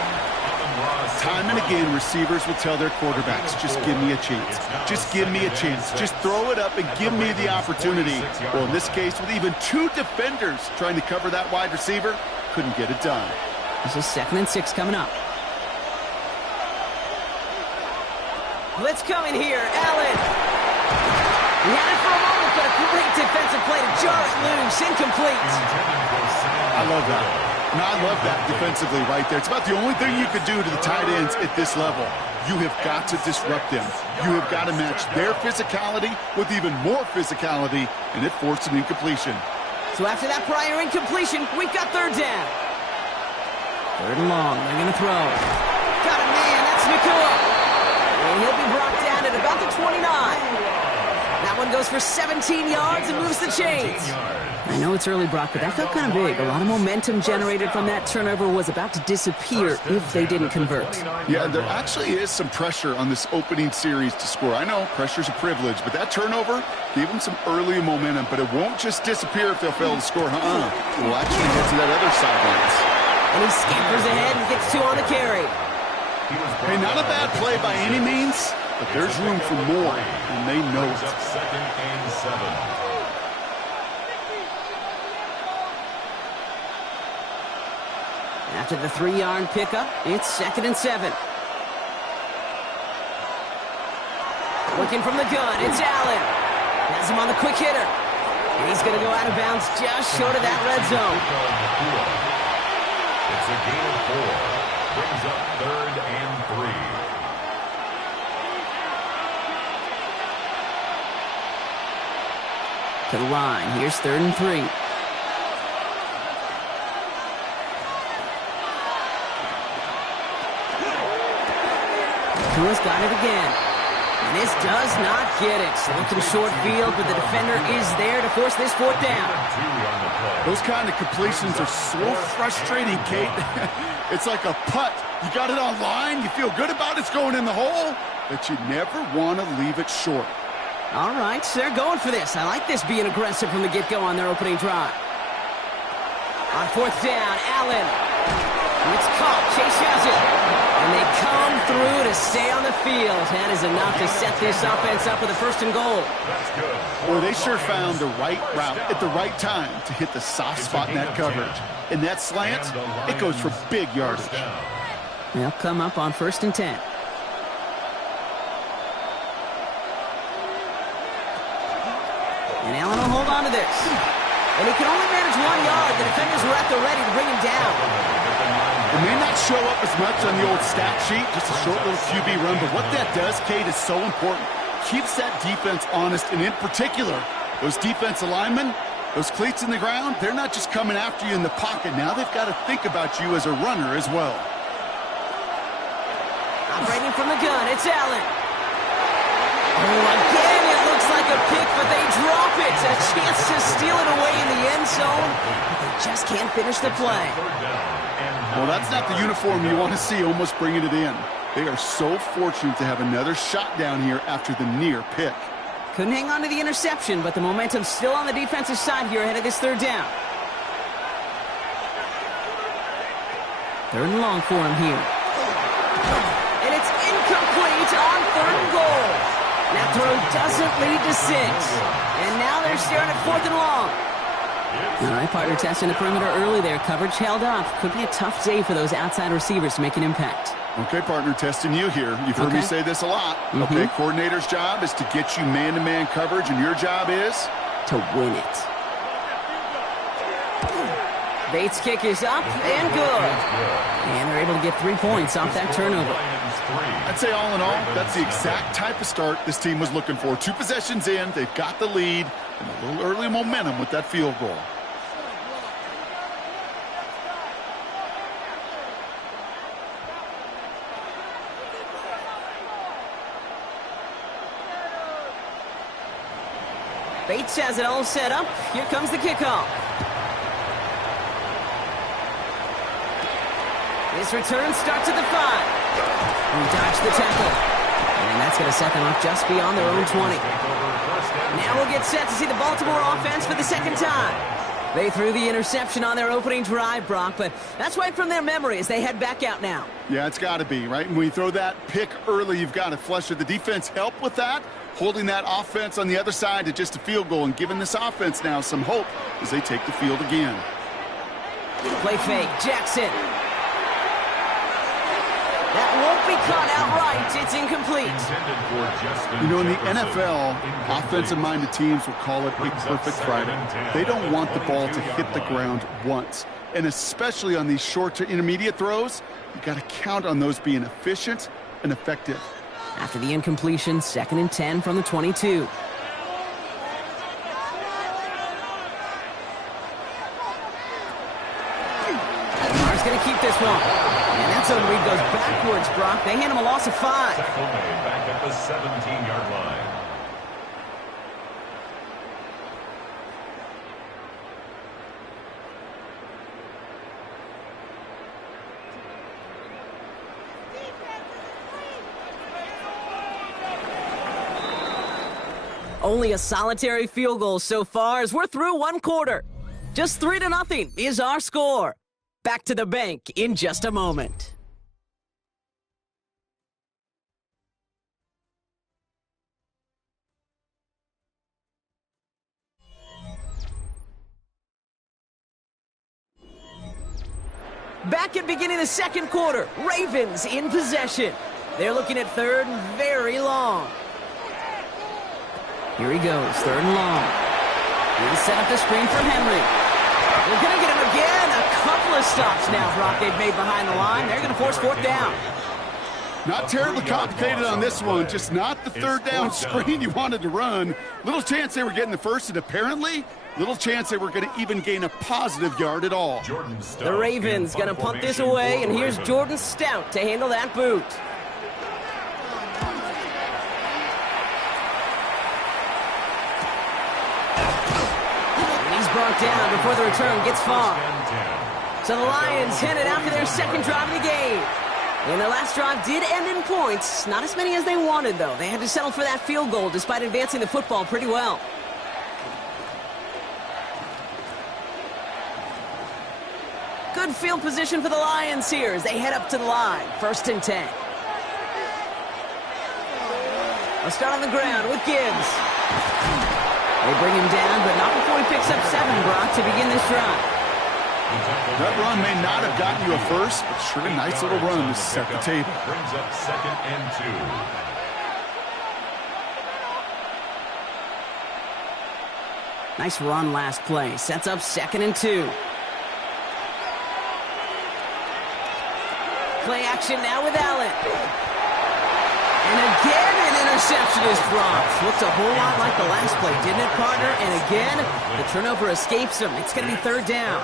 Time and again, receivers will tell their quarterbacks, just give me a chance. Just give me a chance. Just throw it up and give me the opportunity. Well, in this case, with even 2 defenders trying to cover that wide receiver, couldn't get it done. This is 2nd and 6 coming up. Blitz coming here. Allen. He had it for a moment, but a great defensive play to jar it loose. Incomplete. I love that. No, I love that defensively right there. It's about the only thing you could do to the tight ends at this level. You have got to disrupt them. You have got to match their physicality with even more physicality, and it forced an incompletion. So after that prior incompletion, we've got 3rd down. 3rd and long. They're going to throw. Got a man. That's Nakua. And he'll be brought down at about the 29. That one goes for 17 yards and moves the chains. I know it's early, Brock, but that felt kind of big. A lot of momentum generated from that turnover was about to disappear if they didn't convert. Yeah, there actually is some pressure on this opening series to score. I know pressure's a privilege, but that turnover gave them some early momentum, but it won't just disappear if they'll fail to score. We'll actually get to that other sidelines. And he scampers ahead and gets 2 on the carry. Hey, not a bad play by any means, but there's room for more, and they know it. 2nd and 7. After the 3-yard pickup, it's 2nd and 7. Looking from the gun, it's Allen. Has him on the quick hitter. And he's going to go out of bounds just short of that red zone. It's a gain of 4. Brings up 3rd and 3. To the line. Here's 3rd and 3. Tua's got it again. And this does not get it. Looking short field, but the defender is there to force this 4th down. Those kind of completions are so frustrating, Kate. It's like a putt. You got it on line, you feel good about it's going in the hole, but you never want to leave it short. All right, so they're going for this. I like this being aggressive from the get-go on their opening drive. On fourth down, Allen. It's caught. Chase has it. And they come through to stay on the field. That is enough to set this offense up with a first and goal. That's good. Well, they sure found the right route at the right time to hit the soft spot in that coverage. And that slant, it goes for big yardage. They'll come up on 1st and 10. And Allen will hold on to this. And he can only manage 1 yard. The defenders were at the ready to bring him down. It may not show up as much on the old stat sheet, just a short little QB run, but what that does, Kate, is so important. Keeps that defense honest, and in particular, those defensive linemen, those cleats in the ground, they're not just coming after you in the pocket. Now they've got to think about you as a runner as well. Operating from the gun, it's Allen. Oh, again, it looks like a pick, but they drop it. A chance to steal it away in the end zone, but they just can't finish the play. Well, that's not the uniform you want to see almost bringing it in. They are so fortunate to have another shot down here after the near pick. Couldn't hang on to the interception, but the momentum's still on the defensive side here ahead of this third down. Third and long for him here. And it's incomplete on 3rd and goal. That throw doesn't lead to 6. And now they're staring at 4th and long. All right, partner, testing the perimeter early there. Coverage held up. Could be a tough day for those outside receivers to make an impact. Okay, partner, testing you here. You've heard me say this a lot. Okay, coordinator's job is to get you man-to-man coverage, and your job is? To win it. Bates' kick is up and good. And they're able to get 3 points off that turnover. I'd say all in all, that's the exact type of start this team was looking for. 2 possessions in, they've got the lead, and a little early momentum with that field goal. Bates has it all set up. Here comes the kickoff. This return starts at the 5. We dodged the tackle. And that's going to set them up just beyond their own 20. Now we'll get set to see the Baltimore offense for the second time. They threw the interception on their opening drive, Brock, but that's right from their memory as they head back out now. Yeah, it's got to be, right? When you throw that pick early, you've got to flush it. The defense helped with that, holding that offense on the other side to just a field goal and giving this offense now some hope as they take the field again. Play fake, Jackson. That won't be caught outright. It's incomplete. You know, in the NFL, offensive-minded teams will call it a perfect Friday. They don't want the ball to hit the ground once. And especially on these short to intermediate throws, you've got to count on those being efficient and effective. After the incompletion, 2nd and 10 from the 22. Lamar's going to keep this one. And that zone read goes backwards, Brock. They hand him a loss of 5. Back at the 17-yard line. Only a solitary field goal so far as we're through 1 quarter. Just 3-0 is our score. Back to the bank in just a moment. Back at beginning of the second quarter, Ravens in possession. They're looking at 3rd and very long. Here he goes, 3rd and long. He'll set up the screen for Henry. They're going to get him again. A couple of stops now, Brock, they've made behind the line. They're going to force 4th down. Not terribly complicated on this one, just not the 3rd down screen you wanted to run. Little chance they were getting the first, and apparently little chance they were going to even gain a positive yard at all. The Ravens going to punt this away, and here's Jordan Stout to handle that boot. Brought down before the return gets far. So the Lions headed after their second drive of the game. And their last drive did end in points. Not as many as they wanted, though. They had to settle for that field goal despite advancing the football pretty well. Good field position for the Lions here as they head up to the line. 1st and 10. They'll start on the ground with Gibbs. They bring him down, but not before he picks up 7, Brock, to begin this drive. That run may not have gotten you a first, but sure a nice little run to set the table. Brings up 2nd and 2. Nice run last play. Sets up 2nd and 2. Play action now with Allen. And again, an interception is dropped. Looked a whole lot like the last play, didn't it, partner? And again, the turnover escapes him. It's going to be 3rd down.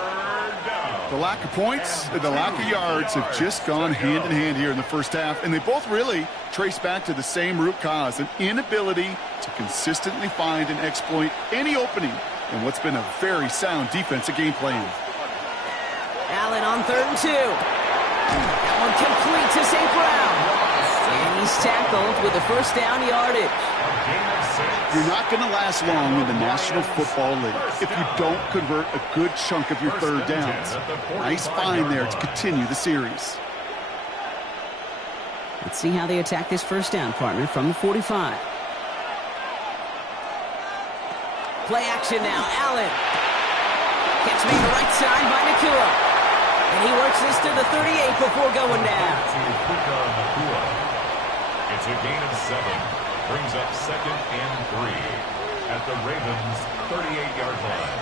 The lack of points and the lack of yards have just gone hand in hand here in the first half, and they both really trace back to the same root cause, an inability to consistently find and exploit any opening in what's been a very sound defensive game plan. Allen on 3rd and 2. That one complete to St. Brown. And he's tackled with the 1st down yardage. You're not going to last long in the National Football League if you don't convert a good chunk of your 3rd downs. Nice find there to continue the series. Let's see how they attack this 1st down, partner, from the 45. Play action now. Allen. Catch made the right side by Nakua. And he works this to the 38 before going down. It's a gain of 7. Brings up 2nd and 3 at the Ravens' 38-yard line.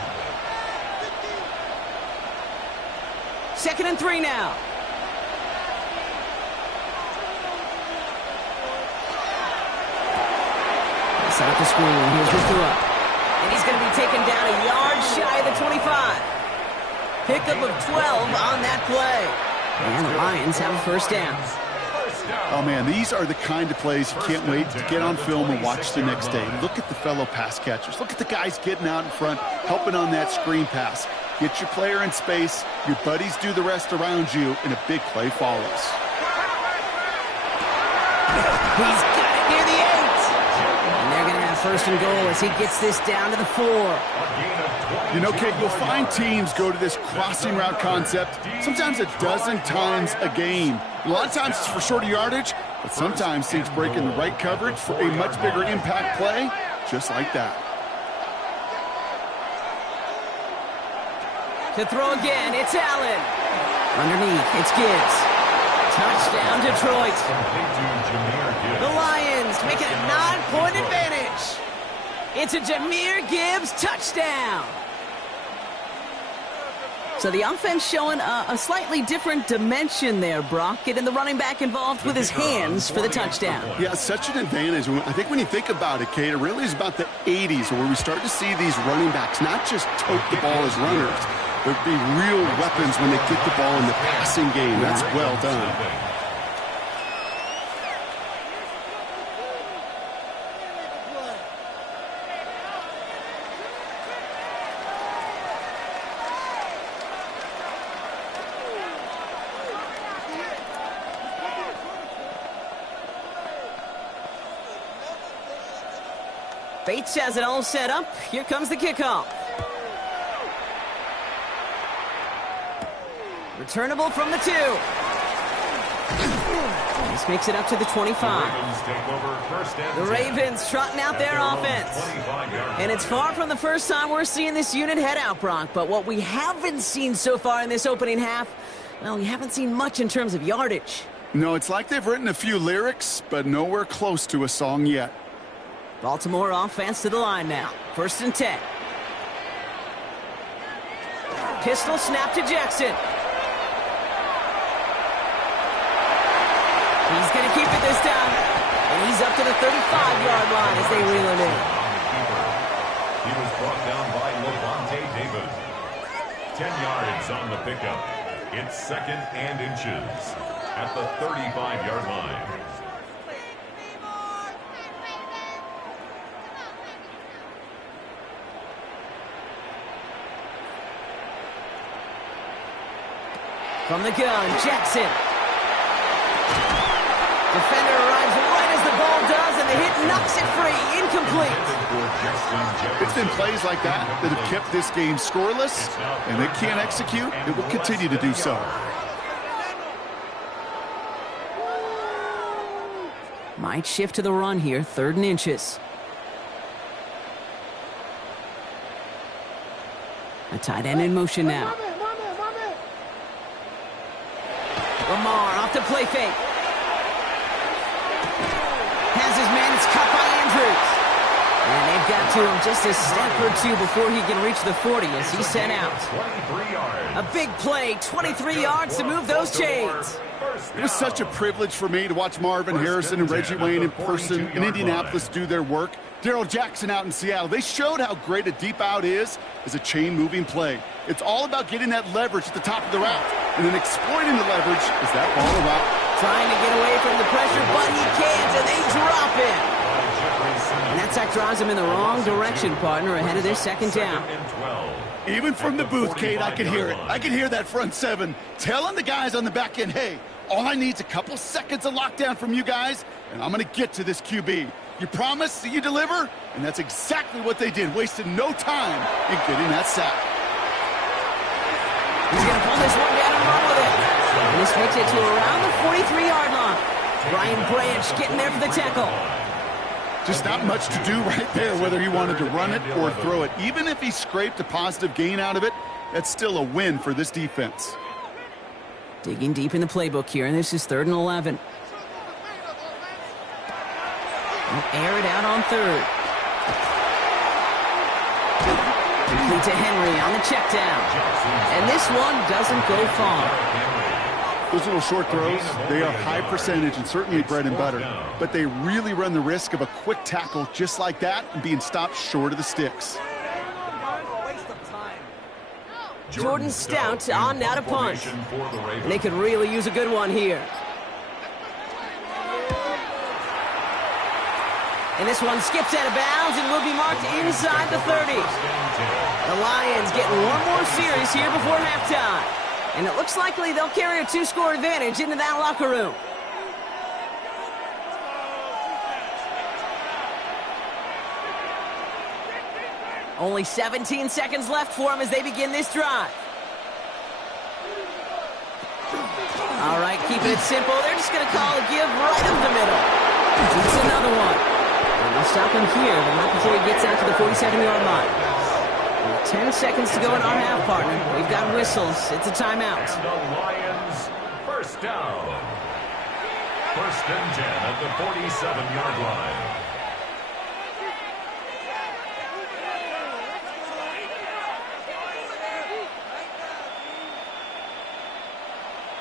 2nd and 3 now. Set up the screen. Here's Nakua. And he's going to be taken down a yard shy of the 25. Pickup of 12 on that play. And the Lions have a 1st down. Oh, man, these are the kind of plays you can't wait to get on film and watch the next day. Look at the fellow pass catchers. Look at the guys getting out in front, helping on that screen pass. Get your player in space, your buddies do the rest around you, and a big play follows. He's got it near the 8. And they're going to have 1st and goal as he gets this down to the 4. You know, Kate, you'll find teams go to this crossing route concept sometimes a dozen times a game. A lot of times it's for shorter yardage, but sometimes teams break in the right coverage for a much bigger impact play, just like that. To throw again, it's Allen. Underneath, it's Gibbs. Touchdown, Detroit. The Lions make it a 9-point advantage. It's a Jahmyr Gibbs touchdown. So the offense showing a slightly different dimension there, Brock. Getting the running back involved with his hands for the touchdown. Yeah, such an advantage. I think when you think about it, Kate, it really is about the 80s where we start to see these running backs not just tote the ball as runners, but be real weapons when they get the ball in the passing game. That's well done. Bates has it all set up. Here comes the kickoff. Returnable from the 2. This makes it up to the 25. The Ravens trotting out their offense. And it's far from the first time we're seeing this unit head out, Brock. But what we haven't seen so far in this opening half, well, we haven't seen much in terms of yardage. No, it's like they've written a few lyrics, but nowhere close to a song yet. Baltimore offense to the line now. 1st and 10. Pistol snap to Jackson. He's going to keep it this time. And he's up to the 35-yard line as they reel him in. He was brought down by Levante David. 10 yards on the pickup. It's 2nd and inches at the 35-yard line. From the gun, Jackson. Defender arrives right as the ball does, and the hit knocks it free. Incomplete. It's been plays like that that have kept this game scoreless, and they can't execute. It will continue to do so. Might shift to the run here, 3rd and inches. A tight end in motion now. Lamar off the play fake. Has his man, it's cut by Andrews. And they've got to him just a step or two before he can reach the 40 as he's sent out. A big play, 23 yards to move those chains. It was such a privilege for me to watch Marvin Harrison and Reggie Wayne in person in Indianapolis do their work. Darrell Jackson out in Seattle. They showed how great a deep out is as a chain-moving play. It's all about getting that leverage at the top of the route and then exploiting the leverage as that ball route. Trying to get away from the pressure, but he can't, and they drop him. And that sack drives him in the wrong direction, partner, ahead of their 2nd down. Even from the booth, Kate, I could hear it. I could hear that front 7 telling the guys on the back end, hey, all I need is a couple seconds of lockdown from you guys, and I'm going to get to this QB. You promise that you deliver? And that's exactly what they did, wasted no time in getting that sack. He's going to pull this one down and run with it. And this makes it to around the 43-yard line. Brian Branch getting there for the tackle. Just not much to do right there, whether he wanted to run it or throw it. Even if he scraped a positive gain out of it, that's still a win for this defense. Digging deep in the playbook here, and this is 3rd and 11. They'll air it out on 3rd. Complete to Henry on the check down. And this one doesn't go far. Those little short throws, they are high percentage and certainly bread and butter. But they really run the risk of a quick tackle just like that and being stopped short of the sticks. Jordan Stout on now to punt. And they could really use a good one here. And this one skips out of bounds and will be marked inside the 30. The Lions getting one more series here before halftime. And it looks likely they'll carry a 2-score advantage into that locker room. Only 17 seconds left for them as they begin this drive. All right, keeping it simple. They're just going to call a give right up the middle. It's another one. And they'll stop him here, but not before he gets out to the 47-yard line. With 10 seconds to go in our half, partner. We've got whistles. It's a timeout. And the Lions, 1st down. 1st and 10 at the 47-yard line.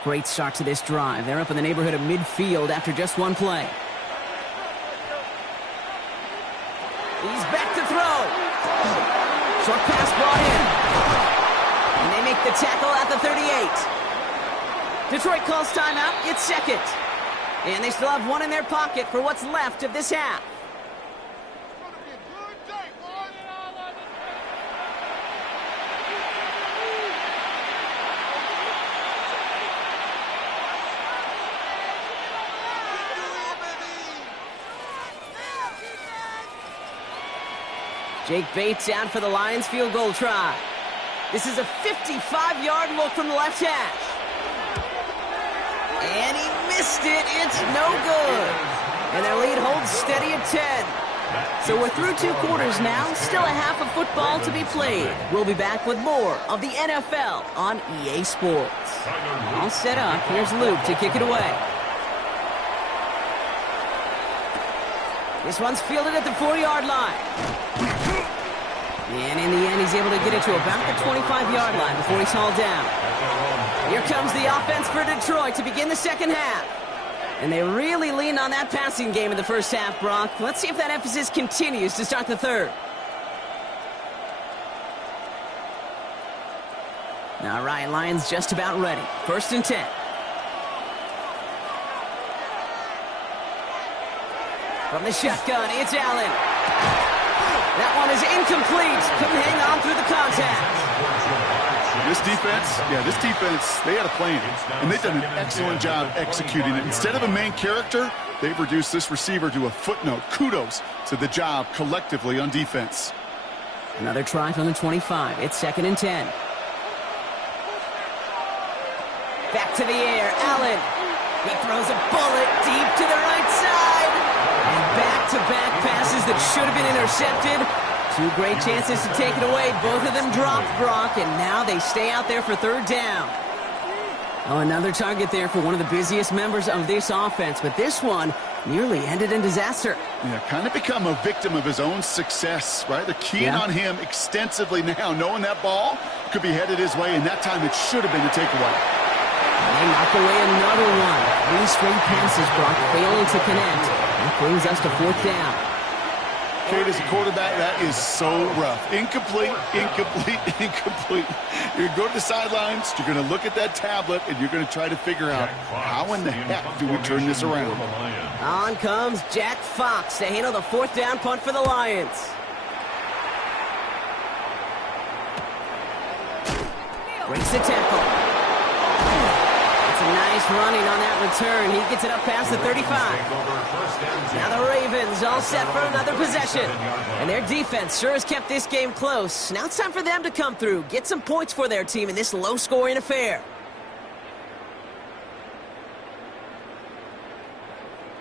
Great start to this drive. They're up in the neighborhood of midfield after just one play. He's back to throw. Short pass brought in. And they make the tackle at the 38. Detroit calls timeout. It's 2nd. And they still have one in their pocket for what's left of this half. Jake Bates out for the Lions field goal try. This is a 55-yard look from the left hash. And he missed it. It's no good. And their lead holds steady at 10. So we're through 2 quarters now. Still a half of football to be played. We'll be back with more of the NFL on EA Sports. All set up. Here's Luke to kick it away. This one's fielded at the 4-yard line. And in the end, he's able to get it to about the 25-yard line before he's hauled down. Here comes the offense for Detroit to begin the second half. And they really leaned on that passing game in the first half, Brock. Let's see if that emphasis continues to start the third. All right, Lions just about ready. 1st and 10. From the shotgun, it's Allen. That one is incomplete. Couldn't hang on through the contact. This defense, they had a plan, and they've done an excellent job executing it. Instead of a main character, they've reduced this receiver to a footnote. Kudos to the job collectively on defense. Another try from the 25. It's 2nd and 10. Back to the air, Allen. He throws a bullet deep to the right side. And back-to-back passes that should have been intercepted. 2 great chances to take it away. Both of them dropped, Brock, and now they stay out there for 3rd down. Oh, another target there for one of the busiest members of this offense, but this one nearly ended in disaster. Yeah, kind of become a victim of his own success, right? They're keying on him extensively now, knowing that ball could be headed his way, and that time it should have been a takeaway. And they knock away another one. 3 straight passes, Brock, failing to connect. That brings us to 4th down. Kate, as a quarterback, that is so rough. Incomplete. You're going to go to the sidelines, you're going to look at that tablet, and you're going to try to figure out how in the heck do we turn this around. On comes Jack Fox to handle the 4th down punt for the Lions. Breaks the tackle. It's a nice running on that return. He gets it up past the 35. Now the Ravens all set for another possession. And their defense sure has kept this game close. Now it's time for them to come through, get some points for their team in this low-scoring affair.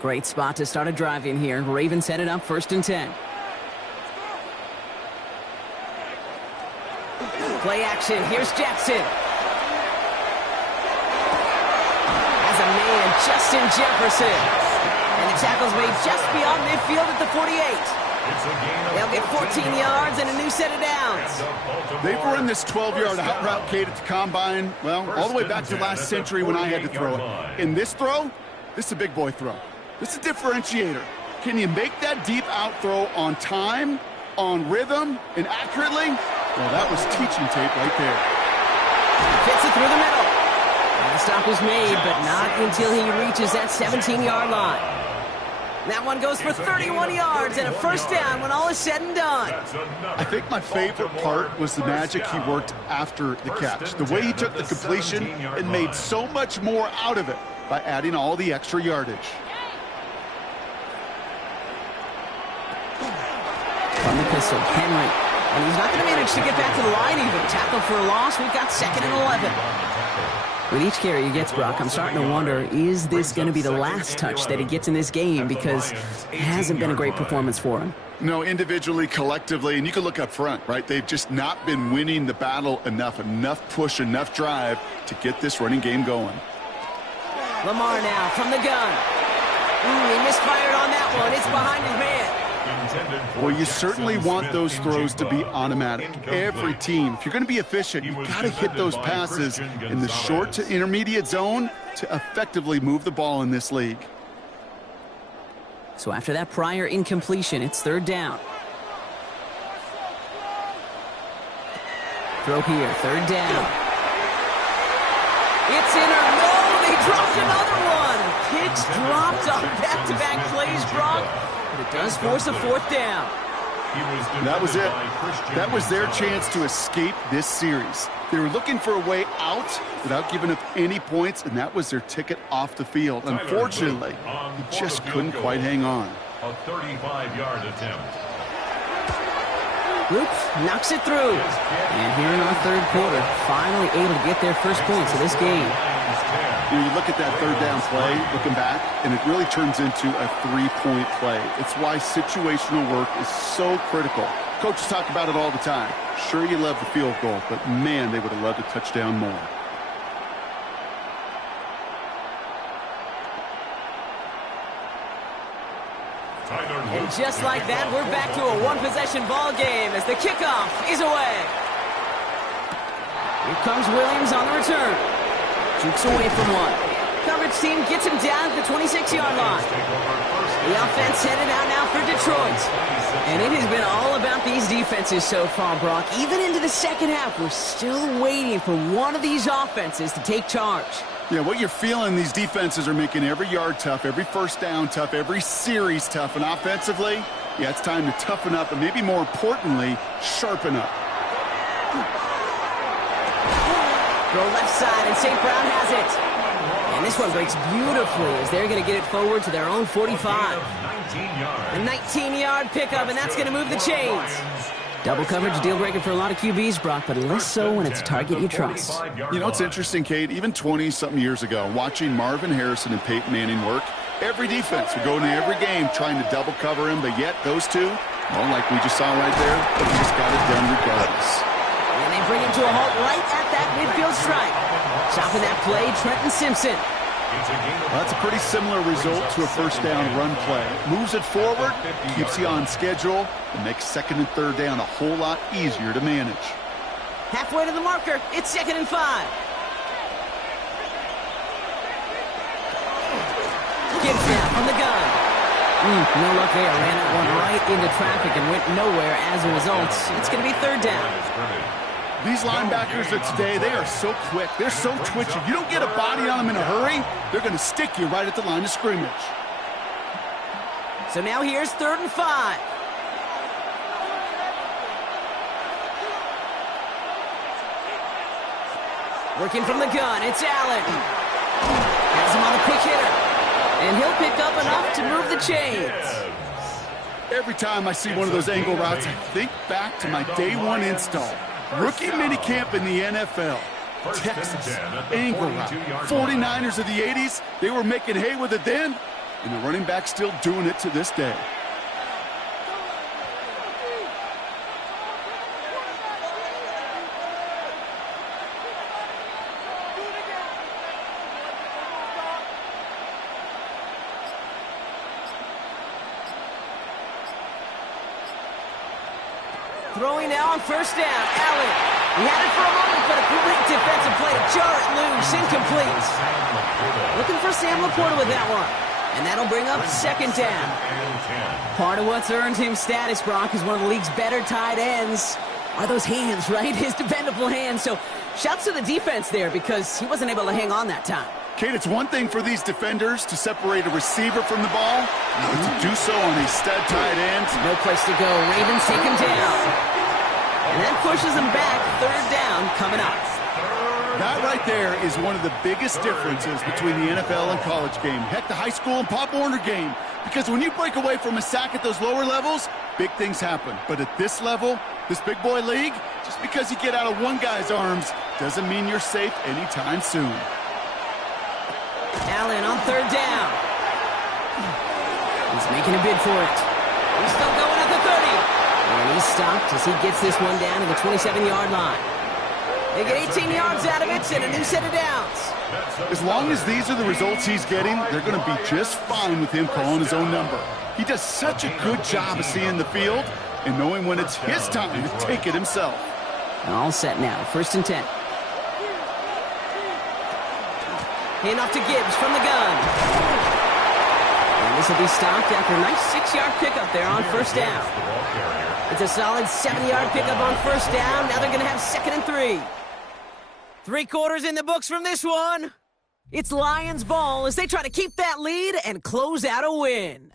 Great spot to start a drive in here. Ravens set it up 1st and 10. Play action. Here's Jackson. As a man, Justin Jefferson. And the tackle's made just beyond midfield at the 48. They'll get 14 yards and a new set of downs. They've run this 12-yard out route, Kate, at the combine, well, all the way back to last century when I had to throw it. In this throw, this is a big boy throw. This is a differentiator. Can you make that deep out throw on time, on rhythm, and accurately? Well, that was teaching tape right there. Fits it through the middle. And the stop was made, but not until he reaches that 17-yard line. That one goes for 31 yards and a 1st down when all is said and done. I think my favorite part was the magic he worked after the catch. The way he took the completion and made so much more out of it by adding all the extra yardage. From the pistol, Henry. And he's not going to manage to get back to the line even. Tackle for a loss. We've got 2nd and 11. With each carry he gets, Brock, I'm starting to wonder, is this going to be the last touch that he gets in this game? Because it hasn't been a great performance for him. No, individually, collectively, and you can look up front, right? They've just not been winning the battle enough push, enough drive to get this running game going. Lamar now from the gun. He misfired on that one. It's behind his man. Well, you certainly want those throws to be automatic. Every team, if you're going to be efficient, you've got to hit those passes in the short to intermediate zone to effectively move the ball in this league. So after that prior incompletion, it's 3rd down. Throw here, 3rd down. It's in or no, they dropped another one. Picks dropped on back-to-back plays, Brock. But it does force a 4th down. That was it. That was their chance to escape this series. They were looking for a way out without giving up any points, and that was their ticket off the field. Unfortunately, he just couldn't quite hang on. A 35-yard attempt. Oops, knocks it through. And here in our 3rd quarter, finally able to get their first points of this game. You look at that 3rd down play, looking back, and it really turns into a 3-point play. It's why situational work is so critical. Coaches talk about it all the time. Sure, you love the field goal, but man, they would have loved a touchdown more. And just like that, we're back to a one-possession ball game as the kickoff is away. Here comes Williams on the return. Jukes away from one. Coverage team gets him down at the 26-yard line. The offense headed out now for Detroit. And it has been all about these defenses so far, Brock. Even into the second half, we're still waiting for one of these offenses to take charge. Yeah, what you're feeling, these defenses are making every yard tough, every 1st down tough, every series tough. And offensively, yeah, it's time to toughen up and maybe more importantly, sharpen up. Throw left side, and St. Brown has it. And this one breaks beautifully as they're going to get it forward to their own 45. A 19-yard pickup, and that's going to move the chains. Double coverage, deal breaker for a lot of QBs, Brock, but less so when it's a target you trust. You know, it's interesting, Kate, even 20-something years ago, watching Marvin Harrison and Peyton Manning work, every defense would go into every game trying to double cover him, but yet those two, well, like we just saw right there, they just got it done regardless. And they bring him to a halt right at that midfield stripe. Stopping that play, Trenton Simpson. Well, that's a pretty similar result to a first down run play. Moves it forward, keeps you on schedule, and makes second and third down a whole lot easier to manage. Halfway to the marker, it's 2nd and 5. Gibbs now from the gun. No luck there. Ran that one right into traffic and went nowhere as a result. It's going to be 3rd down. These linebackers of today, they are so quick. They're so twitchy. You don't get a body on them in a hurry, they're going to stick you right at the line of scrimmage. So now here's 3rd and 5. Working from the gun, it's Allen. Has him on the quick hitter. And he'll pick up enough to move the chains. Every time I see one of those angle routes, I think back to my day one install. Rookie minicamp in the NFL. Texas, angle route. 49ers of the 80s, they were making hay with it then, and the running back's still doing it to this day. Throwing now on 1st down, Allen. He had it for a moment, but a great defensive play to jar it loose, incomplete. Looking for Sam Laporta with that one. And that'll bring up 2nd down. Part of what's earned him status, Brock, is one of the league's better tight ends. Are those hands, right? His dependable hands. So shouts to the defense there because he wasn't able to hang on that time. Kate, it's one thing for these defenders to separate a receiver from the ball, but to do so on a stud tight end. No place to go. Ravens take him down. And that pushes him back. 3rd down coming up. That right there is one of the biggest differences between the NFL and college game. Heck, the high school and Pop Warner game. Because when you break away from a sack at those lower levels, big things happen. But at this level, this big boy league, just because you get out of one guy's arms doesn't mean you're safe anytime soon. Allen on 3rd down. He's making a bid for it. He's still going at the 30. And he's stopped as he gets this one down to the 27-yard line. They get 18 yards out of it and a new set of downs. As long as these are the results he's getting, they're going to be just fine with him calling his own number. He does such a good job of seeing the field and knowing when it's his time to take it himself. All set now. 1st and 10. Hand off to Gibbs from the gun. And this will be stopped after a nice 6-yard pickup there on 1st down. It's a solid 7-yard pickup on 1st down. Now they're going to have 2nd and 3. 3 quarters in the books from this one. It's Lions ball as they try to keep that lead and close out a win.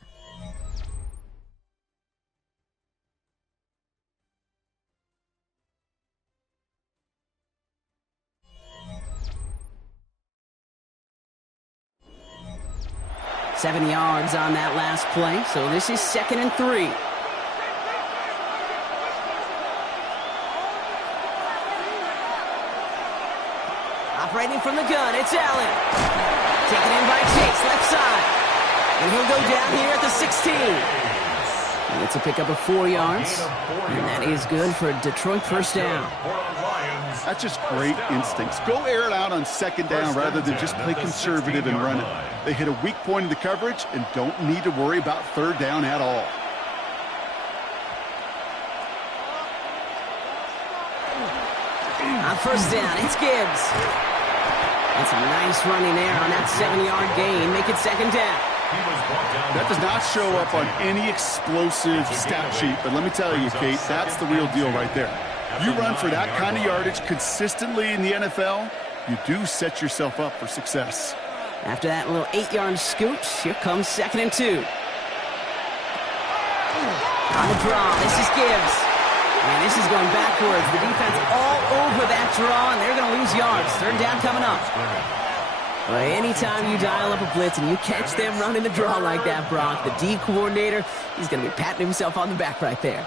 Seven yards on that last play, so this is 2nd and 3. Operating from the gun, it's Allen. Taken in by Chase, left side. And he'll go down here at the 16. And it's a pickup of 4 yards. And that is good for Detroit 1st down. That's just great instincts. Go air it out on 2nd down rather than just play conservative and run it. They hit a weak point in the coverage and don't need to worry about 3rd down at all. On 1st down, it's Gibbs. And some nice running there on that 7-yard gain. Make it 2nd down. That does not show up on any explosive stat sheet, but let me tell you, Kate, that's the real deal right there. You run for that kind of yardage consistently in the NFL, you do set yourself up for success. After that little 8-yard scoot, here comes 2nd and 2. On the draw, this is Gibbs. And this is going backwards. The defense all over that draw, and they're going to lose yards. Third down coming up. Well, anytime you dial up a blitz and you catch them running the draw like that, Brock, the D coordinator, he's going to be patting himself on the back right there.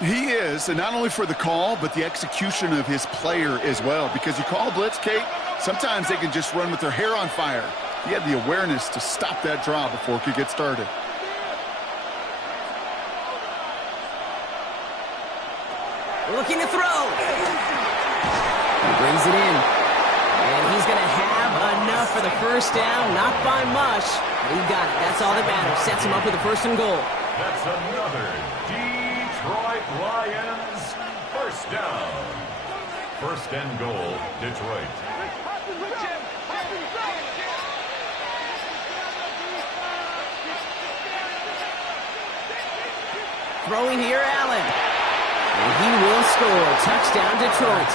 He is, and not only for the call, but the execution of his player as well. Because you call a blitz, Kate, sometimes they can just run with their hair on fire. He had the awareness to stop that draw before it could get started. Looking to throw. He brings it in. And he's going to have enough for the first down. Not by much, but he got it. That's all that matters. Sets him up with a first and goal. That's another Detroit Lions first down. First and goal, Detroit. Throwing here, Allen. And he will score. Touchdown, Detroit.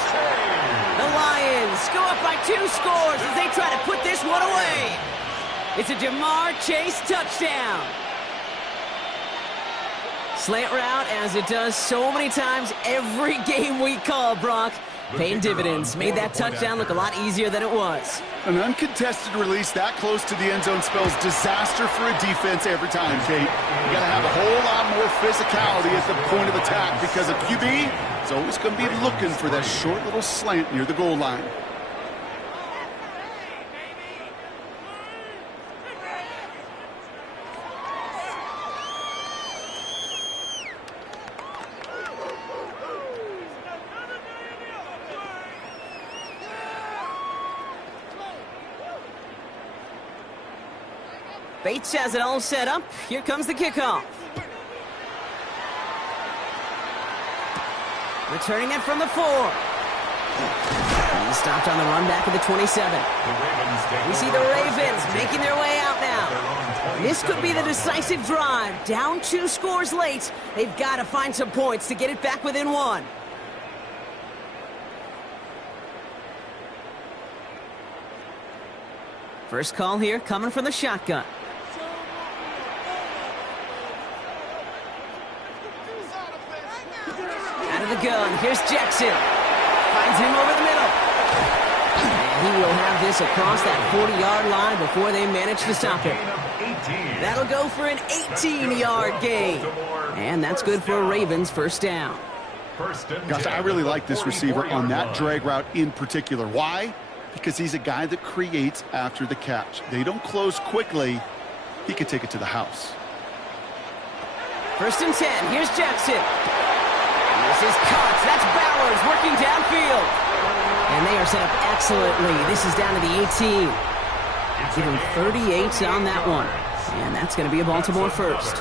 The Lions go up by 2 scores as they try to put this one away. It's a Jamar Chase touchdown. Slant route, as it does so many times every game we call, Brock. Paying dividends. Made that touchdown look a lot easier than it was. An uncontested release that close to the end zone spells disaster for a defense every time, Kate. You got to have a whole lot more physicality at the point of attack because a QB is always going to be looking for that short little slant near the goal line. Bates has it all set up. Here comes the kickoff. Returning it from the 4. He's stopped on the run back at the 27. We see the Ravens making their way out now. This could be the decisive drive. Down 2 scores late. They've got to find some points to get it back within 1. First call here coming from the shotgun. The gun. Here's Jackson. Finds him over the middle. And he will have this across that 40-yard line before they manage to stop him. That'll go for an 18-yard gain. And that's good for a Ravens first down. Gosh, I really like this receiver on that drag route in particular. Why? Because he's a guy that creates after the catch. They don't close quickly. He could take it to the house. First and 10. Here's Jackson. This is Cox. That's Bowers working downfield. And they are set up excellently. This is down to the 18. Give him 38 on that one. And that's going to be a Baltimore first.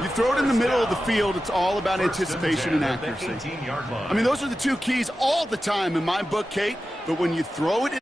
You throw it in the middle of the field, it's all about anticipation and accuracy. I mean, those are the 2 keys all the time in my book, Kate. But when you throw it in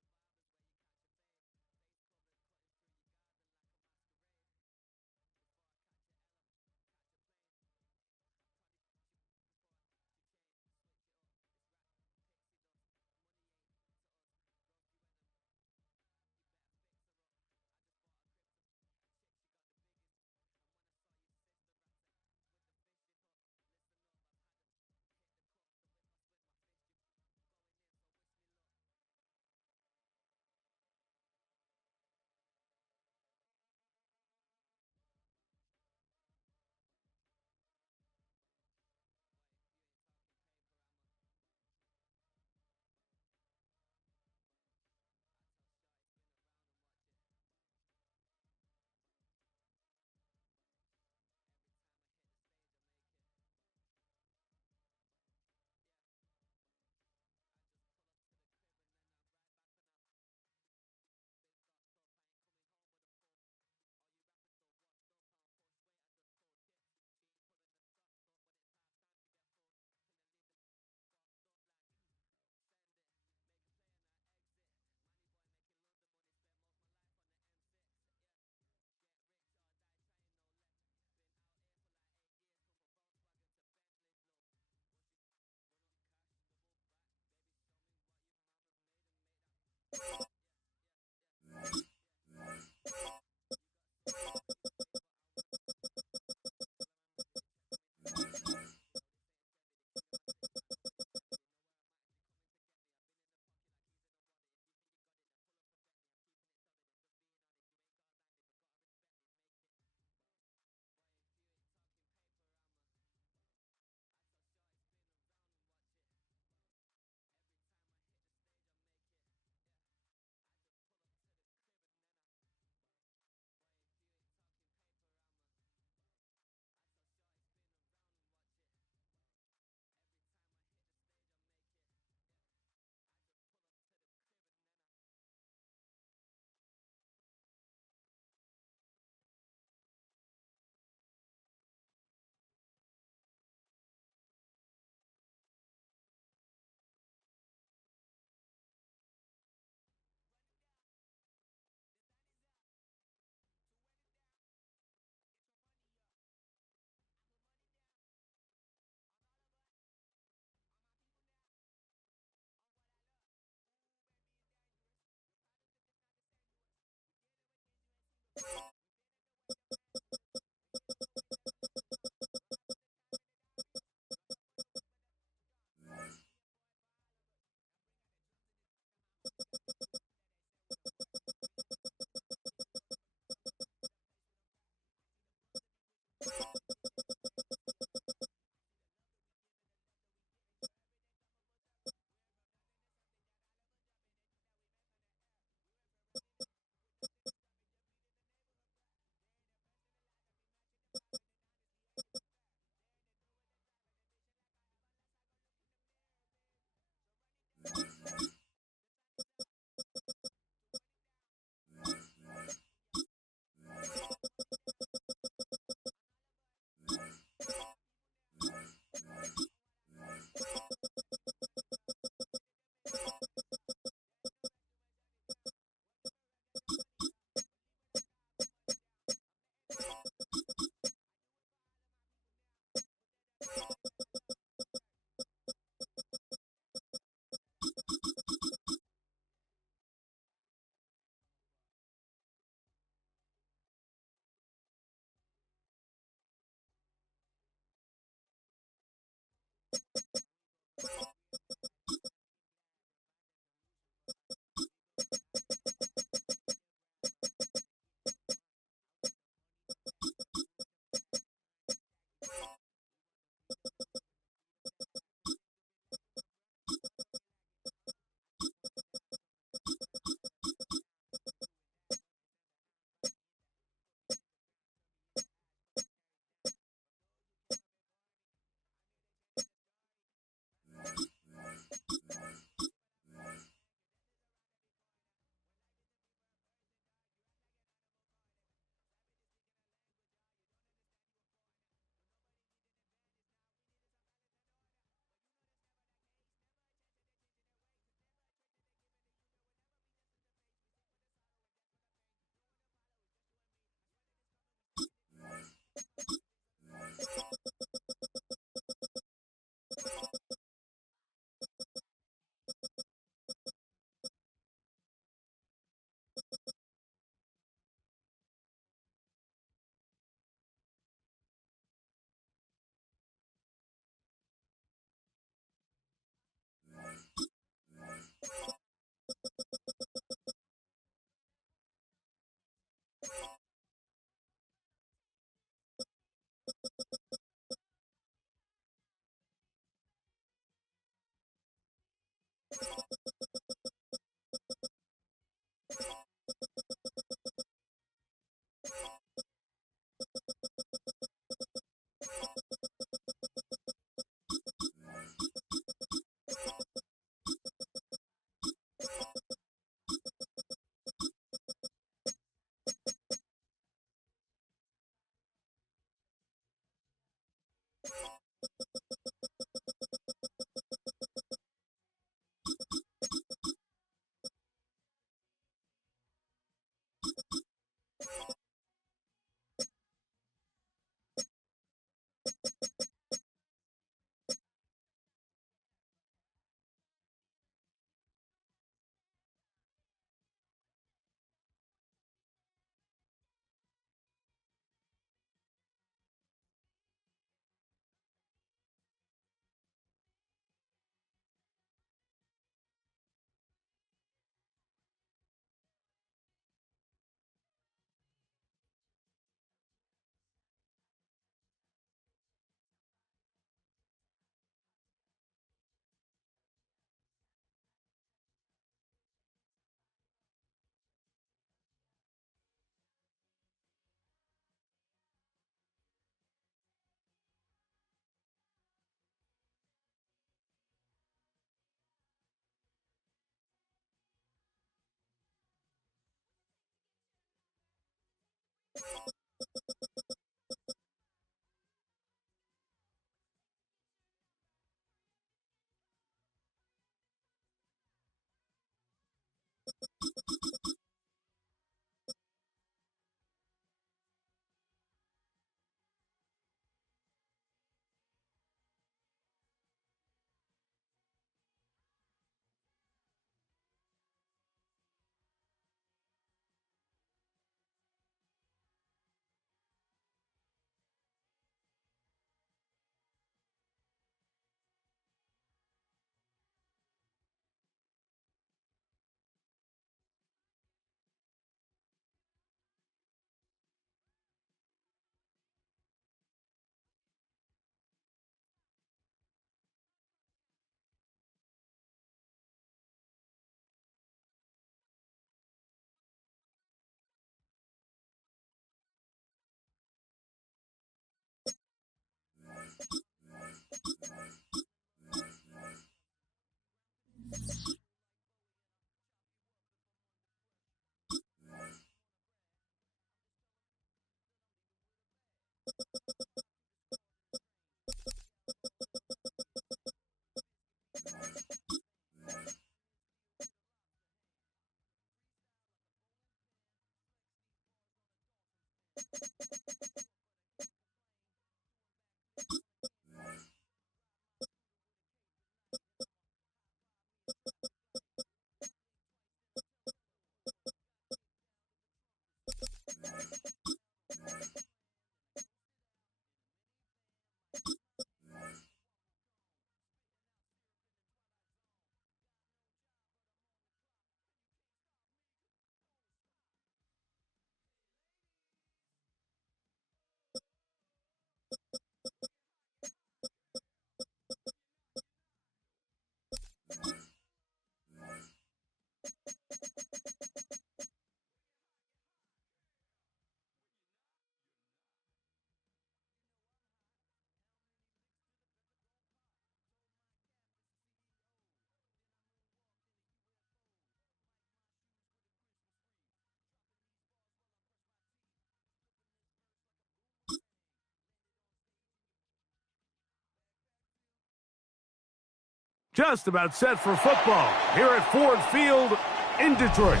Just about set for football here at Ford Field in Detroit.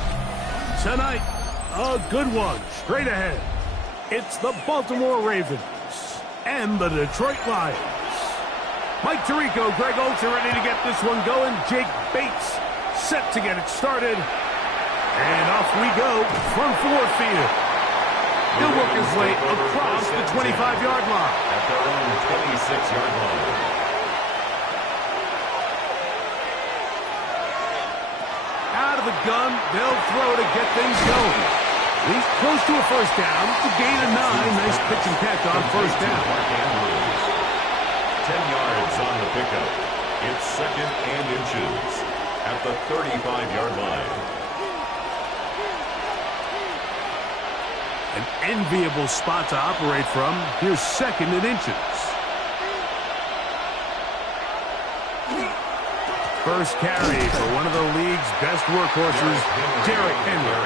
Tonight, a good one straight ahead. It's the Baltimore Ravens and the Detroit Lions. Mike Tirico, Greg Olsen ready to get this one going. Jake Bates set to get it started. And off we go from Ford Field. He'll work his way across the 25-yard line. At their own 26-yard line. Out of the gun, they'll throw to get things going. He's close to a first down. The gain of 9. Nice pitch and catch on first down. 10 yards on the pickup. It's second and inches at the 35-yard line. An enviable spot to operate from. Here's second and inches. First carry for one of the league's best workhorses, Derrick Henry.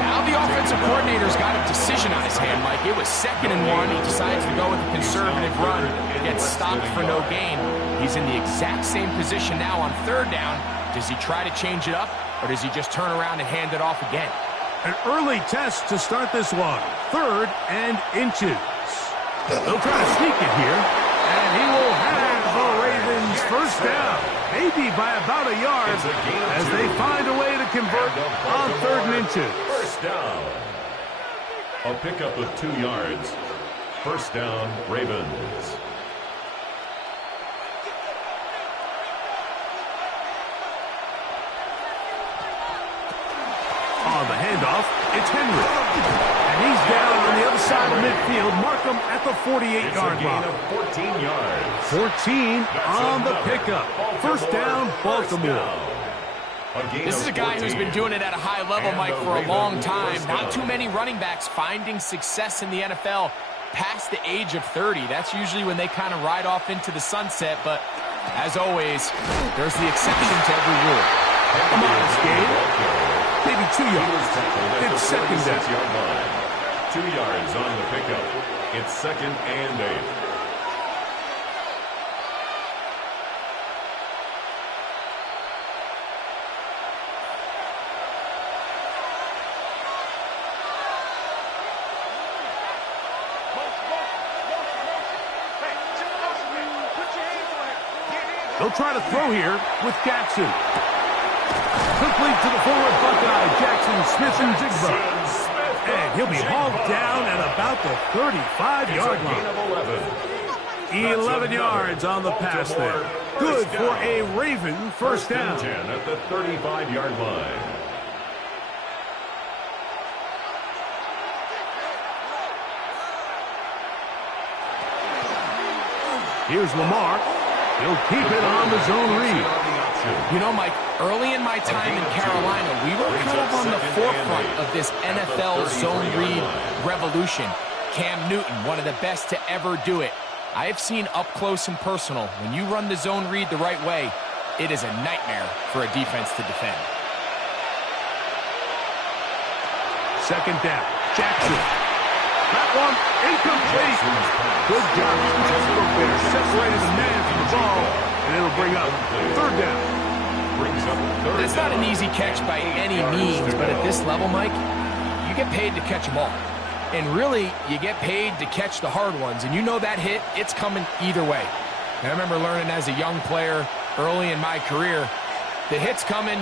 Now the offensive coordinator's got a decision on his hand, Mike. It was second and 1. He decides to go with a conservative run. Gets stopped for no gain. He's in the exact same position now on third down. Does he try to change it up, or does he just turn around and hand it off again? An early test to start this one. Third and inches. They'll try to sneak it here. And he will have the Ravens first down. Maybe by about a yard as they find a way to convert on 3rd and inches. First down. A pickup of 2 yards. First down, Ravens. On the handoff, it's Henry. And he's down on the other side of midfield. Markham at the 48-yard line. 14 yards. 14 on the pickup. First down, Baltimore. This is a guy who's been doing it at a high level, Mike, for a long time. Not too many running backs finding success in the NFL past the age of 30. That's usually when they kind of ride off into the sunset. But as always, there's the exception to every rule. A modest game. Maybe 2 yards. It's second down. 2 yards on the pickup. It's 2nd and 8. They'll try to throw here with Jackson. Complete to the forward Buckeye, Jackson Smith-Njigba. And he'll be hauled down at about the 35-yard line. 11 yards on the pass there. Good for a Raven first down. 10 at the 35-yard line. Here's Lamar. He'll keep it on the zone read. You know, Mike, early in my time in Carolina, we were kind of on the forefront of this NFL zone read revolution. Cam Newton, one of the best to ever do it. I have seen up close and personal, when you run the zone read the right way, it is a nightmare for a defense to defend. Second down, Jackson. That one incomplete. Good job. There, separated the man from the ball, and it'll bring up 3rd down. That's not an easy catch by any means, but at this level, Mike, you get paid to catch them all. And really, you get paid to catch the hard ones. And you know that hit, it's coming either way. And I remember learning as a young player early in my career, the hit's coming,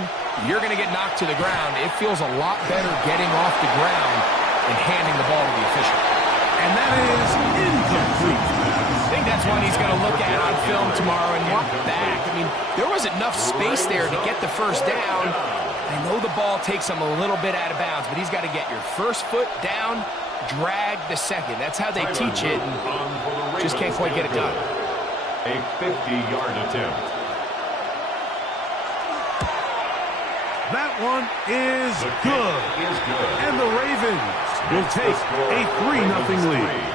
you're going to get knocked to the ground. It feels a lot better getting off the ground and handing the ball to the official. And that is incomplete. I think that's one he's going to look at on film tomorrow and walk back. I mean, there was enough space there to get the first down. I know the ball takes him a little bit out of bounds, but he's got to get your first foot down, drag the second. That's how they teach it, and just can't quite get it done. A 50-yard attempt. That one is good. And the Ravens will take a 3-0 lead.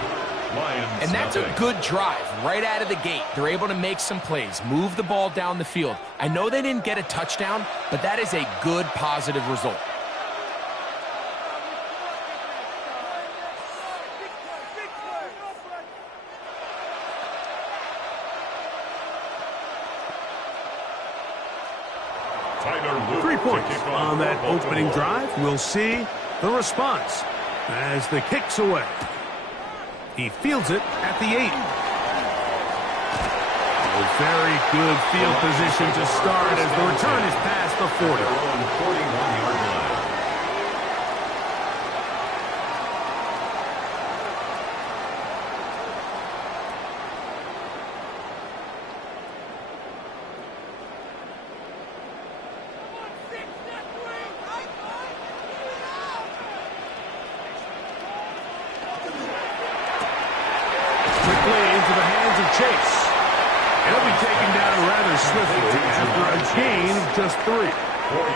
And that's a good drive right out of the gate. They're able to make some plays, move the ball down the field. I know they didn't get a touchdown, but that is a good, positive result. Tyler, 3 points on that opening drive. We'll see the response as the kick's away. He fields it at the 8. A very good field position to start as the return is past the 40. 41-yard line. Chase. He'll be taken down rather swiftly after a gain of just 3. 4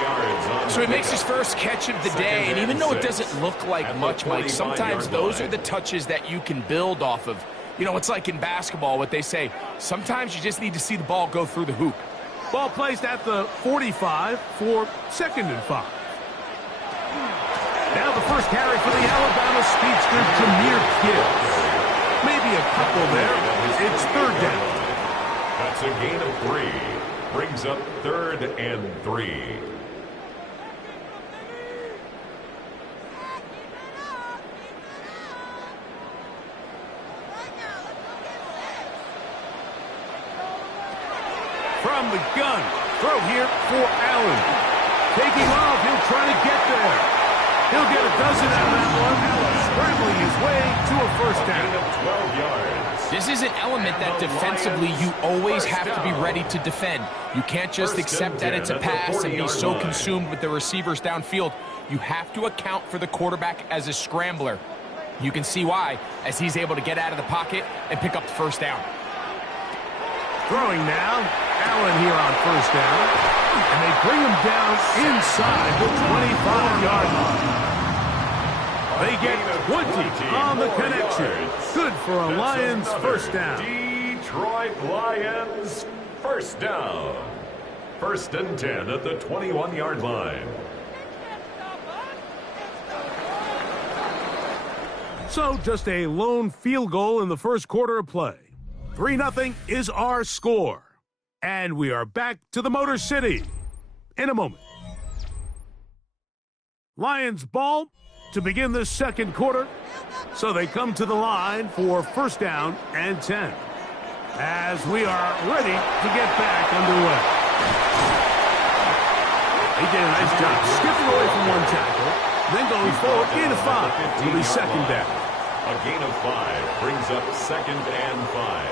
yards. So he makes his first catch of the day, and even though it doesn't look like much, Mike, sometimes those are the touches that you can build off of. You know, it's like in basketball, what they say, sometimes you just need to see the ball go through the hoop. Ball placed at the 45 for 2nd and 5. Now the first carry for the Alabama speedster, Jahmyr Gibbs. Maybe a couple there. It's 3rd down. That's a gain of 3. Brings up 3rd and 3. from the gun. Throw here for Allen. Taking off, he'll try to get there. He'll get a dozen out of that one. Allen scrambling his way to a first down. 12 yards. This is an element that defensively you always have to be ready to defend. You can't just accept that it's a pass and be so consumed with the receivers downfield. You have to account for the quarterback as a scrambler. You can see why, as he's able to get out of the pocket and pick up the first down. Throwing now, Allen here on first down. And they bring him down inside the 25-yard line. They get 20 on the connection. Good for a Lions first down. Detroit Lions first down. First and 10 at the 21-yard line. So just a lone field goal in the first quarter of play. 3-0 is our score. And we are back to the Motor City in a moment. Lions ball to begin the second quarter. So they come to the line for first down and 10. As we are ready to get back underway. He did a nice job skipping away from one tackle, then going forward, gain of 5 will be second down. A gain of 5 brings up second and 5.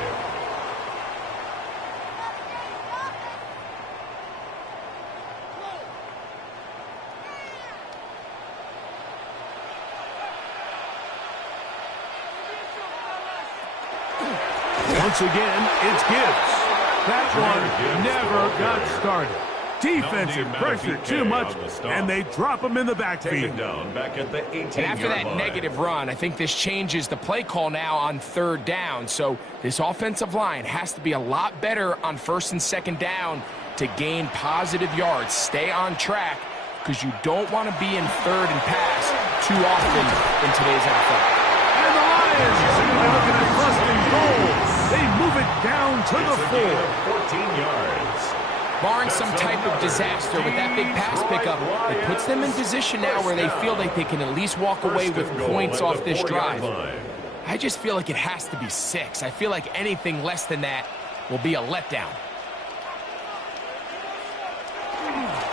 Once again, it's Gibbs. That one never got started. Defensive pressure too much, and they drop him in the backfield. Back at the 18-yard line. And after that negative run, I think this changes the play call now on third down. So this offensive line has to be a lot better on first and second down to gain positive yards. Stay on track, because you don't want to be in third and pass too often in today's NFL. And the Lions are going to be looking at first and goal. They move it down to the 4. 14 yards. Barring some type of disaster with that big pass pickup, it puts them in position now where they feel like they can at least walk away with points off this drive. I just feel like it has to be 6. I feel like anything less than that will be a letdown.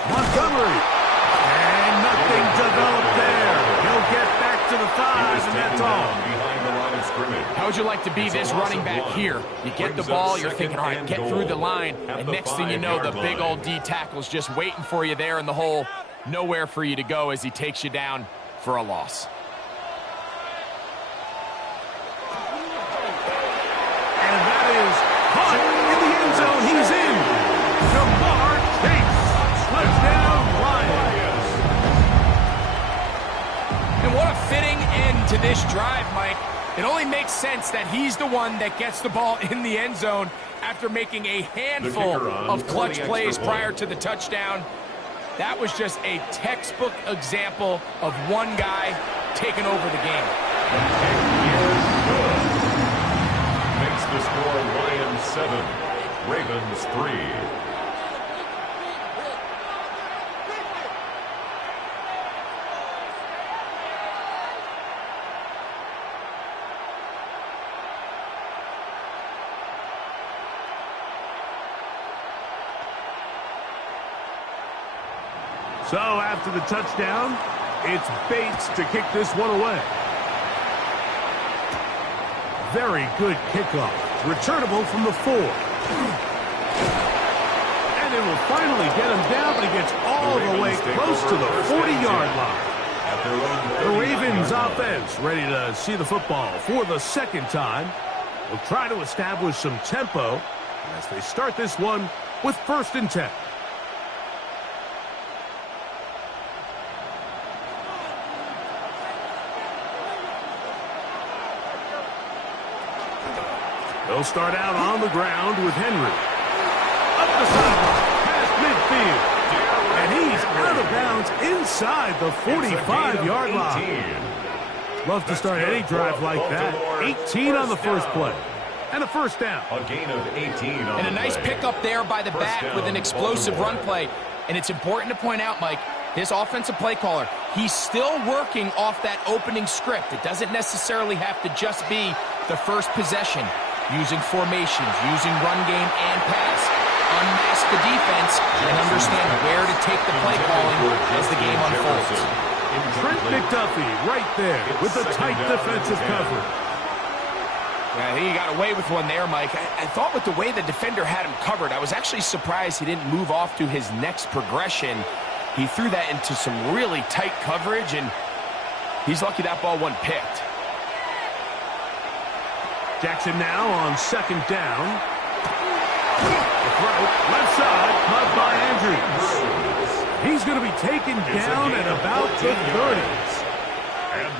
Montgomery. And nothing developed there. He'll get back to the 5, and that's all. Behind the line of scrimmage. How would you like to be this running back here? You get the ball, you're thinking, all right, get through the line, and next thing you know, the big old D tackle's just waiting for you there in the hole. Nowhere for you to go as he takes you down for a loss. And that is caught in the end zone. He's in. Jamar Chase. Touchdown, Lions. And what a fitting end to this drive, Mike. It only makes sense that he's the one that gets the ball in the end zone after making a handful of clutch plays prior to the touchdown. That was just a textbook example of one guy taking over the game. Makes the score Lions 7, Ravens 3. So after the touchdown, it's Bates to kick this one away. Very good kickoff. Returnable from the 4. And it will finally get him down, but he gets all the way close to the 40-yard line. The Ravens offense ready to see the football for the second time. Will try to establish some tempo as they start this one with first and 10. They'll start out on the ground with Henry. Up the sideline, past midfield. And he's out of bounds inside the 45-yard line. Love to start any drive like that. 18 on the first play. And a first down. A gain of 18 on And a nice pickup there by the back with an explosive run play. And it's important to point out, Mike, this offensive play caller, he's still working off that opening script. It doesn't necessarily have to just be the first possession. Using formations, using run game and pass. unmask the defense and understand where to take the play calling as the game unfolds. Trent McDuffie right there with a tight defensive cover. Yeah, I think he got away with one there, Mike. I thought with the way the defender had him covered, I was actually surprised he didn't move off to his next progression. He threw that into some really tight coverage, and he's lucky that ball wasn't picked. Jackson now on second down. The throw, left side, caught by Andrews. He's going to be taken down at about the 30s.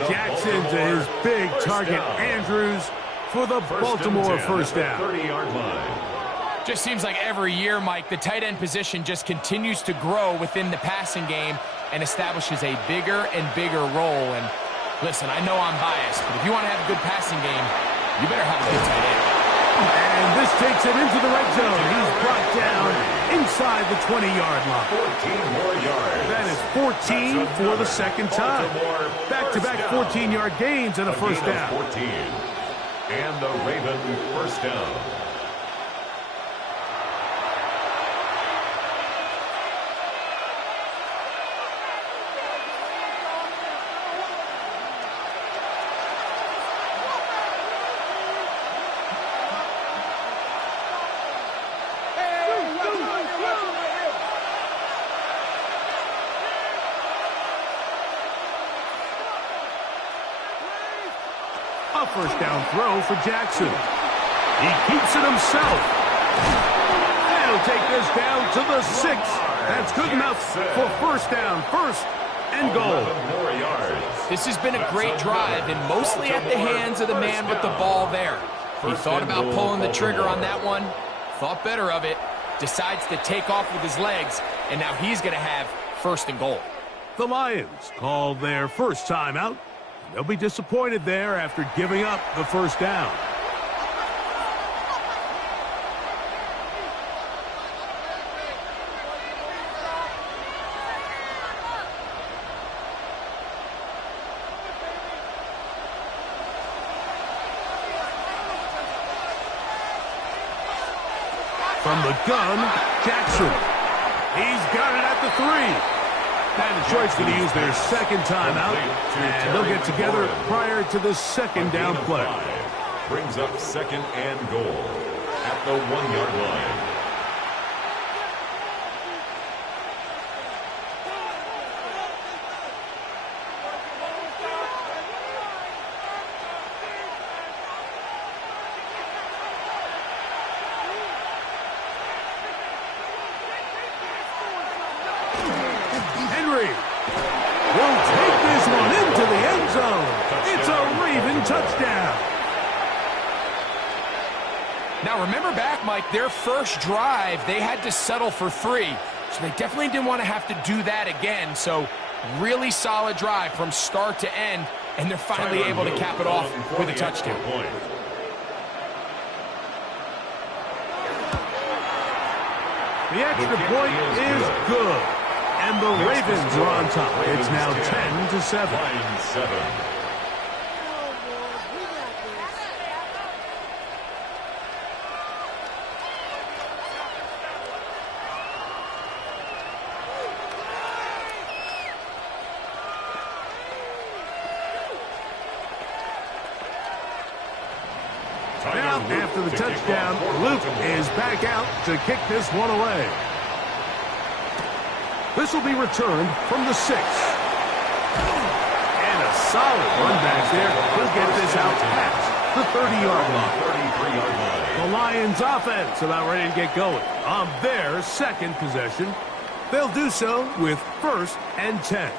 Jackson to his big target, Andrews, for the Baltimore first down. 30-yard line. Just seems like every year, Mike, the tight end position just continues to grow within the passing game and establishes a bigger and bigger role. And listen, I know I'm biased, but if you want to have a good passing game, you better have a good tight end. And this takes him into the red zone. He's brought down inside the 20-yard line. 14 more yards. That is 14 for the second time. Back-to-back 14-yard gains and a first down. 14. And the Raven first down. A first down throw for Jackson. He keeps it himself. And he'll take this down to the 6. That's good enough for first down. First and goal. More yards. This has been a great drive, and mostly at the hands of the man with the ball there. He thought about pulling the trigger on that one, thought better of it, decides to take off with his legs, and now he's going to have first and goal. The Lions called their first timeout. They'll be disappointed there after giving up the first down. From the gun, Jackson. He's got it at the 3. And Detroit's going to use their second timeout, and they'll get together prior to the second down play. Brings up second and goal at the 1-yard line. Will take this one into the end zone. It's a Raven touchdown. Now remember back, Mike, their first drive, they had to settle for 3. So they definitely didn't want to have to do that again. So really solid drive from start to end, and they're finally able to cap it off with a touchdown. The extra point is good. And the Ravens are on top. It's now 10-7. Line 7. Now, after the touchdown, Luke is back out to kick this one away. This will be returned from the 6. And a solid run back there. He'll get this out past the 30-yard line. 33-yard line. The Lions offense about ready to get going on their second possession. They'll do so with first and 10.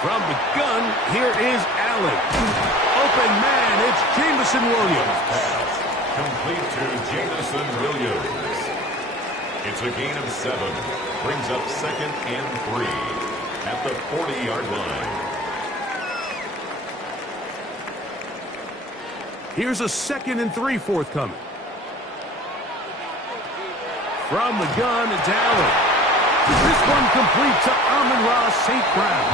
From the gun, here is Allen. Open man, it's Jameson Williams. Complete to Jameson Williams. It's a gain of 7. Brings up second and 3 at the 40-yard line. Here's a 2nd and 3 forthcoming. From the gun, it's Allen. This one complete to Amon-Ra St. Brown.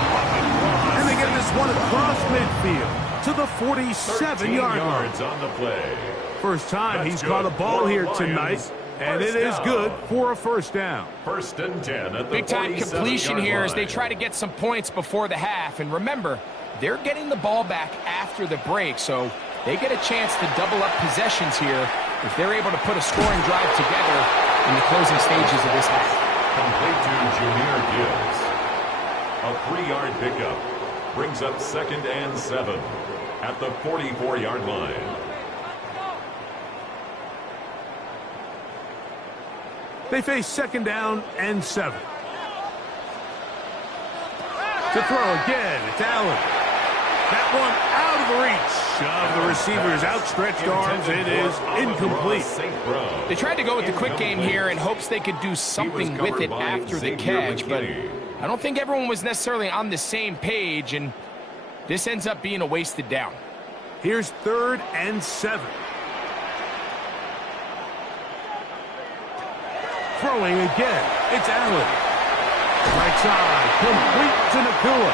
And they get this one across midfield to the 47-yard line. On the play. First time he's caught a ball here tonight, and it is good for a first down. First and 10 at the big-time completion here as they try to get some points before the half. And remember, they're getting the ball back after the break, so they get a chance to double up possessions here if they're able to put a scoring drive together in the closing stages of this half. Complete to Jahmyr Gibbs. A 3-yard pickup brings up second and 7 at the 44-yard line. They face second down and 7. To throw again, it's Allen. That one out of the reach of the receiver's outstretched arms. It is incomplete. They tried to go with the quick game here in hopes they could do something with it after the catch, but I don't think everyone was necessarily on the same page, and this ends up being a wasted down. Here's third and 7. Throwing again, it's Allen. Right side, complete to Nacua.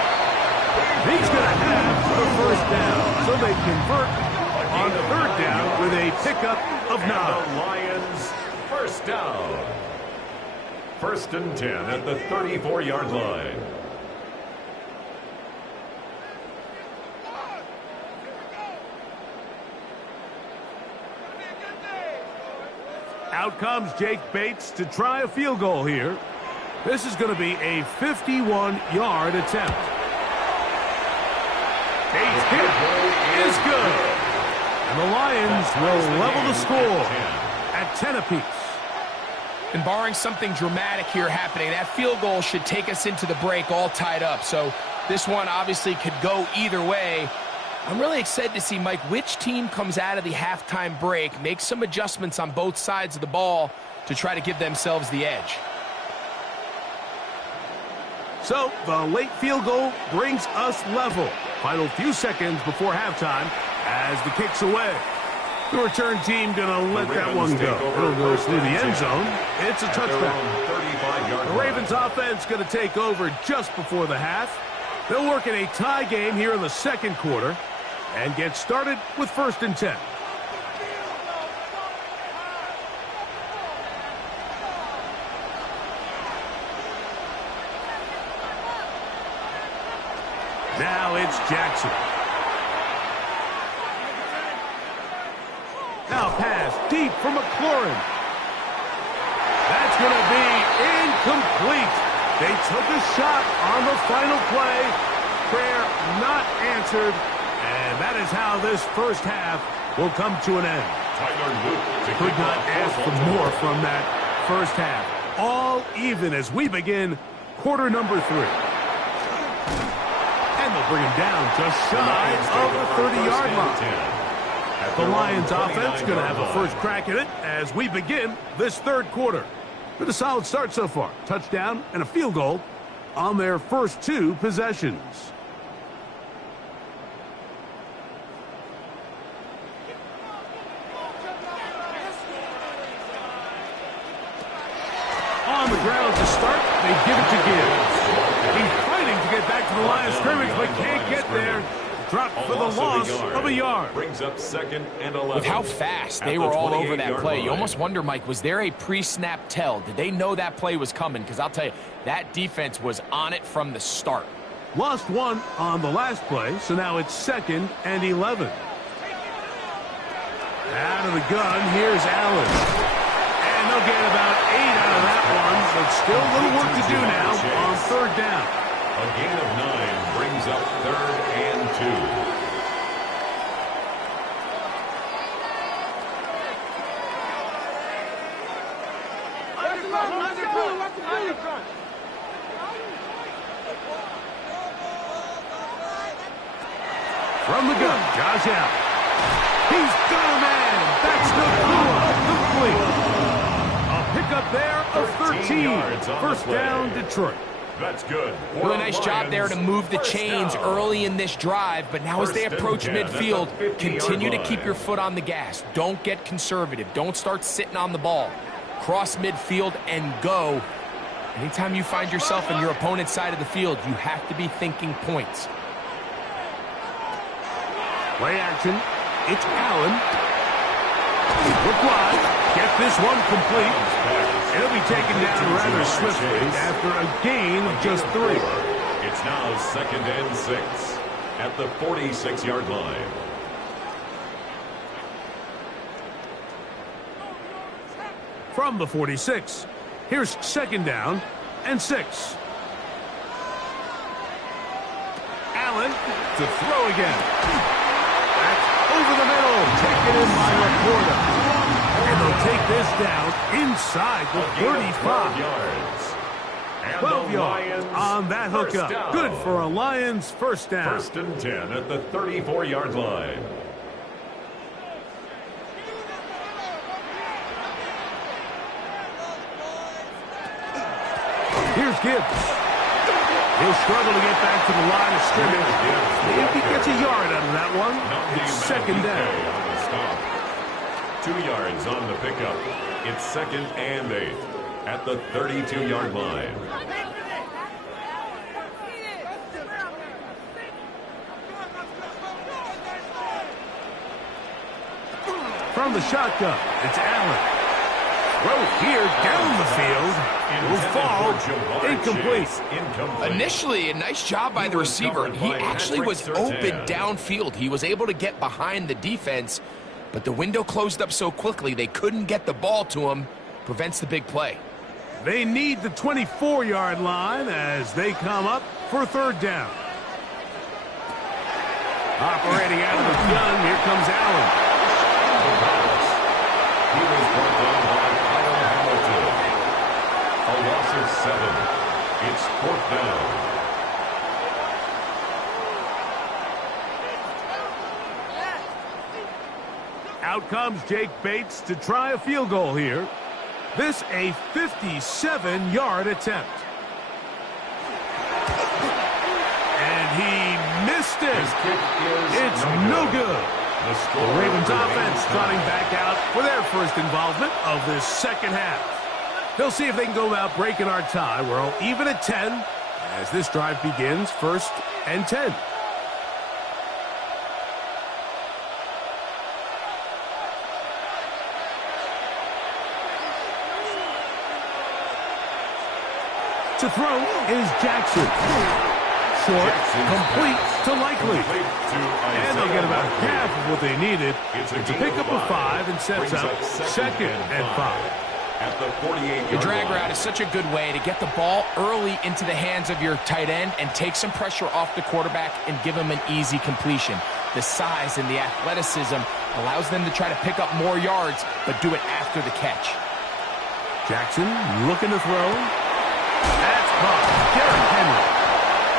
He's going to have the first down, so they convert on third down with a pickup of 9. The Lions first down. First and 10 at the 34-yard line. Out comes Jake Bates to try a field goal here. This is going to be a 51-yard attempt. Bates' hit is good. And the Lions will level the score at 10 apiece. And barring something dramatic here happening, that field goal should take us into the break all tied up. So this one obviously could go either way. I'm really excited to see, Mike, which team comes out of the halftime break, makes some adjustments on both sides of the ball to try to give themselves the edge. So the late field goal brings us level. Final few seconds before halftime as the kick's away. The return team going to let that one go. It'll go through the end zone. It's a touchback. The Ravens offense going to take over just before the half. They'll work in a tie game here in the second quarter and get started with first and 10. Now it's Jackson. Now pass deep for McLaurin. That's going to be incomplete. They took a shot on the final play. Prayer not answered. And that is how this first half will come to an end. Could not ask for more from that first half. All even as we begin quarter number 3. And they'll bring him down just shy of the 30-yard line. The Lions offense going to have a first crack at it as we begin this third quarter. With a solid start so far. Touchdown and a field goal on their first 2 possessions. On the ground to start, they give it to Gibbs. He's fighting to get back to the line of scrimmage, but can't get there. Dropped for the loss of a yard. Brings up second and 11. With how fast they were all over that play, you almost wonder, Mike, was there a pre-snap tell? Did they know that play was coming? Because I'll tell you, that defense was on it from the start. Lost 1 on the last play, so now it's second and 11. Out of the gun, here's Allen. And they'll get about 8 out of that one, but still a little work to do now on third down. A gain of 9 brings up third and 2. From the gun, Josh Allen. He's got a man. That's Nacua, complete. A pickup there of 13. First down, Detroit. That's good. Really nice job there to move the chains early in this drive, but now as they approach midfield, continue to keep your foot on the gas. Don't get conservative. Don't start sitting on the ball. Cross midfield and go. Anytime you find yourself in your opponent's side of the field, you have to be thinking points. Play action. It's Allen. Look wide. Get this one complete. It'll be taken down rather swiftly after a gain of just 3. It's now 2nd and 6 at the 46-yard line. From the 46, here's 2nd down and 6. Allen to throw again. That's over the middle, taken in by Laporta. And they'll take this down inside the 35. 12 yards on that hookup. Good for a Lions first down. 1st and 10 at the 34-yard line. Here's Gibbs. He'll struggle to get back to the line of scrimmage. If he gets a yard out of that one, it's 2nd down. 2 yards on the pickup. It's 2nd and 8 at the 32-yard line. From the shotgun, it's Allen. Throw here down the field. Will fall. Incomplete. Initially, a nice job by the receiver. He actually was open downfield. He was able to get behind the defense, but the window closed up so quickly they couldn't get the ball to him. Prevents the big play. They need the 24-yard line as they come up for 3rd down. Operating out of the gun, here comes Allen. He was brought down by Kyle Hamilton. A loss of 7. It's 4th down. Out comes Jake Bates to try a field goal here. This a 57-yard attempt. And he missed it. It's no good. The Ravens offense trotting back out for their first involvement of this 2nd half. They'll see if they can go about breaking our tie. We're all even at 10 as this drive begins. 1st and 10. To throw is Jackson. Short, complete to Likely. And they'll get about half of what they needed. It's a pickup of 5 and sets up 2nd and 5. At the 48-yard The drag route is such a good way to get the ball early into the hands of your tight end and take some pressure off the quarterback and give him an easy completion. The size and the athleticism allows them to try to pick up more yards, but do it after the catch. Jackson looking to throw. That's caught. Derrick Henry.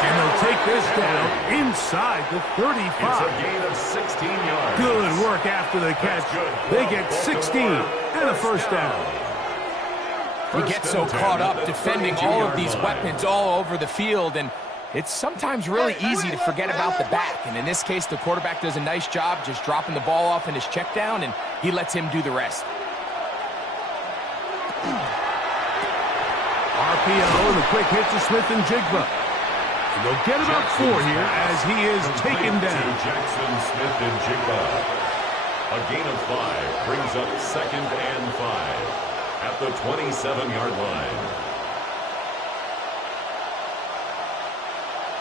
And they'll take this down inside the 35. It's a gain of 16 yards. Good work after the catch. They get 16 and a first down. You get so caught up defending all of these weapons all over the field, and it's sometimes really easy to forget about the back. And in this case, the quarterback does a nice job just dropping the ball off in his check down, and he lets him do the rest. RPO and the quick hit to Smith and Jigba. And they'll get about 4 here as he is taken down. Jackson Smith and Jigba. A gain of 5 brings up 2nd and 5 at the 27-yard line.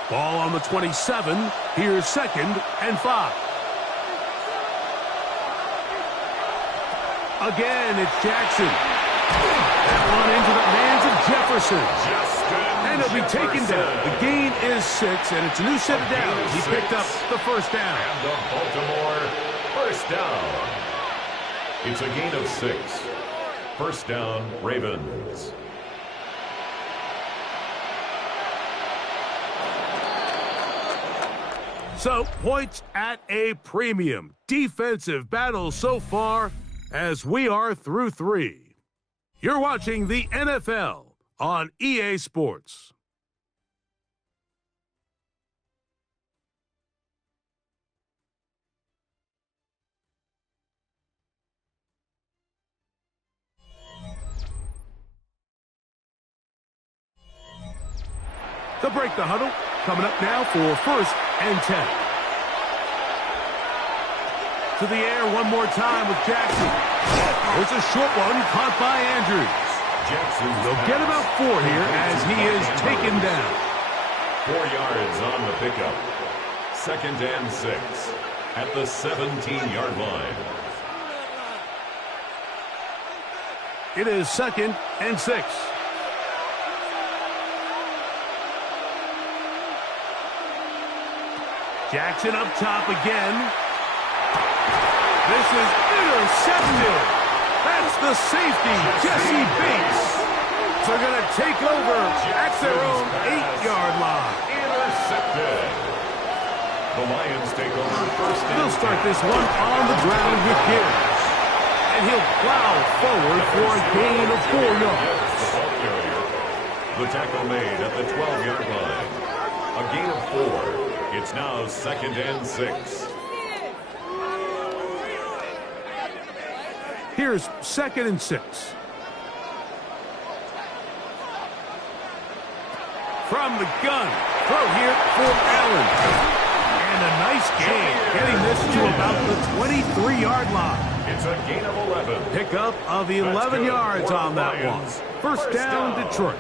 Ball on the 27. Here's 2nd and 5. Again, it's Jackson. That one into the hands of Jefferson. And he'll be taken down. The gain is 6, and it's a new set of downs. He picked up the first down. And the Baltimore first down. It's a gain of 6. First down, Ravens. So, points at a premium. Defensive battle so far as we are through 3. You're watching the NFL on EA Sports. They'll break the huddle. Coming up now for 1st and 10. To the air one more time with Jackson. There's a short one caught by Andrews. They'll get about 4 here as he is taken down. 4 yards on the pickup. 2nd and 6 at the 17-yard line. It is 2nd and 6. Jackson up top again. This is intercepted. That's the safety, Jesse Bates. They're going to take over at their own 8-yard line. Intercepted. The Lions take over 1st and 10. They'll start this one on the ground with Gibbs. And he'll plow forward for a gain of 4 yards. The tackle made at the 12-yard line. A gain of 4. It's now 2nd and 6. Here's 2nd and 6. From the gun. Throw here for Allen. And a nice gain, getting this to about the 23-yard line. It's a gain of 11. Pickup of 11 yards on that one. First down, Detroit.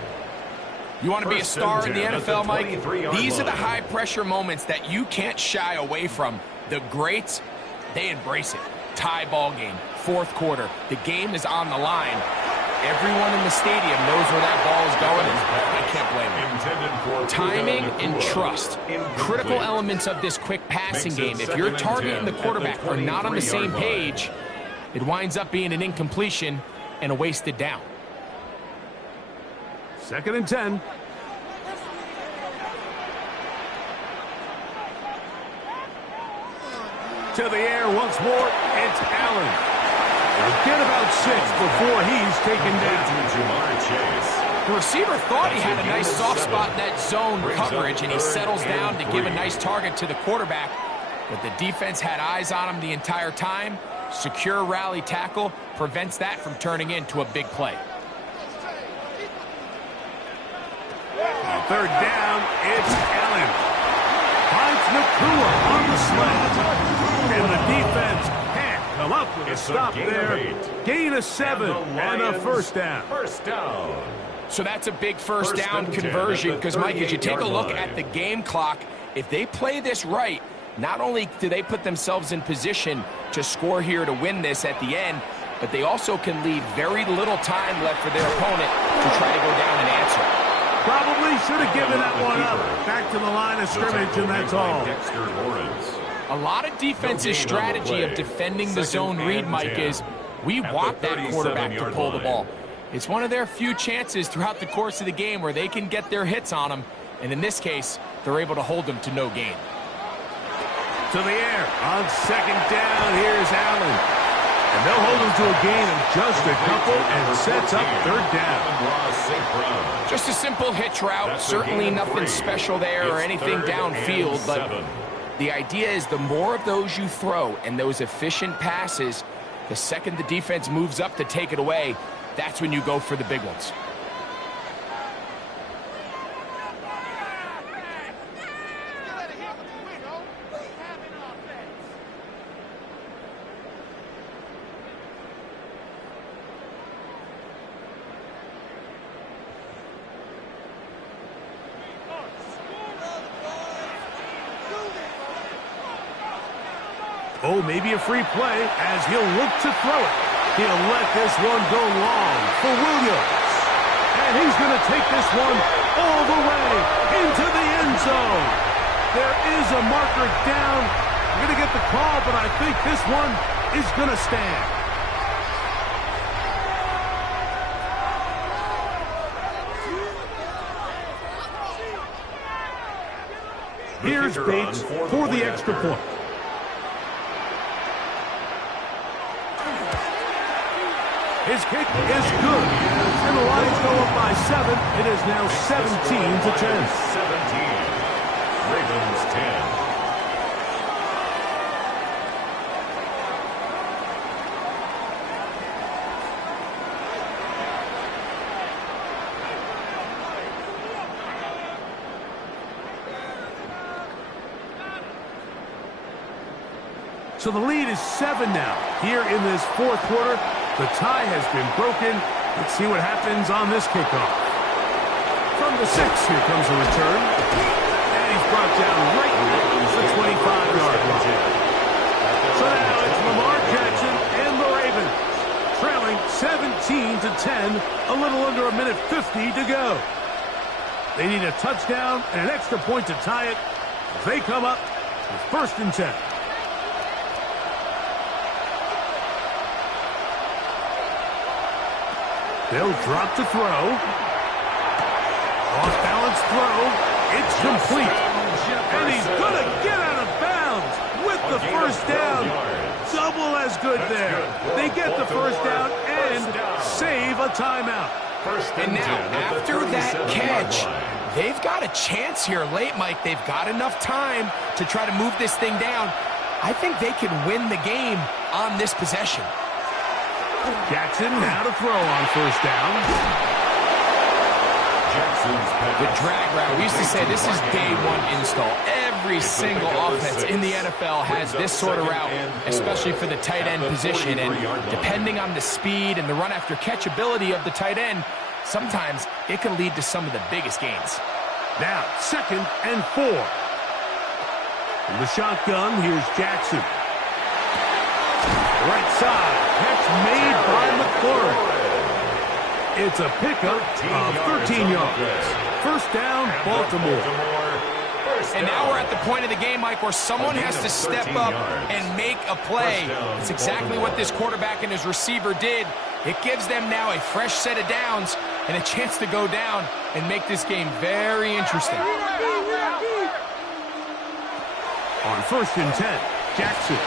You want to be a star in the NFL, Mike? These are the high-pressure moments that you can't shy away from. The greats, they embrace it. Tie ball game, 4th quarter. The game is on the line. Everyone in the stadium knows where that ball is going, and I can't blame them. Timing and trust. Critical elements of this quick passing game. If your target and the quarterback are not on the same page, it winds up being an incompletion and a wasted down. 2nd and 10. To the air once more, it's Allen. They'll get about 6 before he's taken down. Jamar Chase. The receiver thought he had a nice soft spot in that zone coverage, and he settles down to give a nice target to the quarterback. But the defense had eyes on him the entire time. Secure rally tackle prevents that from turning into a big play. 3rd down, it's Allen. Finds Nakua on the slant. And the defense can't come up with a stop there. Gain of 7 and a 1st down. 1st down. So that's a big first down conversion because, Mike, as you take a look at the game clock, if they play this right, not only do they put themselves in position to score here to win this at the end, but they also can leave very little time left for their opponent to try to go down and answer. Probably should have given that one up. Back to the line of scrimmage, and that's all. A lot of defensive strategy of defending the zone read, Mike, is we want that quarterback to pull the ball. It's one of their few chances throughout the course of the game where they can get their hits on them, and in this case, they're able to hold them to no gain. To the air on 2nd down, here's Allen. And they'll hold him to a gain of just a couple and sets up 3rd down. Just a simple hitch route, certainly nothing special there or anything downfield, but the idea is the more of those you throw and those efficient passes, the second the defense moves up to take it away, that's when you go for the big ones. Oh, maybe a free play as he'll look to throw it. He'll let this one go long for Williams. And he's going to take this one all the way into the end zone. There is a marker down. We're going to get the call, but I think this one is going to stand. Here's Bates for the extra point. His kick is good. And the Lions go up by 7. It is now 17-10. 17. Ravens 10. So the lead is 7 now. Here in this fourth quarter, the tie has been broken. Let's see what happens on this kickoff. From the 6, here comes a return. And he's brought down right at the 25-yard line. So now it's Lamar Jackson and the Ravens, trailing 17-10, a little under a minute 50 to go. They need a touchdown and an extra point to tie it. They come up with 1st and 10. They'll drop to throw. Off-balance throw. It's complete. And he's going to get out of bounds with the first down. Double as good there. They get the first down and save a timeout. And now, after that catch, they've got a chance here late, Mike. They've got enough time to try to move this thing down. I think they can win the game on this possession. Jackson now to throw on first down. The drag route. We used to say this is day one install. Every single offense in the NFL has this sort of route, especially for the tight end position. And depending on the speed and the run after catch ability of the tight end, sometimes it can lead to some of the biggest gains. Now, 2nd and 4. In the shotgun, here's Jackson. Right side, catch made by McLaurin. It's a pickup of 13 yards. First down, Baltimore. And now we're at the point of the game, Mike, where someone has to step up and make a play. It's exactly what this quarterback and his receiver did. It gives them now a fresh set of downs and a chance to go down and make this game very interesting. On 1st and 10, Jackson.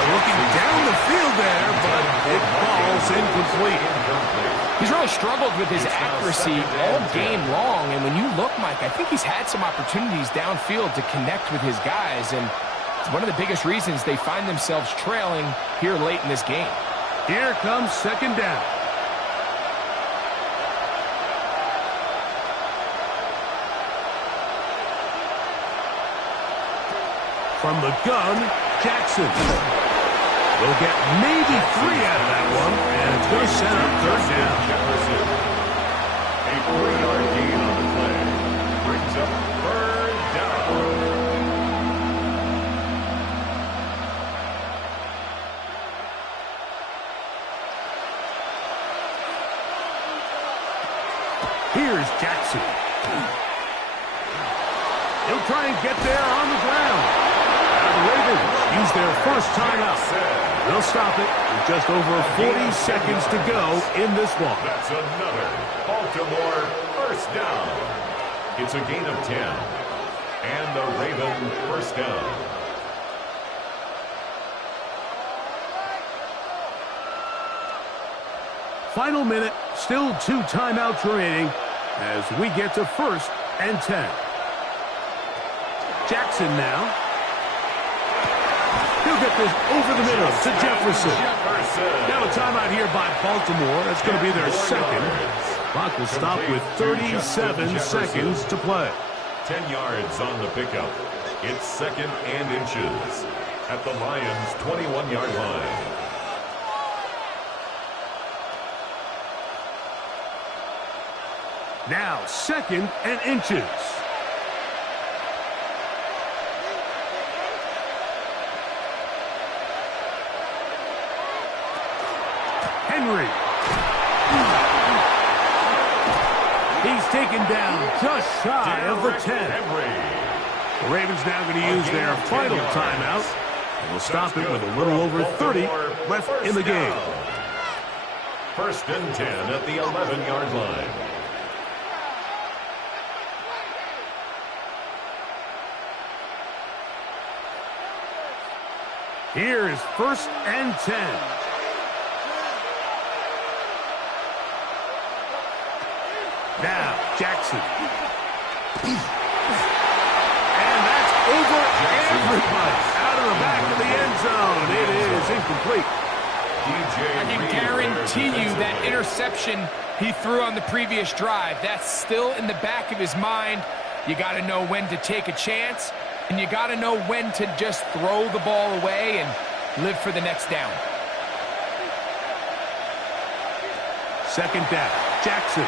Looking down the field there, but it falls incomplete. He's really struggled with his accuracy all game long, and when you look, Mike, I think he's had some opportunities downfield to connect with his guys, and it's one of the biggest reasons they find themselves trailing here late in this game. Here comes 2nd down. From the gun, Jackson. We'll get maybe 3 out of that one, and it's going to set up 3rd down. A 3-yard gain on the play brings up 3rd down. Here's Jackson. He'll try and get there on the ground. The Ravens use their first timeout. They'll stop it with just over 40 seconds to go in this one. That's another Baltimore first down. It's a gain of 10. And the Ravens first down. Final minute, still 2 timeouts remaining as we get to 1st and 10. Jackson now. He'll get this over the middle to Jefferson. Now a timeout here by Baltimore. That's going to be their 2nd. Clock will stop with 37 seconds to play. 10 yards on the pickup. It's 2nd and inches at the Lions' 21-yard line. Now 2nd and inches. Henry. He's taken down just shy of the 10. The Ravens now going to use their final timeout. And will stop it with a little over 30 left in the game. 1st and 10 at the 11-yard line. Here is 1st and 10. Now, Jackson. And that's over everybody. Out of the back of the end zone. It is incomplete. I can guarantee you that interception he threw on the previous drive, that's still in the back of his mind. You got to know when to take a chance And you got to know when to just throw the ball away and live for the next down. Second down, Jackson.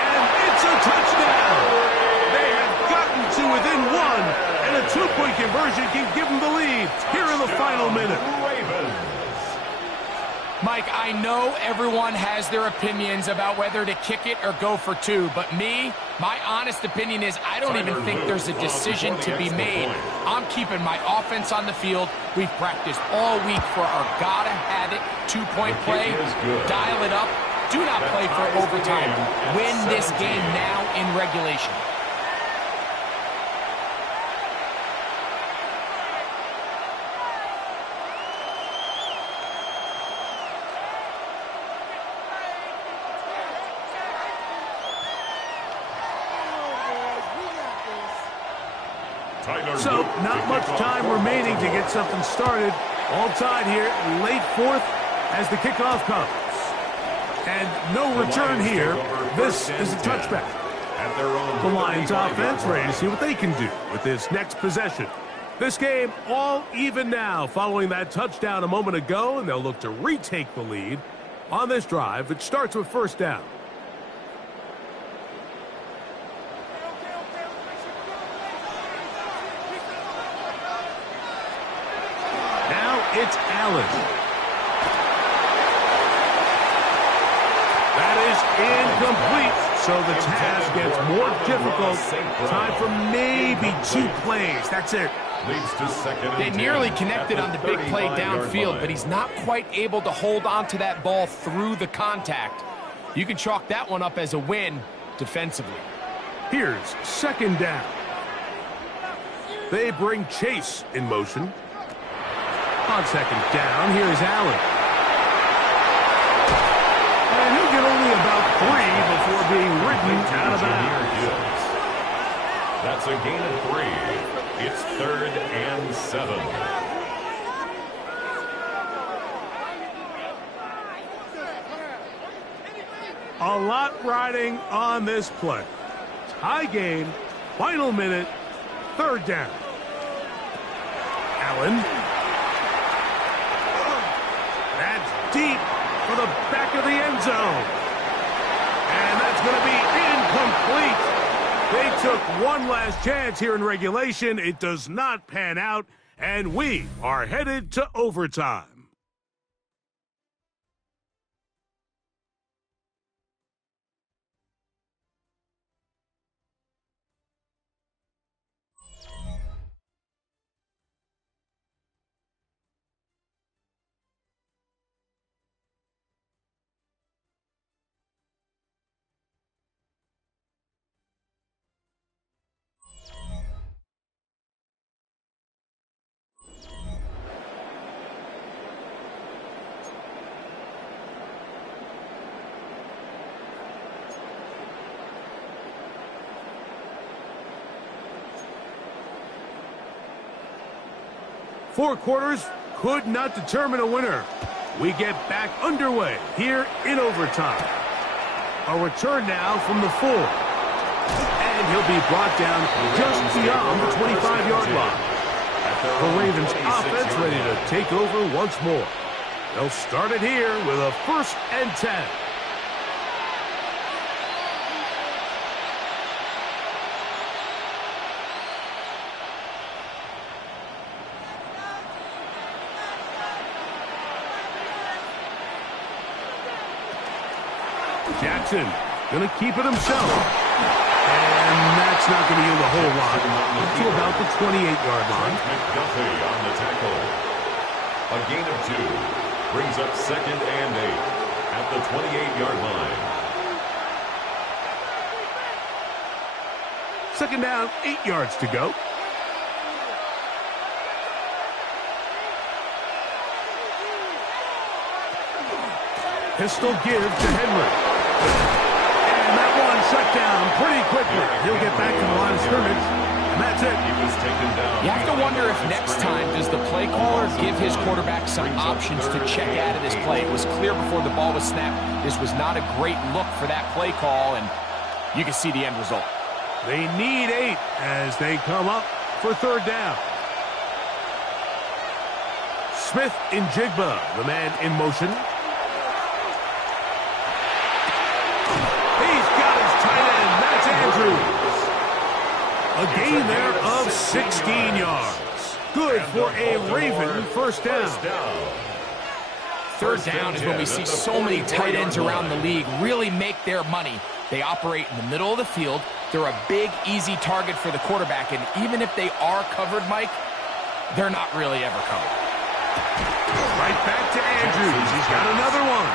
And it's a touchdown. They have gotten to within one, and a two-point conversion can give them the lead here in the final minute. Mike, I know everyone has their opinions about whether to kick it or go for two, but my honest opinion is I don't even think there's a decision to be made. I'm keeping my offense on the field. We've practiced all week for our gotta-have-it two-point play. Dial it up. Do not play for overtime. Win this game now in regulation. So, not much time remaining to get something started. All tied here, late fourth as the kickoff comes. And no return here. This is a touchback. The Lions offense ready to see what they can do with this next possession. This game all even now following that touchdown a moment ago, and they'll look to retake the lead on this drive. It starts with first down. It's Allen. That is incomplete. So the task gets more difficult. Time for maybe 2 plays. That's it. They nearly connected on the big play downfield, but he's not quite able to hold on to that ball through the contact. You can chalk that one up as a win defensively. Here's second down. They bring Chase in motion. On second down, here's Allen. And he'll get only about 3 before being ridden out of bounds. That's a gain of 3. It's 3rd and 7. A lot riding on this play. Tie game, final minute, 3rd down. Allen. Deep for the back of the end zone. And that's going to be incomplete. They took one last chance here in regulation. It does not pan out, and we are headed to overtime. Four quarters could not determine a winner. We get back underway here in overtime. A return now from the 4. And he'll be brought down just beyond the 25-yard line. The Ravens offense ready to take over once more. They'll start it here with a 1st and 10. Jackson going to keep it himself. And that's not going to yield a whole lot. To about the 28-yard line. McDuffie on the tackle. A gain of 2. Brings up 2nd and 8 at the 28-yard line. 2nd down, 8 yards to go. Pistol give to Henry. And that one shut down pretty quickly. He'll get back to the line of scrimmage, and that's it. He was taken down. You have to wonder if next time does does the play caller give his quarterback some options to check out of this play? It was clear before the ball was snapped. This was not a great look for that play call, and you can see the end result. They need 8 as they come up for 3rd down. Smith in Jigba, the man in motion. He's got his tight end. That's Andrews. A gain there of 16 yards. Good for a Raven 1st down. 3rd down is when we see so many tight ends around the league really make their money. They operate in the middle of the field. They're a big, easy target for the quarterback, and even if they are covered, Mike, they're not really ever covered. Right back to Andrews. He's got another one.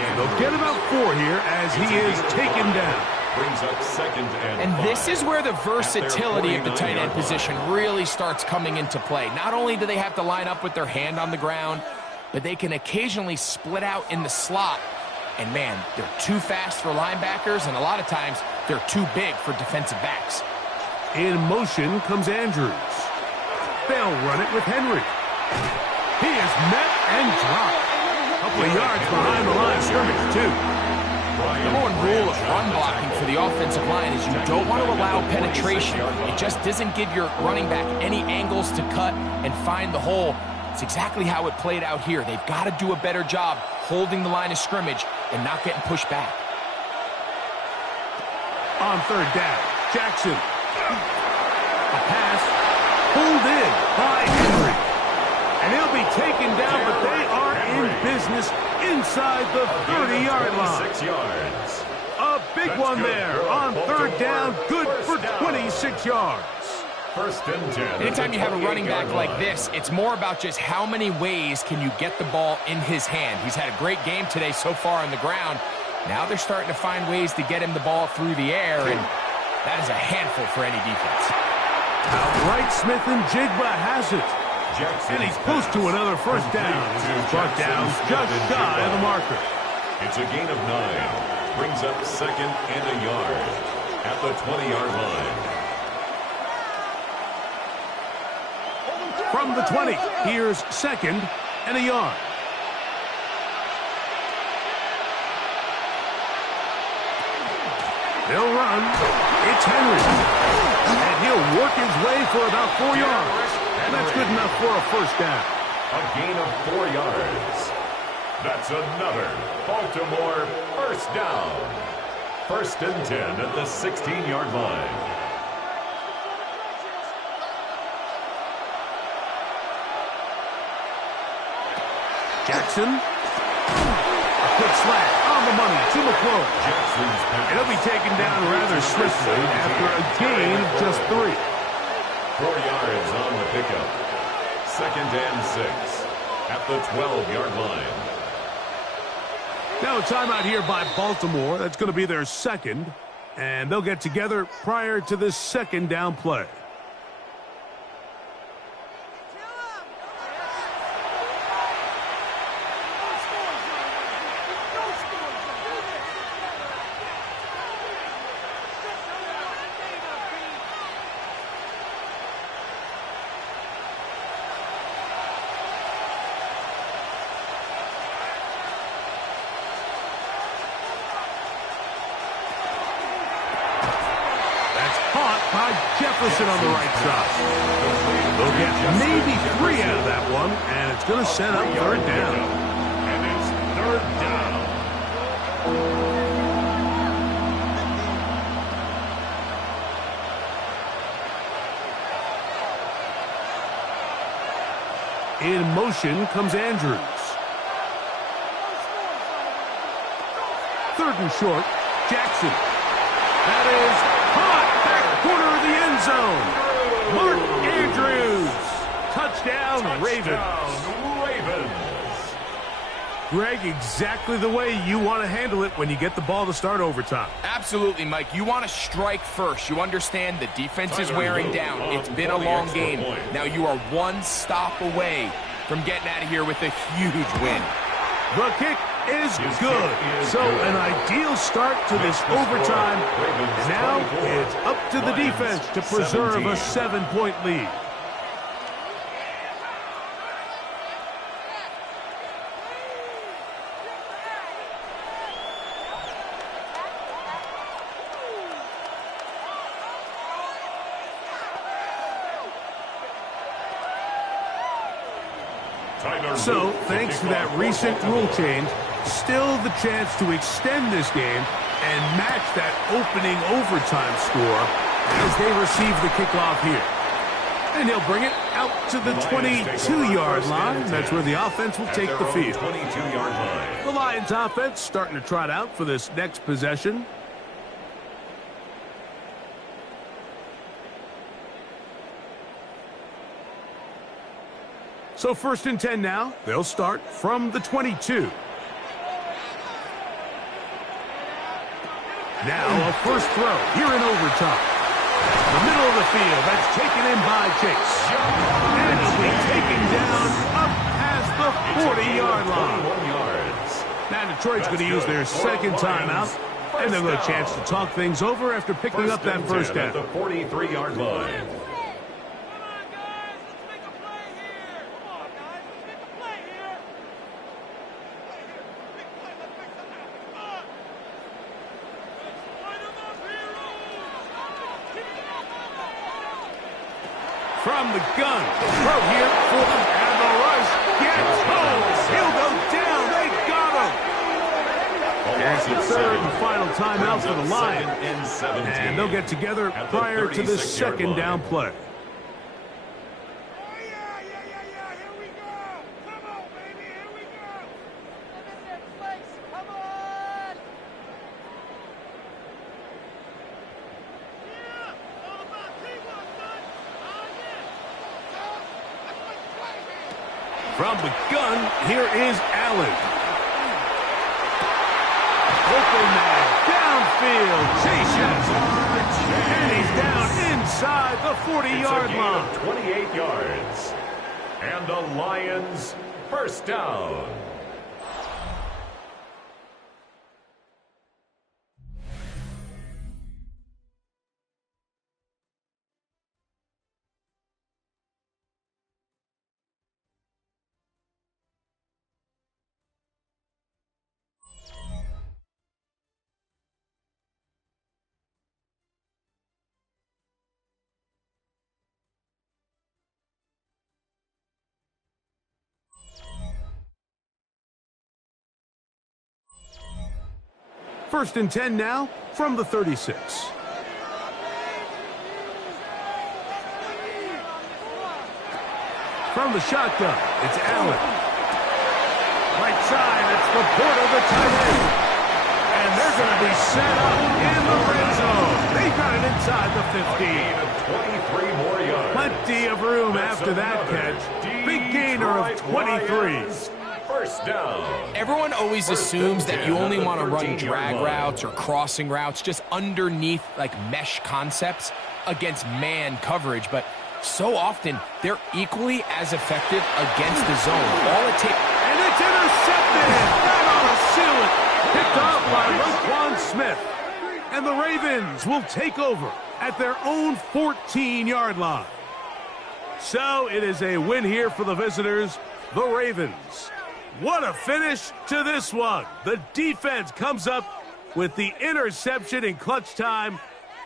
And they'll get about 4 here as he is taken down. Brings up 2nd and 5. This is where the versatility of the tight end position really starts coming into play. Not only do they have to line up with their hand on the ground, but they can occasionally split out in the slot. And man, they're too fast for linebackers, and a lot of times they're too big for defensive backs. In motion comes Andrews. They'll run it with Henry. He is met and dropped. A couple of yards behind the line of scrimmage, too. Number 1 rule of run blocking for the offensive line is you don't want to allow penetration. It just doesn't give your running back any angles to cut and find the hole. It's exactly how it played out here. They've got to do a better job holding the line of scrimmage and not getting pushed back. On 3rd down, Jackson. A pass pulled in by Henry. And he'll be taken down, but they are in business inside the 30-yard line. 6 yards. A big one there on 3rd down, good for 26 yards. 1st and 10. Anytime you have a running back like this, it's more about just how many ways can you get the ball in his hand. He's had a great game today so far on the ground. Now they're starting to find ways to get him the ball through the air, and that is a handful for any defense. Outright Smith and Jigba has it. Jackson And he's close to another 1st down. He's brought down just shy of the marker. It's a gain of 9. Brings up 2nd and a yard at the 20-yard line. From the 20, here's 2nd and a yard. They'll run. It's Henry. And he'll work his way for about 4 yards. And that's good enough for a 1st down. A gain of 4 yards. That's another Baltimore 1st down. 1st and 10 at the 16-yard line. Jackson. A quick slant on the money to McClure. And he'll be taken down rather swiftly after a gain of just 3. 4 yards on the pickup. 2nd and 6 at the 12-yard line. Now a timeout here by Baltimore. That's going to be their 2nd. And they'll get together prior to this 2nd down play. By Jefferson on the right side. They'll get maybe 3 out of that one, and it's going to set up 3rd down. And it's 3rd down. In motion comes Andrews. 3rd and short, Jackson. That is corner of the end zone. Mark Andrews. Touchdown, Ravens. Greg, exactly the way you want to handle it when you get the ball to start overtime. Absolutely, Mike. You want to strike first. You understand the defense is wearing down. It's been a long game. Now you are 1 stop away from getting out of here with a huge win. The kick is good. So an ideal start to this overtime. And now it's up to the defense to preserve a 7-point lead. So, thanks to that recent rule change, still the chance to extend this game and match that opening overtime score as they receive the kickoff here. And he'll bring it out to the 22-yard line. That's where the offense will take the field. 22-yard line. The Lions offense starting to trot out for this next possession. So 1st and 10 now. They'll start from the 22. Now a first throw here in overtime. The middle of the field, that's taken in by Chase. And he'll be taken down up past the 40-yard line. Now Detroit's going to use their second timeout, and they'll get a chance to talk things over after picking up that first down. At the 43-yard line. From the gun, throw here for them, and the rush gets home. He'll go down. They got him. That's the third and final timeout for the Lions, and they'll get together prior to the second down play. From the gun, here is Allen. Open man, downfield, chases. And he's down inside the 40-yard line. 28 yards. And the Lions first down. First and 10 now from the 36. From the shotgun, it's Allen. Right side, it's the Porter, the tight end. And they're going to be set up in the red zone. They got it inside the 15. 23 more yards. Plenty of room after that catch. Big gainer of 23. First down. Everyone always assumes that you only want to run drag routes or crossing routes just underneath like mesh concepts against man coverage, but so often they're equally as effective against the zone. All it takes. And it's intercepted. Right on a ceiling. Picked off by Roquan Smith. And the Ravens will take over at their own 14-yard line. So it is a win here for the visitors, the Ravens. What a finish to this one. The defense comes up with the interception in clutch time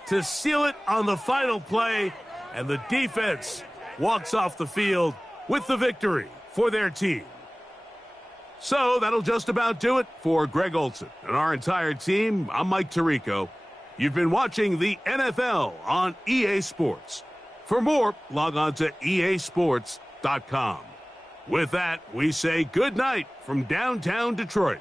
to seal it on the final play, and the defense walks off the field with the victory for their team. So that'll just about do it for Greg Olsen and our entire team. I'm Mike Tirico. You've been watching the NFL on EA Sports. For more, log on to easports.com. With that, we say good night from downtown Detroit.